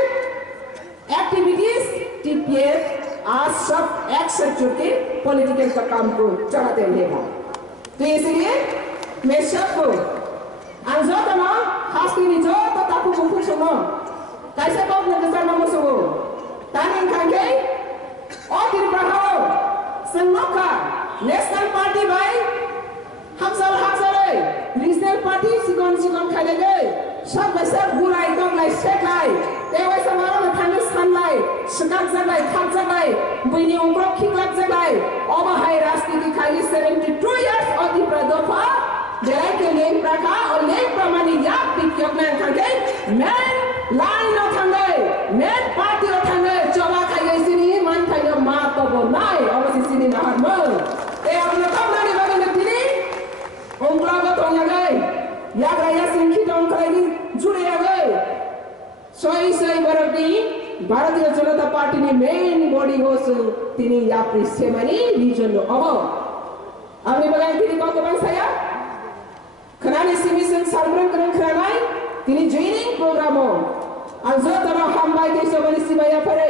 एक्टिविटीज टीपीएफ आज सब एक साथ जुड़के पॉलिटिकल का काम को चलाते रहेगा। तो इसलिए मैं सबको अंजोता ना हास्ती जो तो ताकू बुकु सुनो कैसे कब नजर ना मुसुगो तानिंग खांगे और त्रिपुरा संगमका नेशनल पार्टी भाई हम सब रीजनल पार्टी सिकन खाले गए सब वैसे बुराई दम लाई सेट लाई ते वैसे मारो न थांगे सान लाई सकाक जगाई खाक जगाई बुइनी उंग्रो खिकलाक जगाई ओबा हाई राजनीति खाली 72 इयर्स और त्रिपुरा दफा जरा के लेन प्रका और लेन प्रमाणी याद पिक्योक में खागे मैं लाइन उठांगे मैं पार्टी उठांगे चौबा खागे सिनी मन खागे मा तो बोनाई और सिनी ना हरमो ए अपने कब ना निभागे न तिनी उंगला को तो गए याद रहा सिंखी डाउन करेगी जुड़े गए सही बरबी भारतीय जनता पार्टी ने मेन बॉडी हो तिनी यात्री सेमनी रीजन लो अब आपने बगाई तिनी को बन साया खनाने सिमिसन सालब्रन करन खनाई तिनी जॉइनिंग प्रोग्राम हो अंजो तमा हम बाई देश बनी सिमाया परे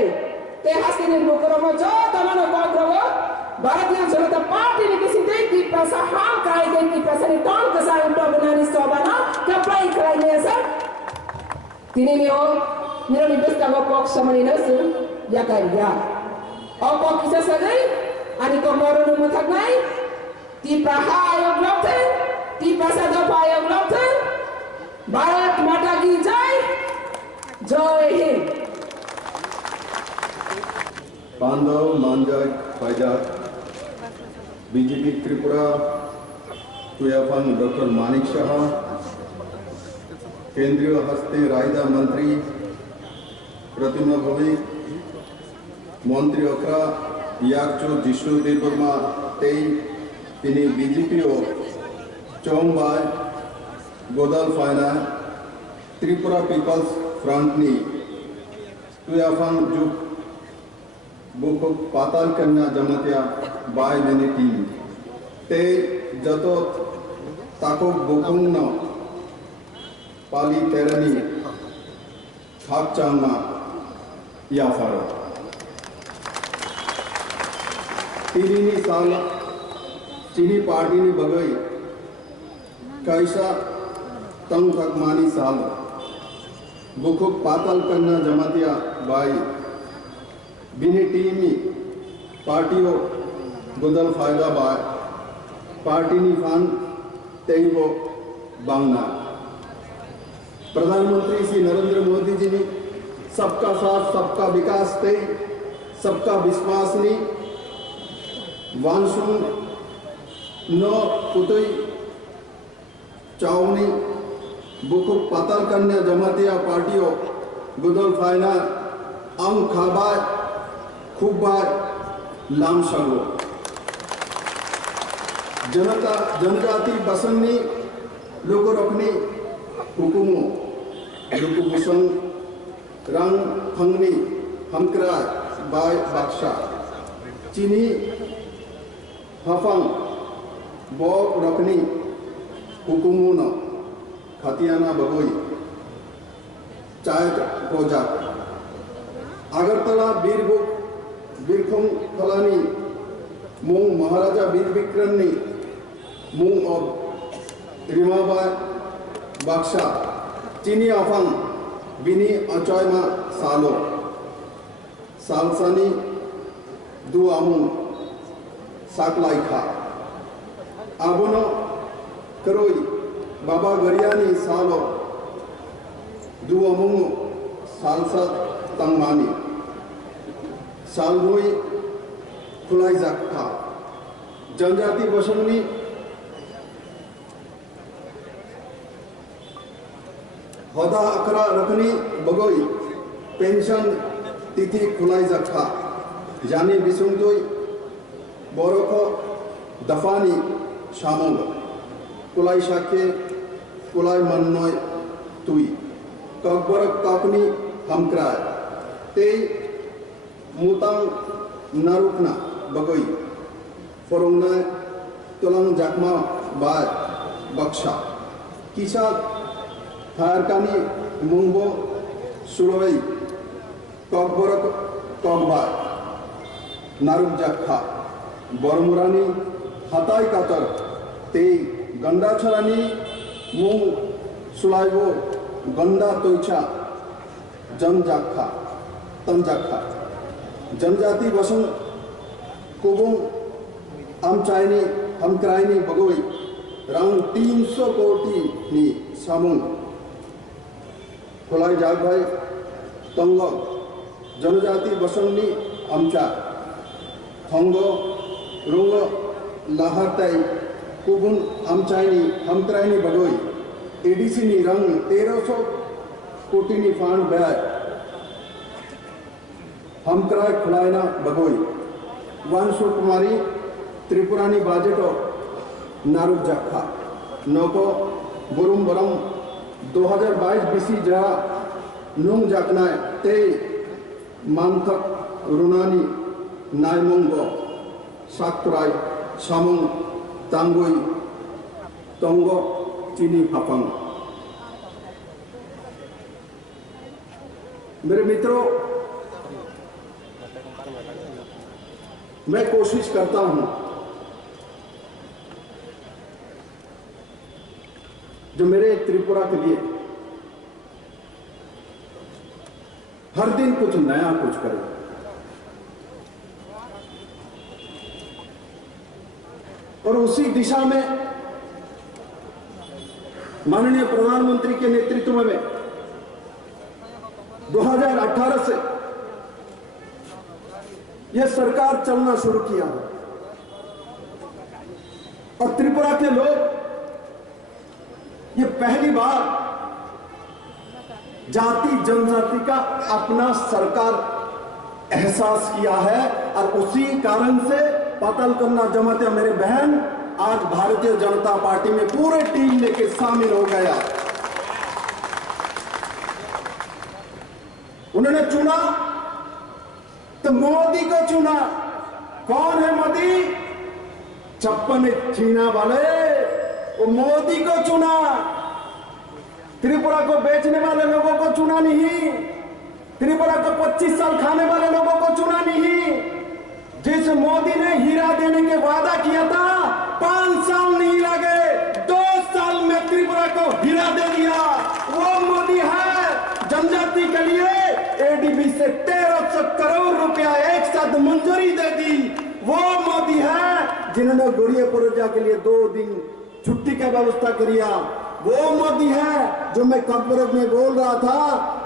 ते हास्ते ने प्रोग्राम जो तमानो प्रोग्राम भारतीय जनता पार्टी ने किसी देश की पैसा हां कराई गई की पैसा ने टॉन कसा उल्टा बनाने सोबाना कपलाई कराई ने सर तिनी ने हो मेरा निबस्ता को पॉक्स समनी न सु या करिया और पॉक किसे सगई आणि को मोरो न मुथक नाही ती प्रहा आयोग लोथे ती पैसा दो आयोग लोथे भारत माता की जय जय हिंद बांधव मांजर फायदा बीजेपी त्रिपुरा तुयाफान डॉक्टर मानिक शाह केंद्रीय हस्ते रायदा मंत्री प्रतिमा भवी मंत्री अखरा याकचो जिष्णु देवबर्मा तेई तिनी बीजेपी ओ चौंबाय गोदल फायना त्रिपुरा पीपल्स फ्रंट नी तुयाफान जो बुक पाताल कन्या जमत्या बाय मेनी टीम ते जतो ताको बुकुंग न पाली तेरनी थाक चांगना या फारो तीनी साल चीनी पार्टी ने बगई कैसा तंग तक मानी साल बुक पाताल कन्या जमत्या बाई बिनी टीमी पार्टियों गुदल फायदा बाय पार्टी निफान तेईबो बांगना प्रधानमंत्री श्री नरेंद्र मोदी जी ने सबका साथ सबका विकास ते सबका विश्वास ने वांसुन न पुतई चावनी बुक पाताल कन्या जमातिया पार्टियों गुदल फायना अंग खाबाय खूब बार लाम शगो जनता जनजाति बसंगनी लोगो रखनी हुकुमो लोगो बुसंग रंग फंगनी हमकरा बाय बाक्शा चीनी हफंग बो रखनी हुकुमो न खतियाना बगोई चाय कोजा अगरतला बीरबुक बिरखुम फलानी मूंग महाराजा बीर विक्रमनी मूंग और रिमाबाई बाक्शा चीनी अफंग बिनी अचॉयमा सालो सालसानी दु आमुंग साकलाई खा आबुनो करोई बाबा गरियानी सालो दु आमुंग सालसा तंगमानी सालमुई खुलाई जाखा जनजाति बसंगनी होदा अकरा रखनी बगोई पेंशन तिथि खुलाई जाखा जानी बिसुंतोई बोरोको दफानी शामोंग कुलाई शाके कुलाई मननोय तुई ककबरक काकनी हमक्राय ते मुतांग नारुकना बगोई फरोंगना तुलंग जाकमा बाय बक्शा किसा थायरकानी मुंगबो सुलवई ककबरक ककबार नारुक जाखा बरमुरानी हाताई कातर ते गंडा छरानी मुंग सुलाइबो गंडा तोइछा जनजाखा तंजाखा जनजाति बसं कुबुंग आमचाइनी हमक्राइनी बगोई रंग 300 कोटी नि सामुंग खोलाई जाग भाई तंग जनजाति बसंगनी आमचा थंगो रुंगो लाहरताई कुबुंग आमचाइनी हमक्राइनी बगोई एडीसी नि रंग 1300 कोटी नि फान बैर हमक्राय खुलायना बगोई वानसु कुमारी त्रिपुरानी बाजेटो नारुक जाखा नौको बुरुम बरम 2022 बीसी जहा नुंग जाकनाय ते मानथक रुनानी नायमुंगो साक्तराय सामुंग तांगुई तंगो चीनी हापंग। मेरे मित्रों, मैं कोशिश करता हूं जो मेरे त्रिपुरा के लिए हर दिन कुछ नया कुछ करें। और उसी दिशा में माननीय प्रधानमंत्री के नेतृत्व में 2018 से यह सरकार चलना शुरू किया है और त्रिपुरा के लोग ये पहली बार जाति जनजाति का अपना सरकार एहसास किया है और उसी कारण से पाताल कन्ना जमाते मेरे बहन आज भारतीय जनता पार्टी में पूरे टीम लेके शामिल हो गया। उन्होंने चुना तो मोदी को चुना। कौन है मोदी? चप्पन चीना वाले, वो मोदी को चुना। त्रिपुरा को बेचने वाले लोगों को चुना नहीं, त्रिपुरा को 25 साल खाने वाले लोगों को चुना नहीं। जिस मोदी ने हीरा देने के वादा किया था 5 साल नहीं लगे, 2 साल में त्रिपुरा को हीरा दे दिया। वो मोदी है जनजाति के लिए एडीबी से 1300 करोड़ रुपया एक साथ मंजूरी दे दी। वो मोदी है जिन्होंने गुड़िया पुरोजा के लिए 2 दिन छुट्टी का व्यवस्था किया। वो मोदी है जो मैं ककबरक में बोल रहा था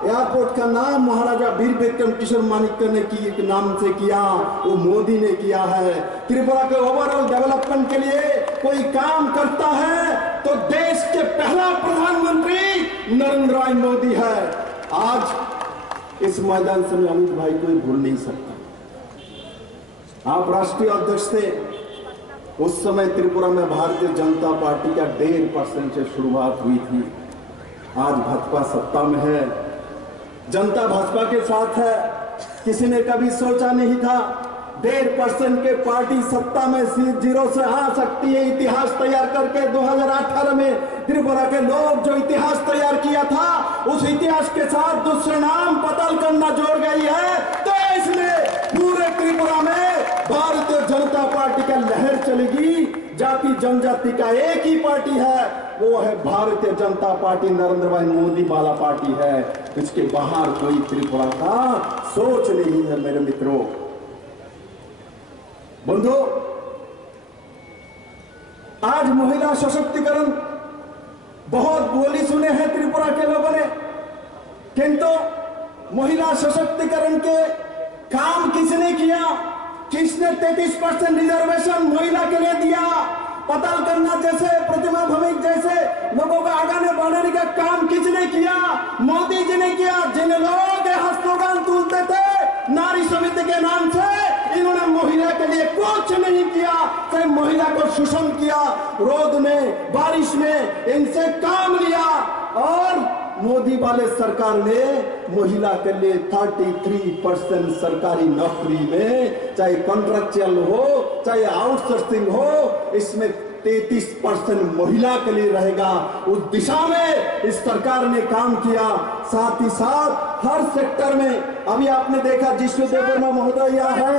एयरपोर्ट का नाम महाराजा वीर विक्रम किशोर मानिक्य ने की नाम से किया, वो मोदी ने किया है। त्रिपुरा के ओवरऑल डेवलपमेंट के लिए कोई काम करता है तो देश के पहला प्रधानमंत्री नरेंद्र भाई मोदी है। आज इस मैदान से मैं अमित भाई को भूल नहीं सकता। आप राष्ट्रीय अध्यक्ष थे, उस समय त्रिपुरा में भारतीय जनता पार्टी का 1.5% से शुरुआत हुई थी। आज भाजपा सत्ता में है, जनता भाजपा के साथ है। किसी ने कभी सोचा नहीं था 1.5% के पार्टी सत्ता में 0 से आ सकती है। इतिहास तैयार करके 2018 में त्रिपुरा के लोग जो इतिहास तैयार किया था, उस इतिहास के साथ दूसरे नाम पाताल कन्ना जोड़ गई है। तो इसलिए पूरे त्रिपुरा में भारतीय जनता पार्टी का लहर चलेगी। जाति जनजाति का एक ही पार्टी है, वो है भारतीय जनता पार्टी, नरेंद्र भाई मोदी वाला पार्टी है। इसके बाहर कोई त्रिपुरा का सोच नहीं है। मेरे मित्रों, बंधु, आज महिला सशक्तिकरण बहुत बोली सुने हैं त्रिपुरा के लोगों ने, किंतु महिला सशक्तिकरण के काम किसने किया? किसने 33% रिजर्वेशन महिला के लिए दिया? पाताल कन्ना जैसे, प्रतिमा भौमिक जैसे लोगों को आगे बढ़ाने का काम किसने किया? मोदी जी ने किया। जिन लोग यहाँ स्लोगन तुलते थे नारी समिति के नाम से, इन्होंने महिला के लिए कुछ नहीं किया। चाहे महिला को शोषण किया, रोद में, बारिश में इनसे काम लिया। और मोदी वाले सरकार ने महिला के लिए 33% सरकारी नौकरी में, चाहे कॉन्ट्रैक्चुअल हो चाहे आउटसोर्सिंग हो, इसमें 33% महिला के लिए रहेगा। उस दिशा में इस सरकार ने काम किया। साथ ही साथ हर सेक्टर में अभी आपने देखा जिष्णु देववर्मा महोदय है,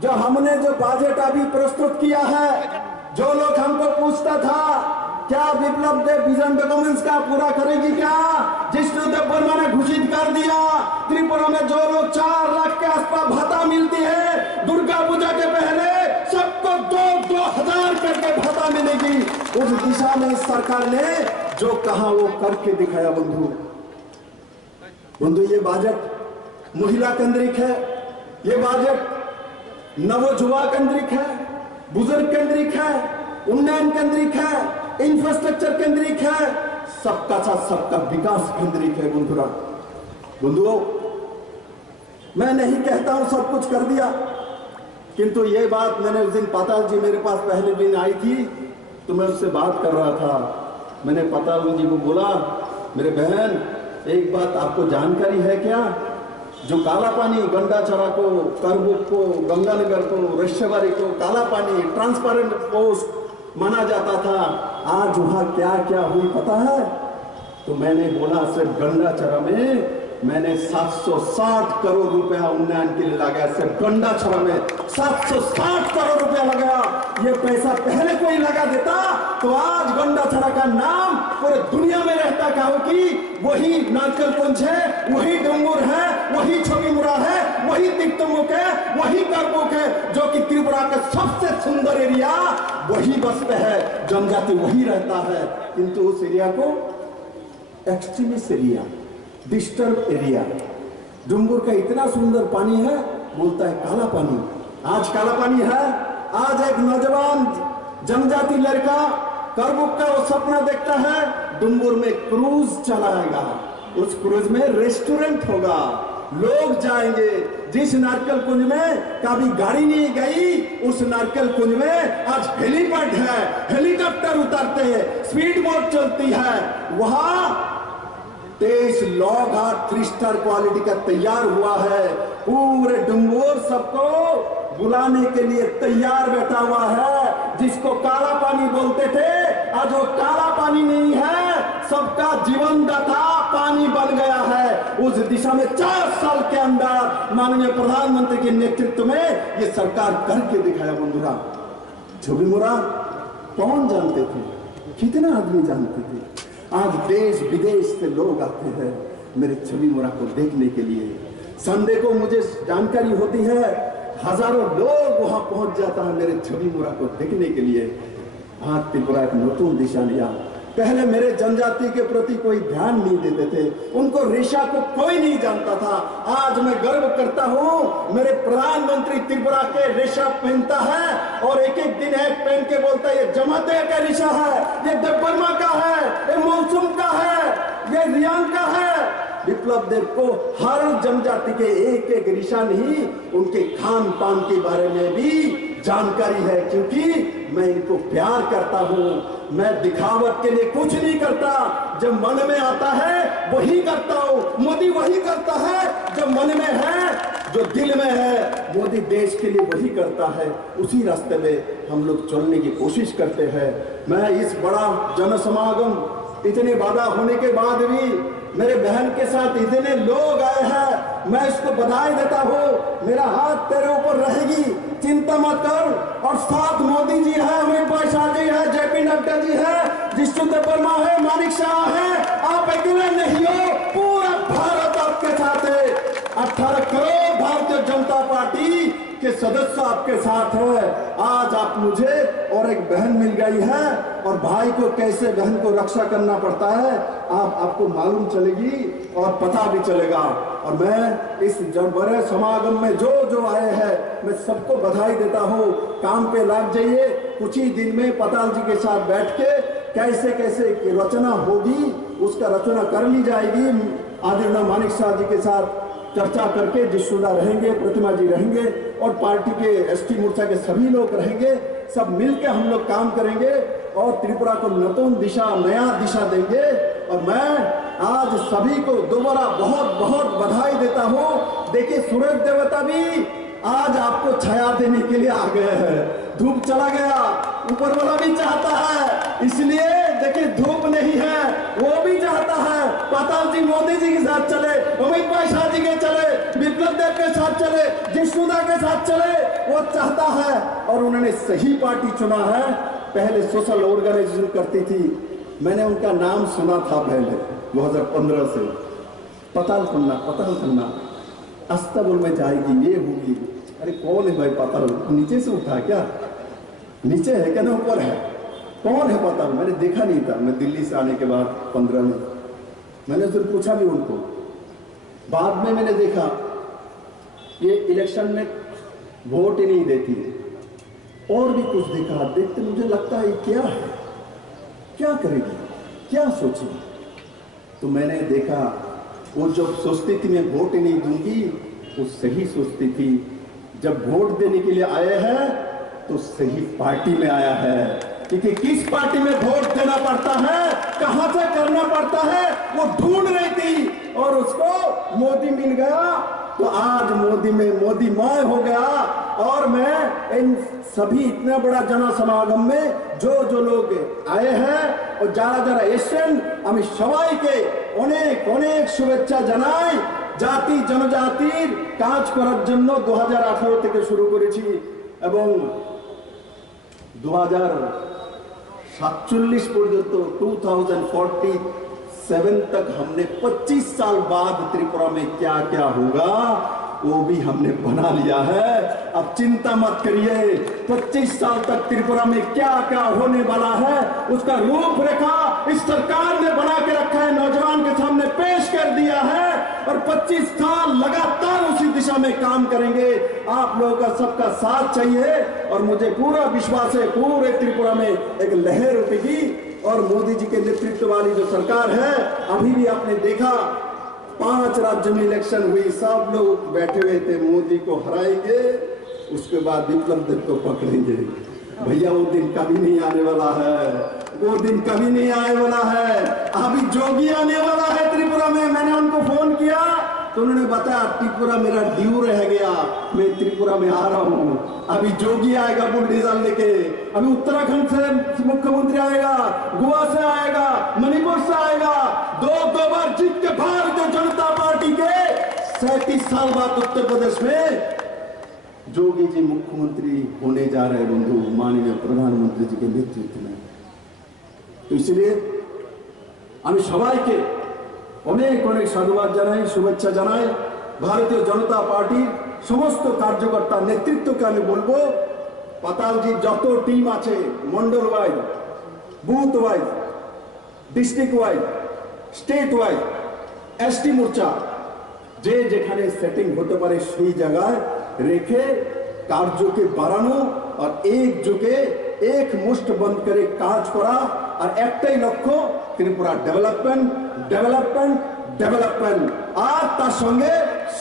जो हमने जो बजट अभी प्रस्तुत किया है, जो लोग हमको पूछता था क्या विप्लव देव विजन डॉक्यूमेंट्स का पूरा करेगी क्या, जिष्णु देववर्मा ने घोषित कर दिया। त्रिपुरा में जो लोग 4 लाख के आसपास भत्ता मिलती है, दुर्गा पूजा के पहले सबको 2-2 हजार करके भत्ता मिलेगी। उस दिशा में इस सरकार ने जो कहा वो करके दिखाया। बंधु ये बजट महिला केंद्रिक है, ये बजट नवजुवा केंद्रिक है, बुजुर्ग केंद्रिक है, उन्नयन केंद्रिक है, इंफ्रास्ट्रक्चर केंद्रिक है, सबका साथ सबका विकास केंद्रिक है। बंधुओं मैं नहीं कहता हूं सब कुछ कर दिया, किंतु ये बात मैंने उस दिन पाताल जी मेरे पास पहले दिन आई थी तो मैं उससे बात कर रहा था। मैंने पाताल जी को बोला, मेरे बहन एक बात आपको जानकारी है क्या, जो काला पानी गंडाचरा को, करबुक को, गंगानगर को, रेशेवारी को काला पानी ट्रांसपेरेंट पोस्ट माना जाता था, आज वहां क्या क्या हुई पता है? तो मैंने बोला सिर्फ गंडाचरा में मैंने 760 करोड़ रुपया उन्नयन के लिए लगाया। सिर्फ गंडाचरा में 760 करोड़ रुपया लगाया। ये पैसा पहले कोई लगा देता तो आज गंडाचरा का नाम पूरे दुनिया में रहता क्या हो कि वही नारकल कुंज है, वही डुंगुर है, वही छबीमुरा है, वही तिक्तमुख है, वही करबुक है, जो कि त्रिपुरा का सबसे सुंदर एरिया वही बसते है, जनजाति वही रहता है। किंतु उस एरिया को एक्सट्रीमिस्ट एरिया, डिस्टर्ब एरिया, डुंगुर का इतना सुंदर पानी है, बोलता है काला पानी। आज काला पानी है। आज एक नौजवान जनजाति लड़का करबुक का वो सपना देखता है, डुंगुर में क्रूज चलाएगा, उस क्रूज में रेस्टोरेंट होगा, लोग जाएंगे। जिस नारकल कुंज में कभी गाड़ी नहीं गई, उस नारकल कुंज में आज हेलीपैड है, हेलीकॉप्टर उतरते हैं, स्पीड बोट चलती है। वहां 23 लॉ घाट 3 स्टार क्वालिटी का तैयार हुआ है। पूरे डुंगुर सबको बुलाने के लिए तैयार बैठा हुआ है। जिसको काला पानी बोलते थे, आज वो काला पानी नहीं है, सबका जीवनदाता पानी बन गया है। उस दिशा में 4 साल के अंदर माननीय प्रधानमंत्री के नेतृत्व में ये सरकार करके दिखाया। बंधुरा छबीमुरा कौन जानते थे, कितना आदमी जानते थे? आज देश विदेश से लोग आते हैं मेरे छबीमुरा को देखने के लिए। संडे को मुझे जानकारी होती है हजारों लोग वहां पहुंच जाता है मेरे छबीमुरा को देखने के लिए। आज त्रिपुरा एक नतून दिशा लिया। पहले मेरे जनजाति के प्रति कोई ध्यान नहीं देते थे, उनको रेशा को कोई नहीं जानता था। आज मैं गर्व करता हूं मेरे प्रधानमंत्री त्रिपुरा के रेशा पहनता है और एक एक दिन एक पहन के बोलता है ये जमाते का रेशा है, ये देववर्मा का है, ये मौसम का है, ये रियांग का है। विप्लव देव को हर जनजाति के एक एक निशान ही उनके खान पान के बारे में भी जानकारी है, क्योंकि मैं इनको प्यार करता हूं। मैं दिखावट के लिए कुछ नहीं करता, जब मन में आता है वही करता हूं। मोदी वही करता है जो मन में है, जो दिल में है। मोदी देश के लिए वही करता है, उसी रास्ते में हम लोग चलने की कोशिश करते हैं। मैं इस बड़ा जनसमागम, इतने बाधा होने के बाद भी मेरे बहन के साथ इतने लोग आए हैं, मैं इसको बधाई देता हूँ। मेरा हाथ तेरे ऊपर रहेगी, चिंता मत कर। और साथ मोदी जी है, अमित भाई शाह जी है, जेपी नड्डा जी है, जिष्णु देववर्मा है, मानिक शाह है। आप अकेले नहीं हो, पूरा भारत आपके साथ है। 18 करोड़ भारतीय जनता पार्टी के सदस्य आपके साथ है। आज आप मुझे और एक बहन मिल गई है, और भाई को कैसे बहन को रक्षा करना पड़ता है आपको मालूम चलेगी और पता भी चलेगा। और मैं इस बड़े समागम में जो जो आए हैं मैं सबको बधाई देता हूँ। काम पे लग जाइए, कुछ ही दिन में पाताल जी के साथ बैठ के कैसे कैसे रचना होगी उसका रचना कर ली जाएगी। आदरणीय मानिक शाह जी के साथ चर्चा करके जिसुदा रहेंगे, प्रतिमा जी रहेंगे और पार्टी के एसटी मोर्चा के सभी लोग रहेंगे। सब मिलकर हम लोग काम करेंगे और त्रिपुरा को नतून दिशा, नया दिशा देंगे। और मैं आज सभी को दोबारा बहुत बहुत बधाई देता हूँ। देखिए सूरज देवता भी आज आपको छाया देने के लिए आ गए हैं। धूप चला गया, ऊपर वाला भी चाहता है। इसलिए देखिए धूप नहीं है, वो भी चाहता है पाताल जी मोदी जी के साथ चले, अमित भाई शाह जी के चले, विप्लव देव के साथ चले, जिष्णुदा के साथ चले, वो चाहता है। और उन्होंने सही पार्टी चुना है। पहले सोशल ऑर्गेनाइजेशन करती थी, मैंने उनका नाम सुना था पहले 2015 से, पताल खन्ना अस्तबल में जाएगी, ये होगी। अरे कौन है भाई पताल? नीचे से उठा क्या? नीचे है क्या ना ऊपर है? कौन है पताल? मैंने देखा नहीं था। मैं दिल्ली से आने के बाद 15 में मैंने सिर्फ पूछा भी उनको, बाद में मैंने देखा ये इलेक्शन में वोट ही नहीं देती है। और भी कुछ देखा, देखते मुझे लगता है क्या है, क्या करेगी, क्या सोचेगी। तो मैंने देखा वो जो सोचती थी मैं वोट ही नहीं दूंगी, वो सही सोचती थी। जब वोट देने के लिए आए हैं तो सही पार्टी में आया है, क्योंकि किस पार्टी में वोट देना पड़ता है, कहां से करना पड़ता है, वो ढूंढ रही थी और उसको मोदी मिल गया। तो आज मोदी में मोदीमय हो गया। और मैं इन सभी इतना बड़ा जन समागम में जो लोग आए हैं और যারা এসেছেন আমি সবাইকে অনেক অনেক শুভেচ্ছা জানাই। জাতি জনজাতির কাজ করার জন্য 2018 থেকে শুরু করেছি এবং 2047 पर्यंत 2047 तक हमने 25 साल बाद त्रिपुरा में क्या क्या होगा वो भी हमने बना लिया है। अब चिंता मत करिए, 25 साल तक त्रिपुरा में क्या क्या होने वाला है उसका रूपरेखा इस सरकार ने बना के रखा है, नौजवान के सामने पेश कर दिया है और 25 साल लगातार उसी दिशा में काम करेंगे। आप लोगों का सबका साथ चाहिए और मुझे पूरा विश्वास है पूरे त्रिपुरा में एक लहर उठेगी। और मोदी जी के नेतृत्व वाली जो सरकार है, अभी भी आपने देखा 5 राज्य में इलेक्शन हुई, सब लोग बैठे हुए थे मोदी को हराएंगे, उसके बाद विप्लव देव को पकड़ेंगे। भैया वो दिन कभी नहीं आने वाला है, वो दिन कभी नहीं आने वाला है। अभी जोगी आने वाला है त्रिपुरा में। मैंने उनको फोन किया तो उन्होंने बताया त्रिपुरा मेरा ड्यू रह गया, मैं त्रिपुरा में आ रहा हूँ। अभी जोगी आएगा बुलडोजर लेके, अभी उत्तराखंड से मुख्यमंत्री आएगा, गोवा से आएगा, मणिपुर से आएगा। दो बार जीत के भारतीय जनता पार्टी के 37 साल बाद उत्तर प्रदेश में जोगी जी मुख्यमंत्री होने जा रहे बंधु, माननीय प्रधानमंत्री जी के नेतृत्व में। तो इसलिए আমি সবাইকে অনেক অনেক সাধুবাদ জানাই, শুভেচ্ছা জানাই। ভারতীয় জনতা পার্টির সমস্ত কার্যকর্তা নেতৃত্বকে আমি বলবো পাতালজির যত টিম আছে mandal wise, booth wise, district wise, state wise, ST মোর্চা যে যেখানে সেটিং হতে পারে সেই জায়গায় রেখে কার্যকে বাড়ানো আর একযোগে एक मुष्ट बंद करे काज करा और एकटाई लक्ष्य त्रिपुरा डेवलपमेंट डेवलपमेंट डेवलपमेंट। আর তার সঙ্গে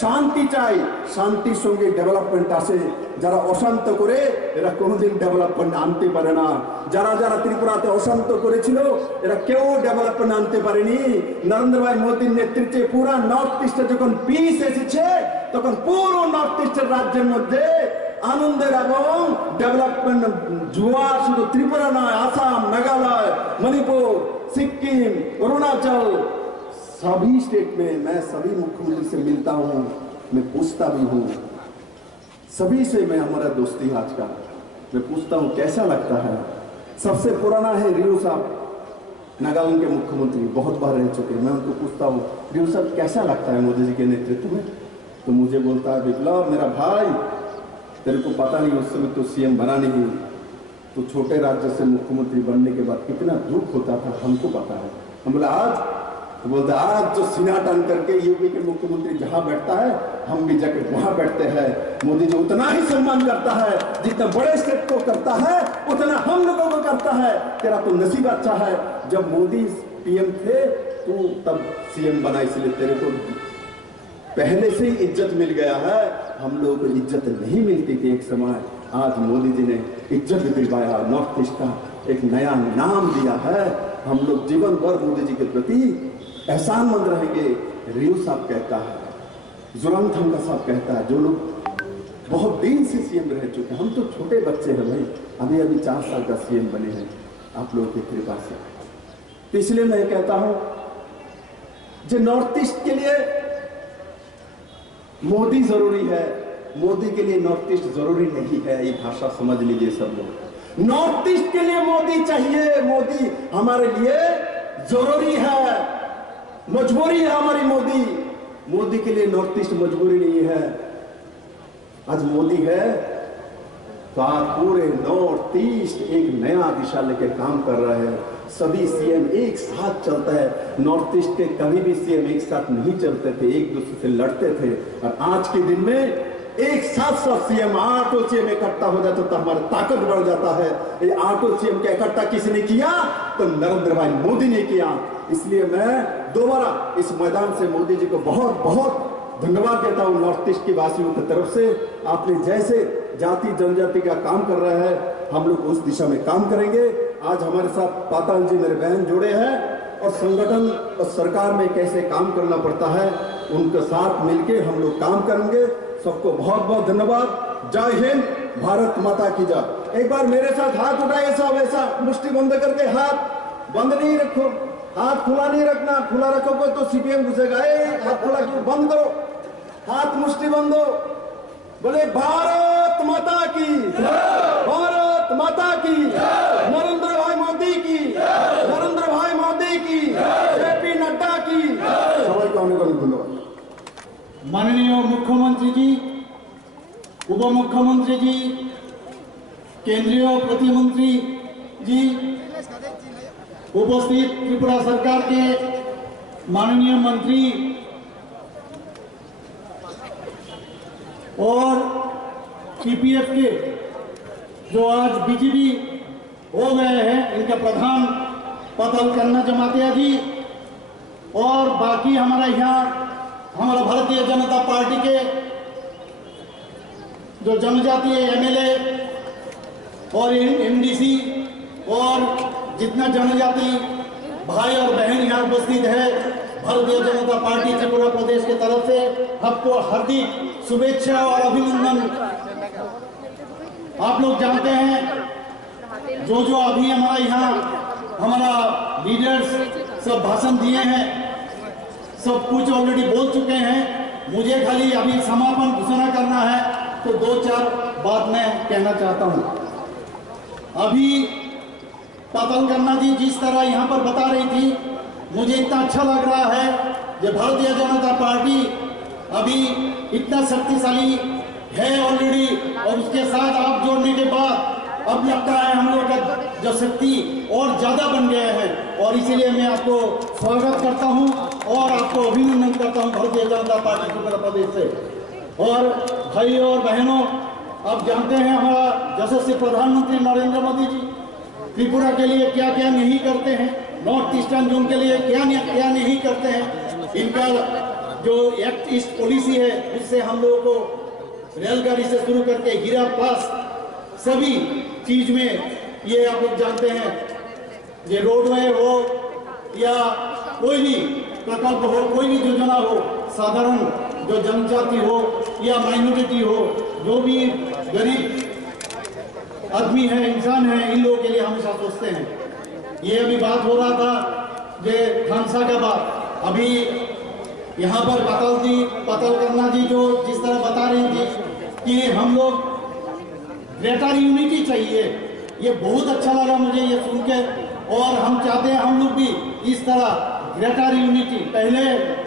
শান্তি চাই, শান্তির সঙ্গে ডেভেলপমেন্ট আসে। যারা অশান্ত করে এরা কোনোদিন ডেভেলপমেন্ট আনতে পারে না। যারা যারা ত্রিপুরাতে অশান্ত করেছিল এরা কেউ ডেভেলপমেন্ট আনতে পারেনি। নরেন্দ্র ভাই মোদীর নেতৃত্বে পুরো নর্থ ইস্টে যখন পিস এসেছে তখন পুরো নর্থ ইস্টের রাজ্যের মধ্যে আনন্দের এবং ডেভেলপমেন্ট জোয়ার শুধু ত্রিপুরা নয়, আসাম, মেঘালয়, मणिपुर, सिक्किम, अरुणाचल, सभी स्टेट में मैं सभी मुख्यमंत्री से मिलता हूँ, मैं पूछता भी हूँ सभी से। मैं हमारा दोस्ती आज का मैं पूछता हूँ कैसा लगता है। सबसे पुराना है रियो साहब, नागालैंड के मुख्यमंत्री, बहुत बार रह चुके। मैं उनको पूछता हूँ रियो साहब कैसा लगता है मोदी जी के नेतृत्व में? तो मुझे बोलता है विप्लव मेरा भाई तेरे को पता नहीं उस समय तो सीएम बना नहीं, तो छोटे राज्य से मुख्यमंत्री बनने के बाद कितना दुख होता था हमको पता है। हम बोले आज, तो बोलते आज जो सीना टान करके यूपी के मुख्यमंत्री जहां बैठता है हम भी जाके वहां बैठते हैं। मोदी जी उतना ही सम्मान करता है जितना बड़े स्टेट को करता है उतना हम लोगों को करता है। तेरा तो नसीब अच्छा है जब मोदी पीएम थे तो तब सीएम बना, इसलिए तेरे को पहले से ही इज्जत मिल गया है। हम लोगों को इज्जत नहीं मिलती थी एक समय, आज मोदी जी ने इज्जत दिलवाया, नॉर्थ ईस्ट का एक नया नाम दिया है। हम लोग जीवन भर मोदी जी के प्रति एहसानमंद रहेंगे। रियो साहब कहता है, जुरांग थंगा साहब कहता है, जो लोग बहुत दिन से सीएम रह चुके हैं। हम तो छोटे बच्चे हैं भाई, अभी अभी 4 साल का सीएम बने हैं आप लोगों की कृपा से। तो इसलिए मैं कहता हूं जो नॉर्थ ईस्ट के लिए मोदी जरूरी है, मोदी के लिए नॉर्थ ईस्ट जरूरी नहीं है। ये भाषा समझ लीजिए सब लोग। नॉर्थ ईस्ट के लिए मोदी चाहिए, मोदी हमारे लिए जरूरी है, मजबूरी है हमारी। मोदी के लिए नॉर्थ ईस्ट मजबूरी नहीं है। आज मोदी है तो आज पूरे नॉर्थ ईस्ट एक नया दिशा लेकर काम कर रहा है। सभी सीएम एक साथ चलता है। नॉर्थ ईस्ट के कभी भी सीएम एक साथ नहीं चलते थे, एक दूसरे से लड़ते थे। और आज के दिन में एक साथ सब सीएम 8 सीएम इकट्ठा हो जाता तो हमारी ताकत बढ़ जाता है। ये 8 सीएम का इकट्ठा किसने किया? तो नरेंद्र भाई मोदी ने किया। इसलिए मैं दोबारा इस मैदान से मोदी जी को बहुत बहुत धन्यवाद देता हूं नॉर्थ ईस्ट की वासियों की तरफ से। आपने जैसे जाति जनजाति का काम कर रहा है, हम लोग उस दिशा में काम करेंगे। आज हमारे साथ पाताल जी मेरे बहन जुड़े हैं और संगठन और सरकार में कैसे काम करना पड़ता है उनके साथ मिलके हम लोग काम करेंगे। सबको बहुत बहुत धन्यवाद। जय हिंद, भारत माता की जय। एक बार मेरे साथ हाथ उठाइए सब, ऐसा मुट्ठी बंद करके। हाथ बंद नहीं रखो, हाथ खुला नहीं रखना। खुला रखोगे तो सीपीएम घुसेगा। हाथ खुला क्यों? बंद करो, हाथ मुट्ठी बंद हो। बोले भारत माता की, भारत माता की, नरेंद्र भाई मोदी की, नरेंद्र भाई मोदी की, जेपी नड्डा की। सबाई को अनेक अनेक धन्यवाद। माननीय मुख्यमंत्री जी, उप मुख्यमंत्री जी, केंद्रीय प्रतिमंत्री जी, उपस्थित त्रिपुरा सरकार के माननीय मंत्री और टीपीएफ के जो आज बीजेपी हो गए हैं, इनके प्रधान पाताल कन्ना जमातिया जी और बाकी हमारा भारतीय जनता पार्टी के जो जनजातीय एमएलए और एमडीसी और जितना जनजाति भाई और बहन यहाँ उपस्थित है, भारतीय जनता पार्टी त्रिपुरा प्रदेश की तरफ से आपको हार्दिक शुभेच्छा और अभिनंदन। आप लोग जानते हैं जो अभी हमारा लीडर्स सब भाषण दिए हैं, सब कुछ ऑलरेडी बोल चुके हैं। मुझे खाली अभी समापन घोषणा करना है, तो 2-4 बात मैं कहना चाहता हूं। अभी पाताल कन्ना जी जिस तरह यहाँ पर बता रही थी, मुझे इतना अच्छा लग रहा है कि भारतीय जनता पार्टी अभी इतना शक्तिशाली है ऑलरेडी, और उसके साथ आप जोड़ने के बाद अब लगता है हम लोग का जो शक्ति और ज्यादा बन गया है। और इसीलिए मैं आपको स्वागत करता हूं और आपको अभिनंदन करता हूं भारतीय जनता पार्टी त्रिपुरा प्रदेश से। और भाई और बहनों, आप जानते हैं हमारा यशस्वी प्रधानमंत्री नरेंद्र मोदी जी त्रिपुरा के लिए क्या क्या नहीं करते हैं, नॉर्थ ईस्टर्न जोन के लिए क्या नहीं करते हैं। इनका जो एक्ट ईस्ट पॉलिसी है, उससे हम लोगों को रेलगाड़ी से शुरू करके हीरा पास सभी चीज में, ये आप लोग जानते हैं, ये रोडवे हो या कोई भी प्रकल्प हो, कोई भी योजना हो, साधारण जो जनजाति हो या माइनॉरिटी हो, जो भी गरीब आदमी है, इंसान है, इन लोगों के लिए हमेशा सोचते हैं। ये अभी बात हो रहा था जे खानसा का बात, अभी यहाँ पर पाताल कन्ना जी जो जिस तरह बता रही थी कि हम लोग ग्रेटर यूनिटी चाहिए, ये बहुत अच्छा लगा मुझे ये सुन के। और हम चाहते हैं हम लोग भी इस तरह ग्रेटर यूनिटी। पहले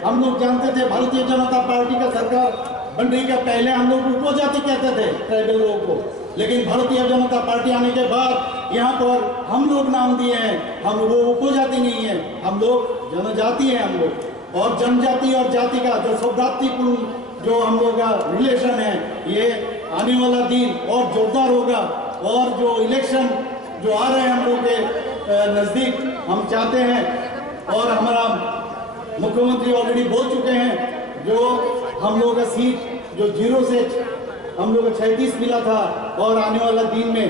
हम लोग जानते थे भारतीय जनता पार्टी का सरकार बनने के पहले हम लोग उपजाति कहते थे ट्राइबल लोगों को, लेकिन भारतीय जनता पार्टी आने के बाद यहाँ पर हम लोग नाम दिए हैं, हम वो उपजाति नहीं है, हम लोग जनजाति है हम लोग। और जनजाति और जाति का जो सौहार्दपूर्ण जो हम लोग का रिलेशन है, ये आने वाला दिन और जोरदार होगा। और जो इलेक्शन जो आ रहे हैं हम लोग के नजदीक, हम चाहते हैं, और हमारा मुख्यमंत्री ऑलरेडी बोल चुके हैं, जो हम लोग का सीट जो 0 से हम लोग को 36 मिला था, और आने वाला दिन में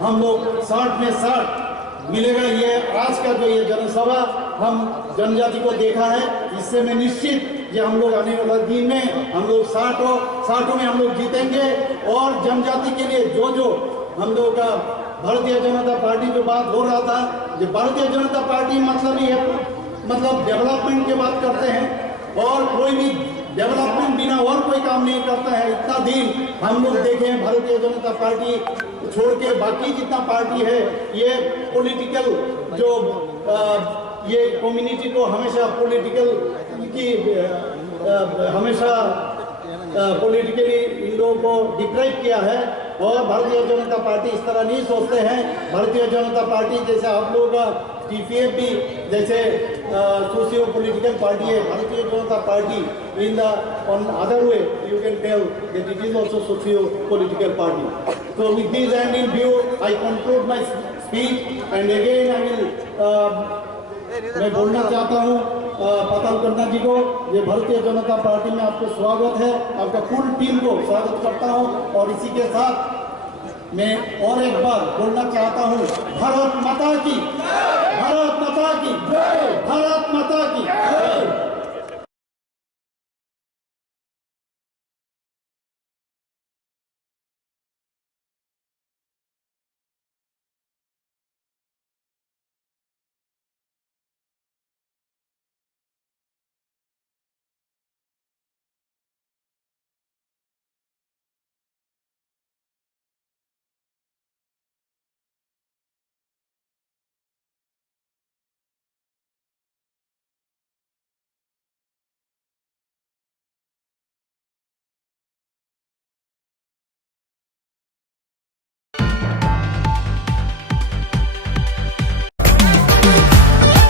हम लोग 60 में 60 मिलेगा। ये आज का जो ये जनसभा हम जनजाति को देखा है, इससे मैं निश्चित कि हम लोग आने वाला दिन में हम लोग 60 में हम लोग जीतेंगे। और जनजाति के लिए जो हम लोग का भारतीय जनता पार्टी जो बात हो रहा था, जो भारतीय जनता पार्टी मतलब ये मतलब डेवलपमेंट की बात करते हैं और कोई भी डेवलपमेंट बिना और कोई काम नहीं करता है। इतना दिन हम लोग देखे हैं भारतीय जनता पार्टी छोड़ के बाकी जितना पार्टी है ये पॉलिटिकल जो ये कम्युनिटी को हमेशा पॉलिटिकल की हमेशा पॉलिटिकली इन लोगों को डिप्राइव किया है। और भारतीय जनता पार्टी इस तरह नहीं सोचते हैं। भारतीय जनता पार्टी जैसे आप लोग का टीपीएफ भी जैसे सोशियो पॉलिटिकल पार्टी है, Bharatiya Janata party in the on other way you can tell that it is also socio political party. So with this and in view I conclude my speech and again I will मैं बोलना चाहता हूँ पाताल कन्ना जी को, ये भारतीय जनता पार्टी में आपको स्वागत है, आपका पूरी टीम को स्वागत करता हूँ। और इसी के साथ मैं और एक बार बोलना चाहता हूँ, भारत माता की, भारत माता की, भारत माता की।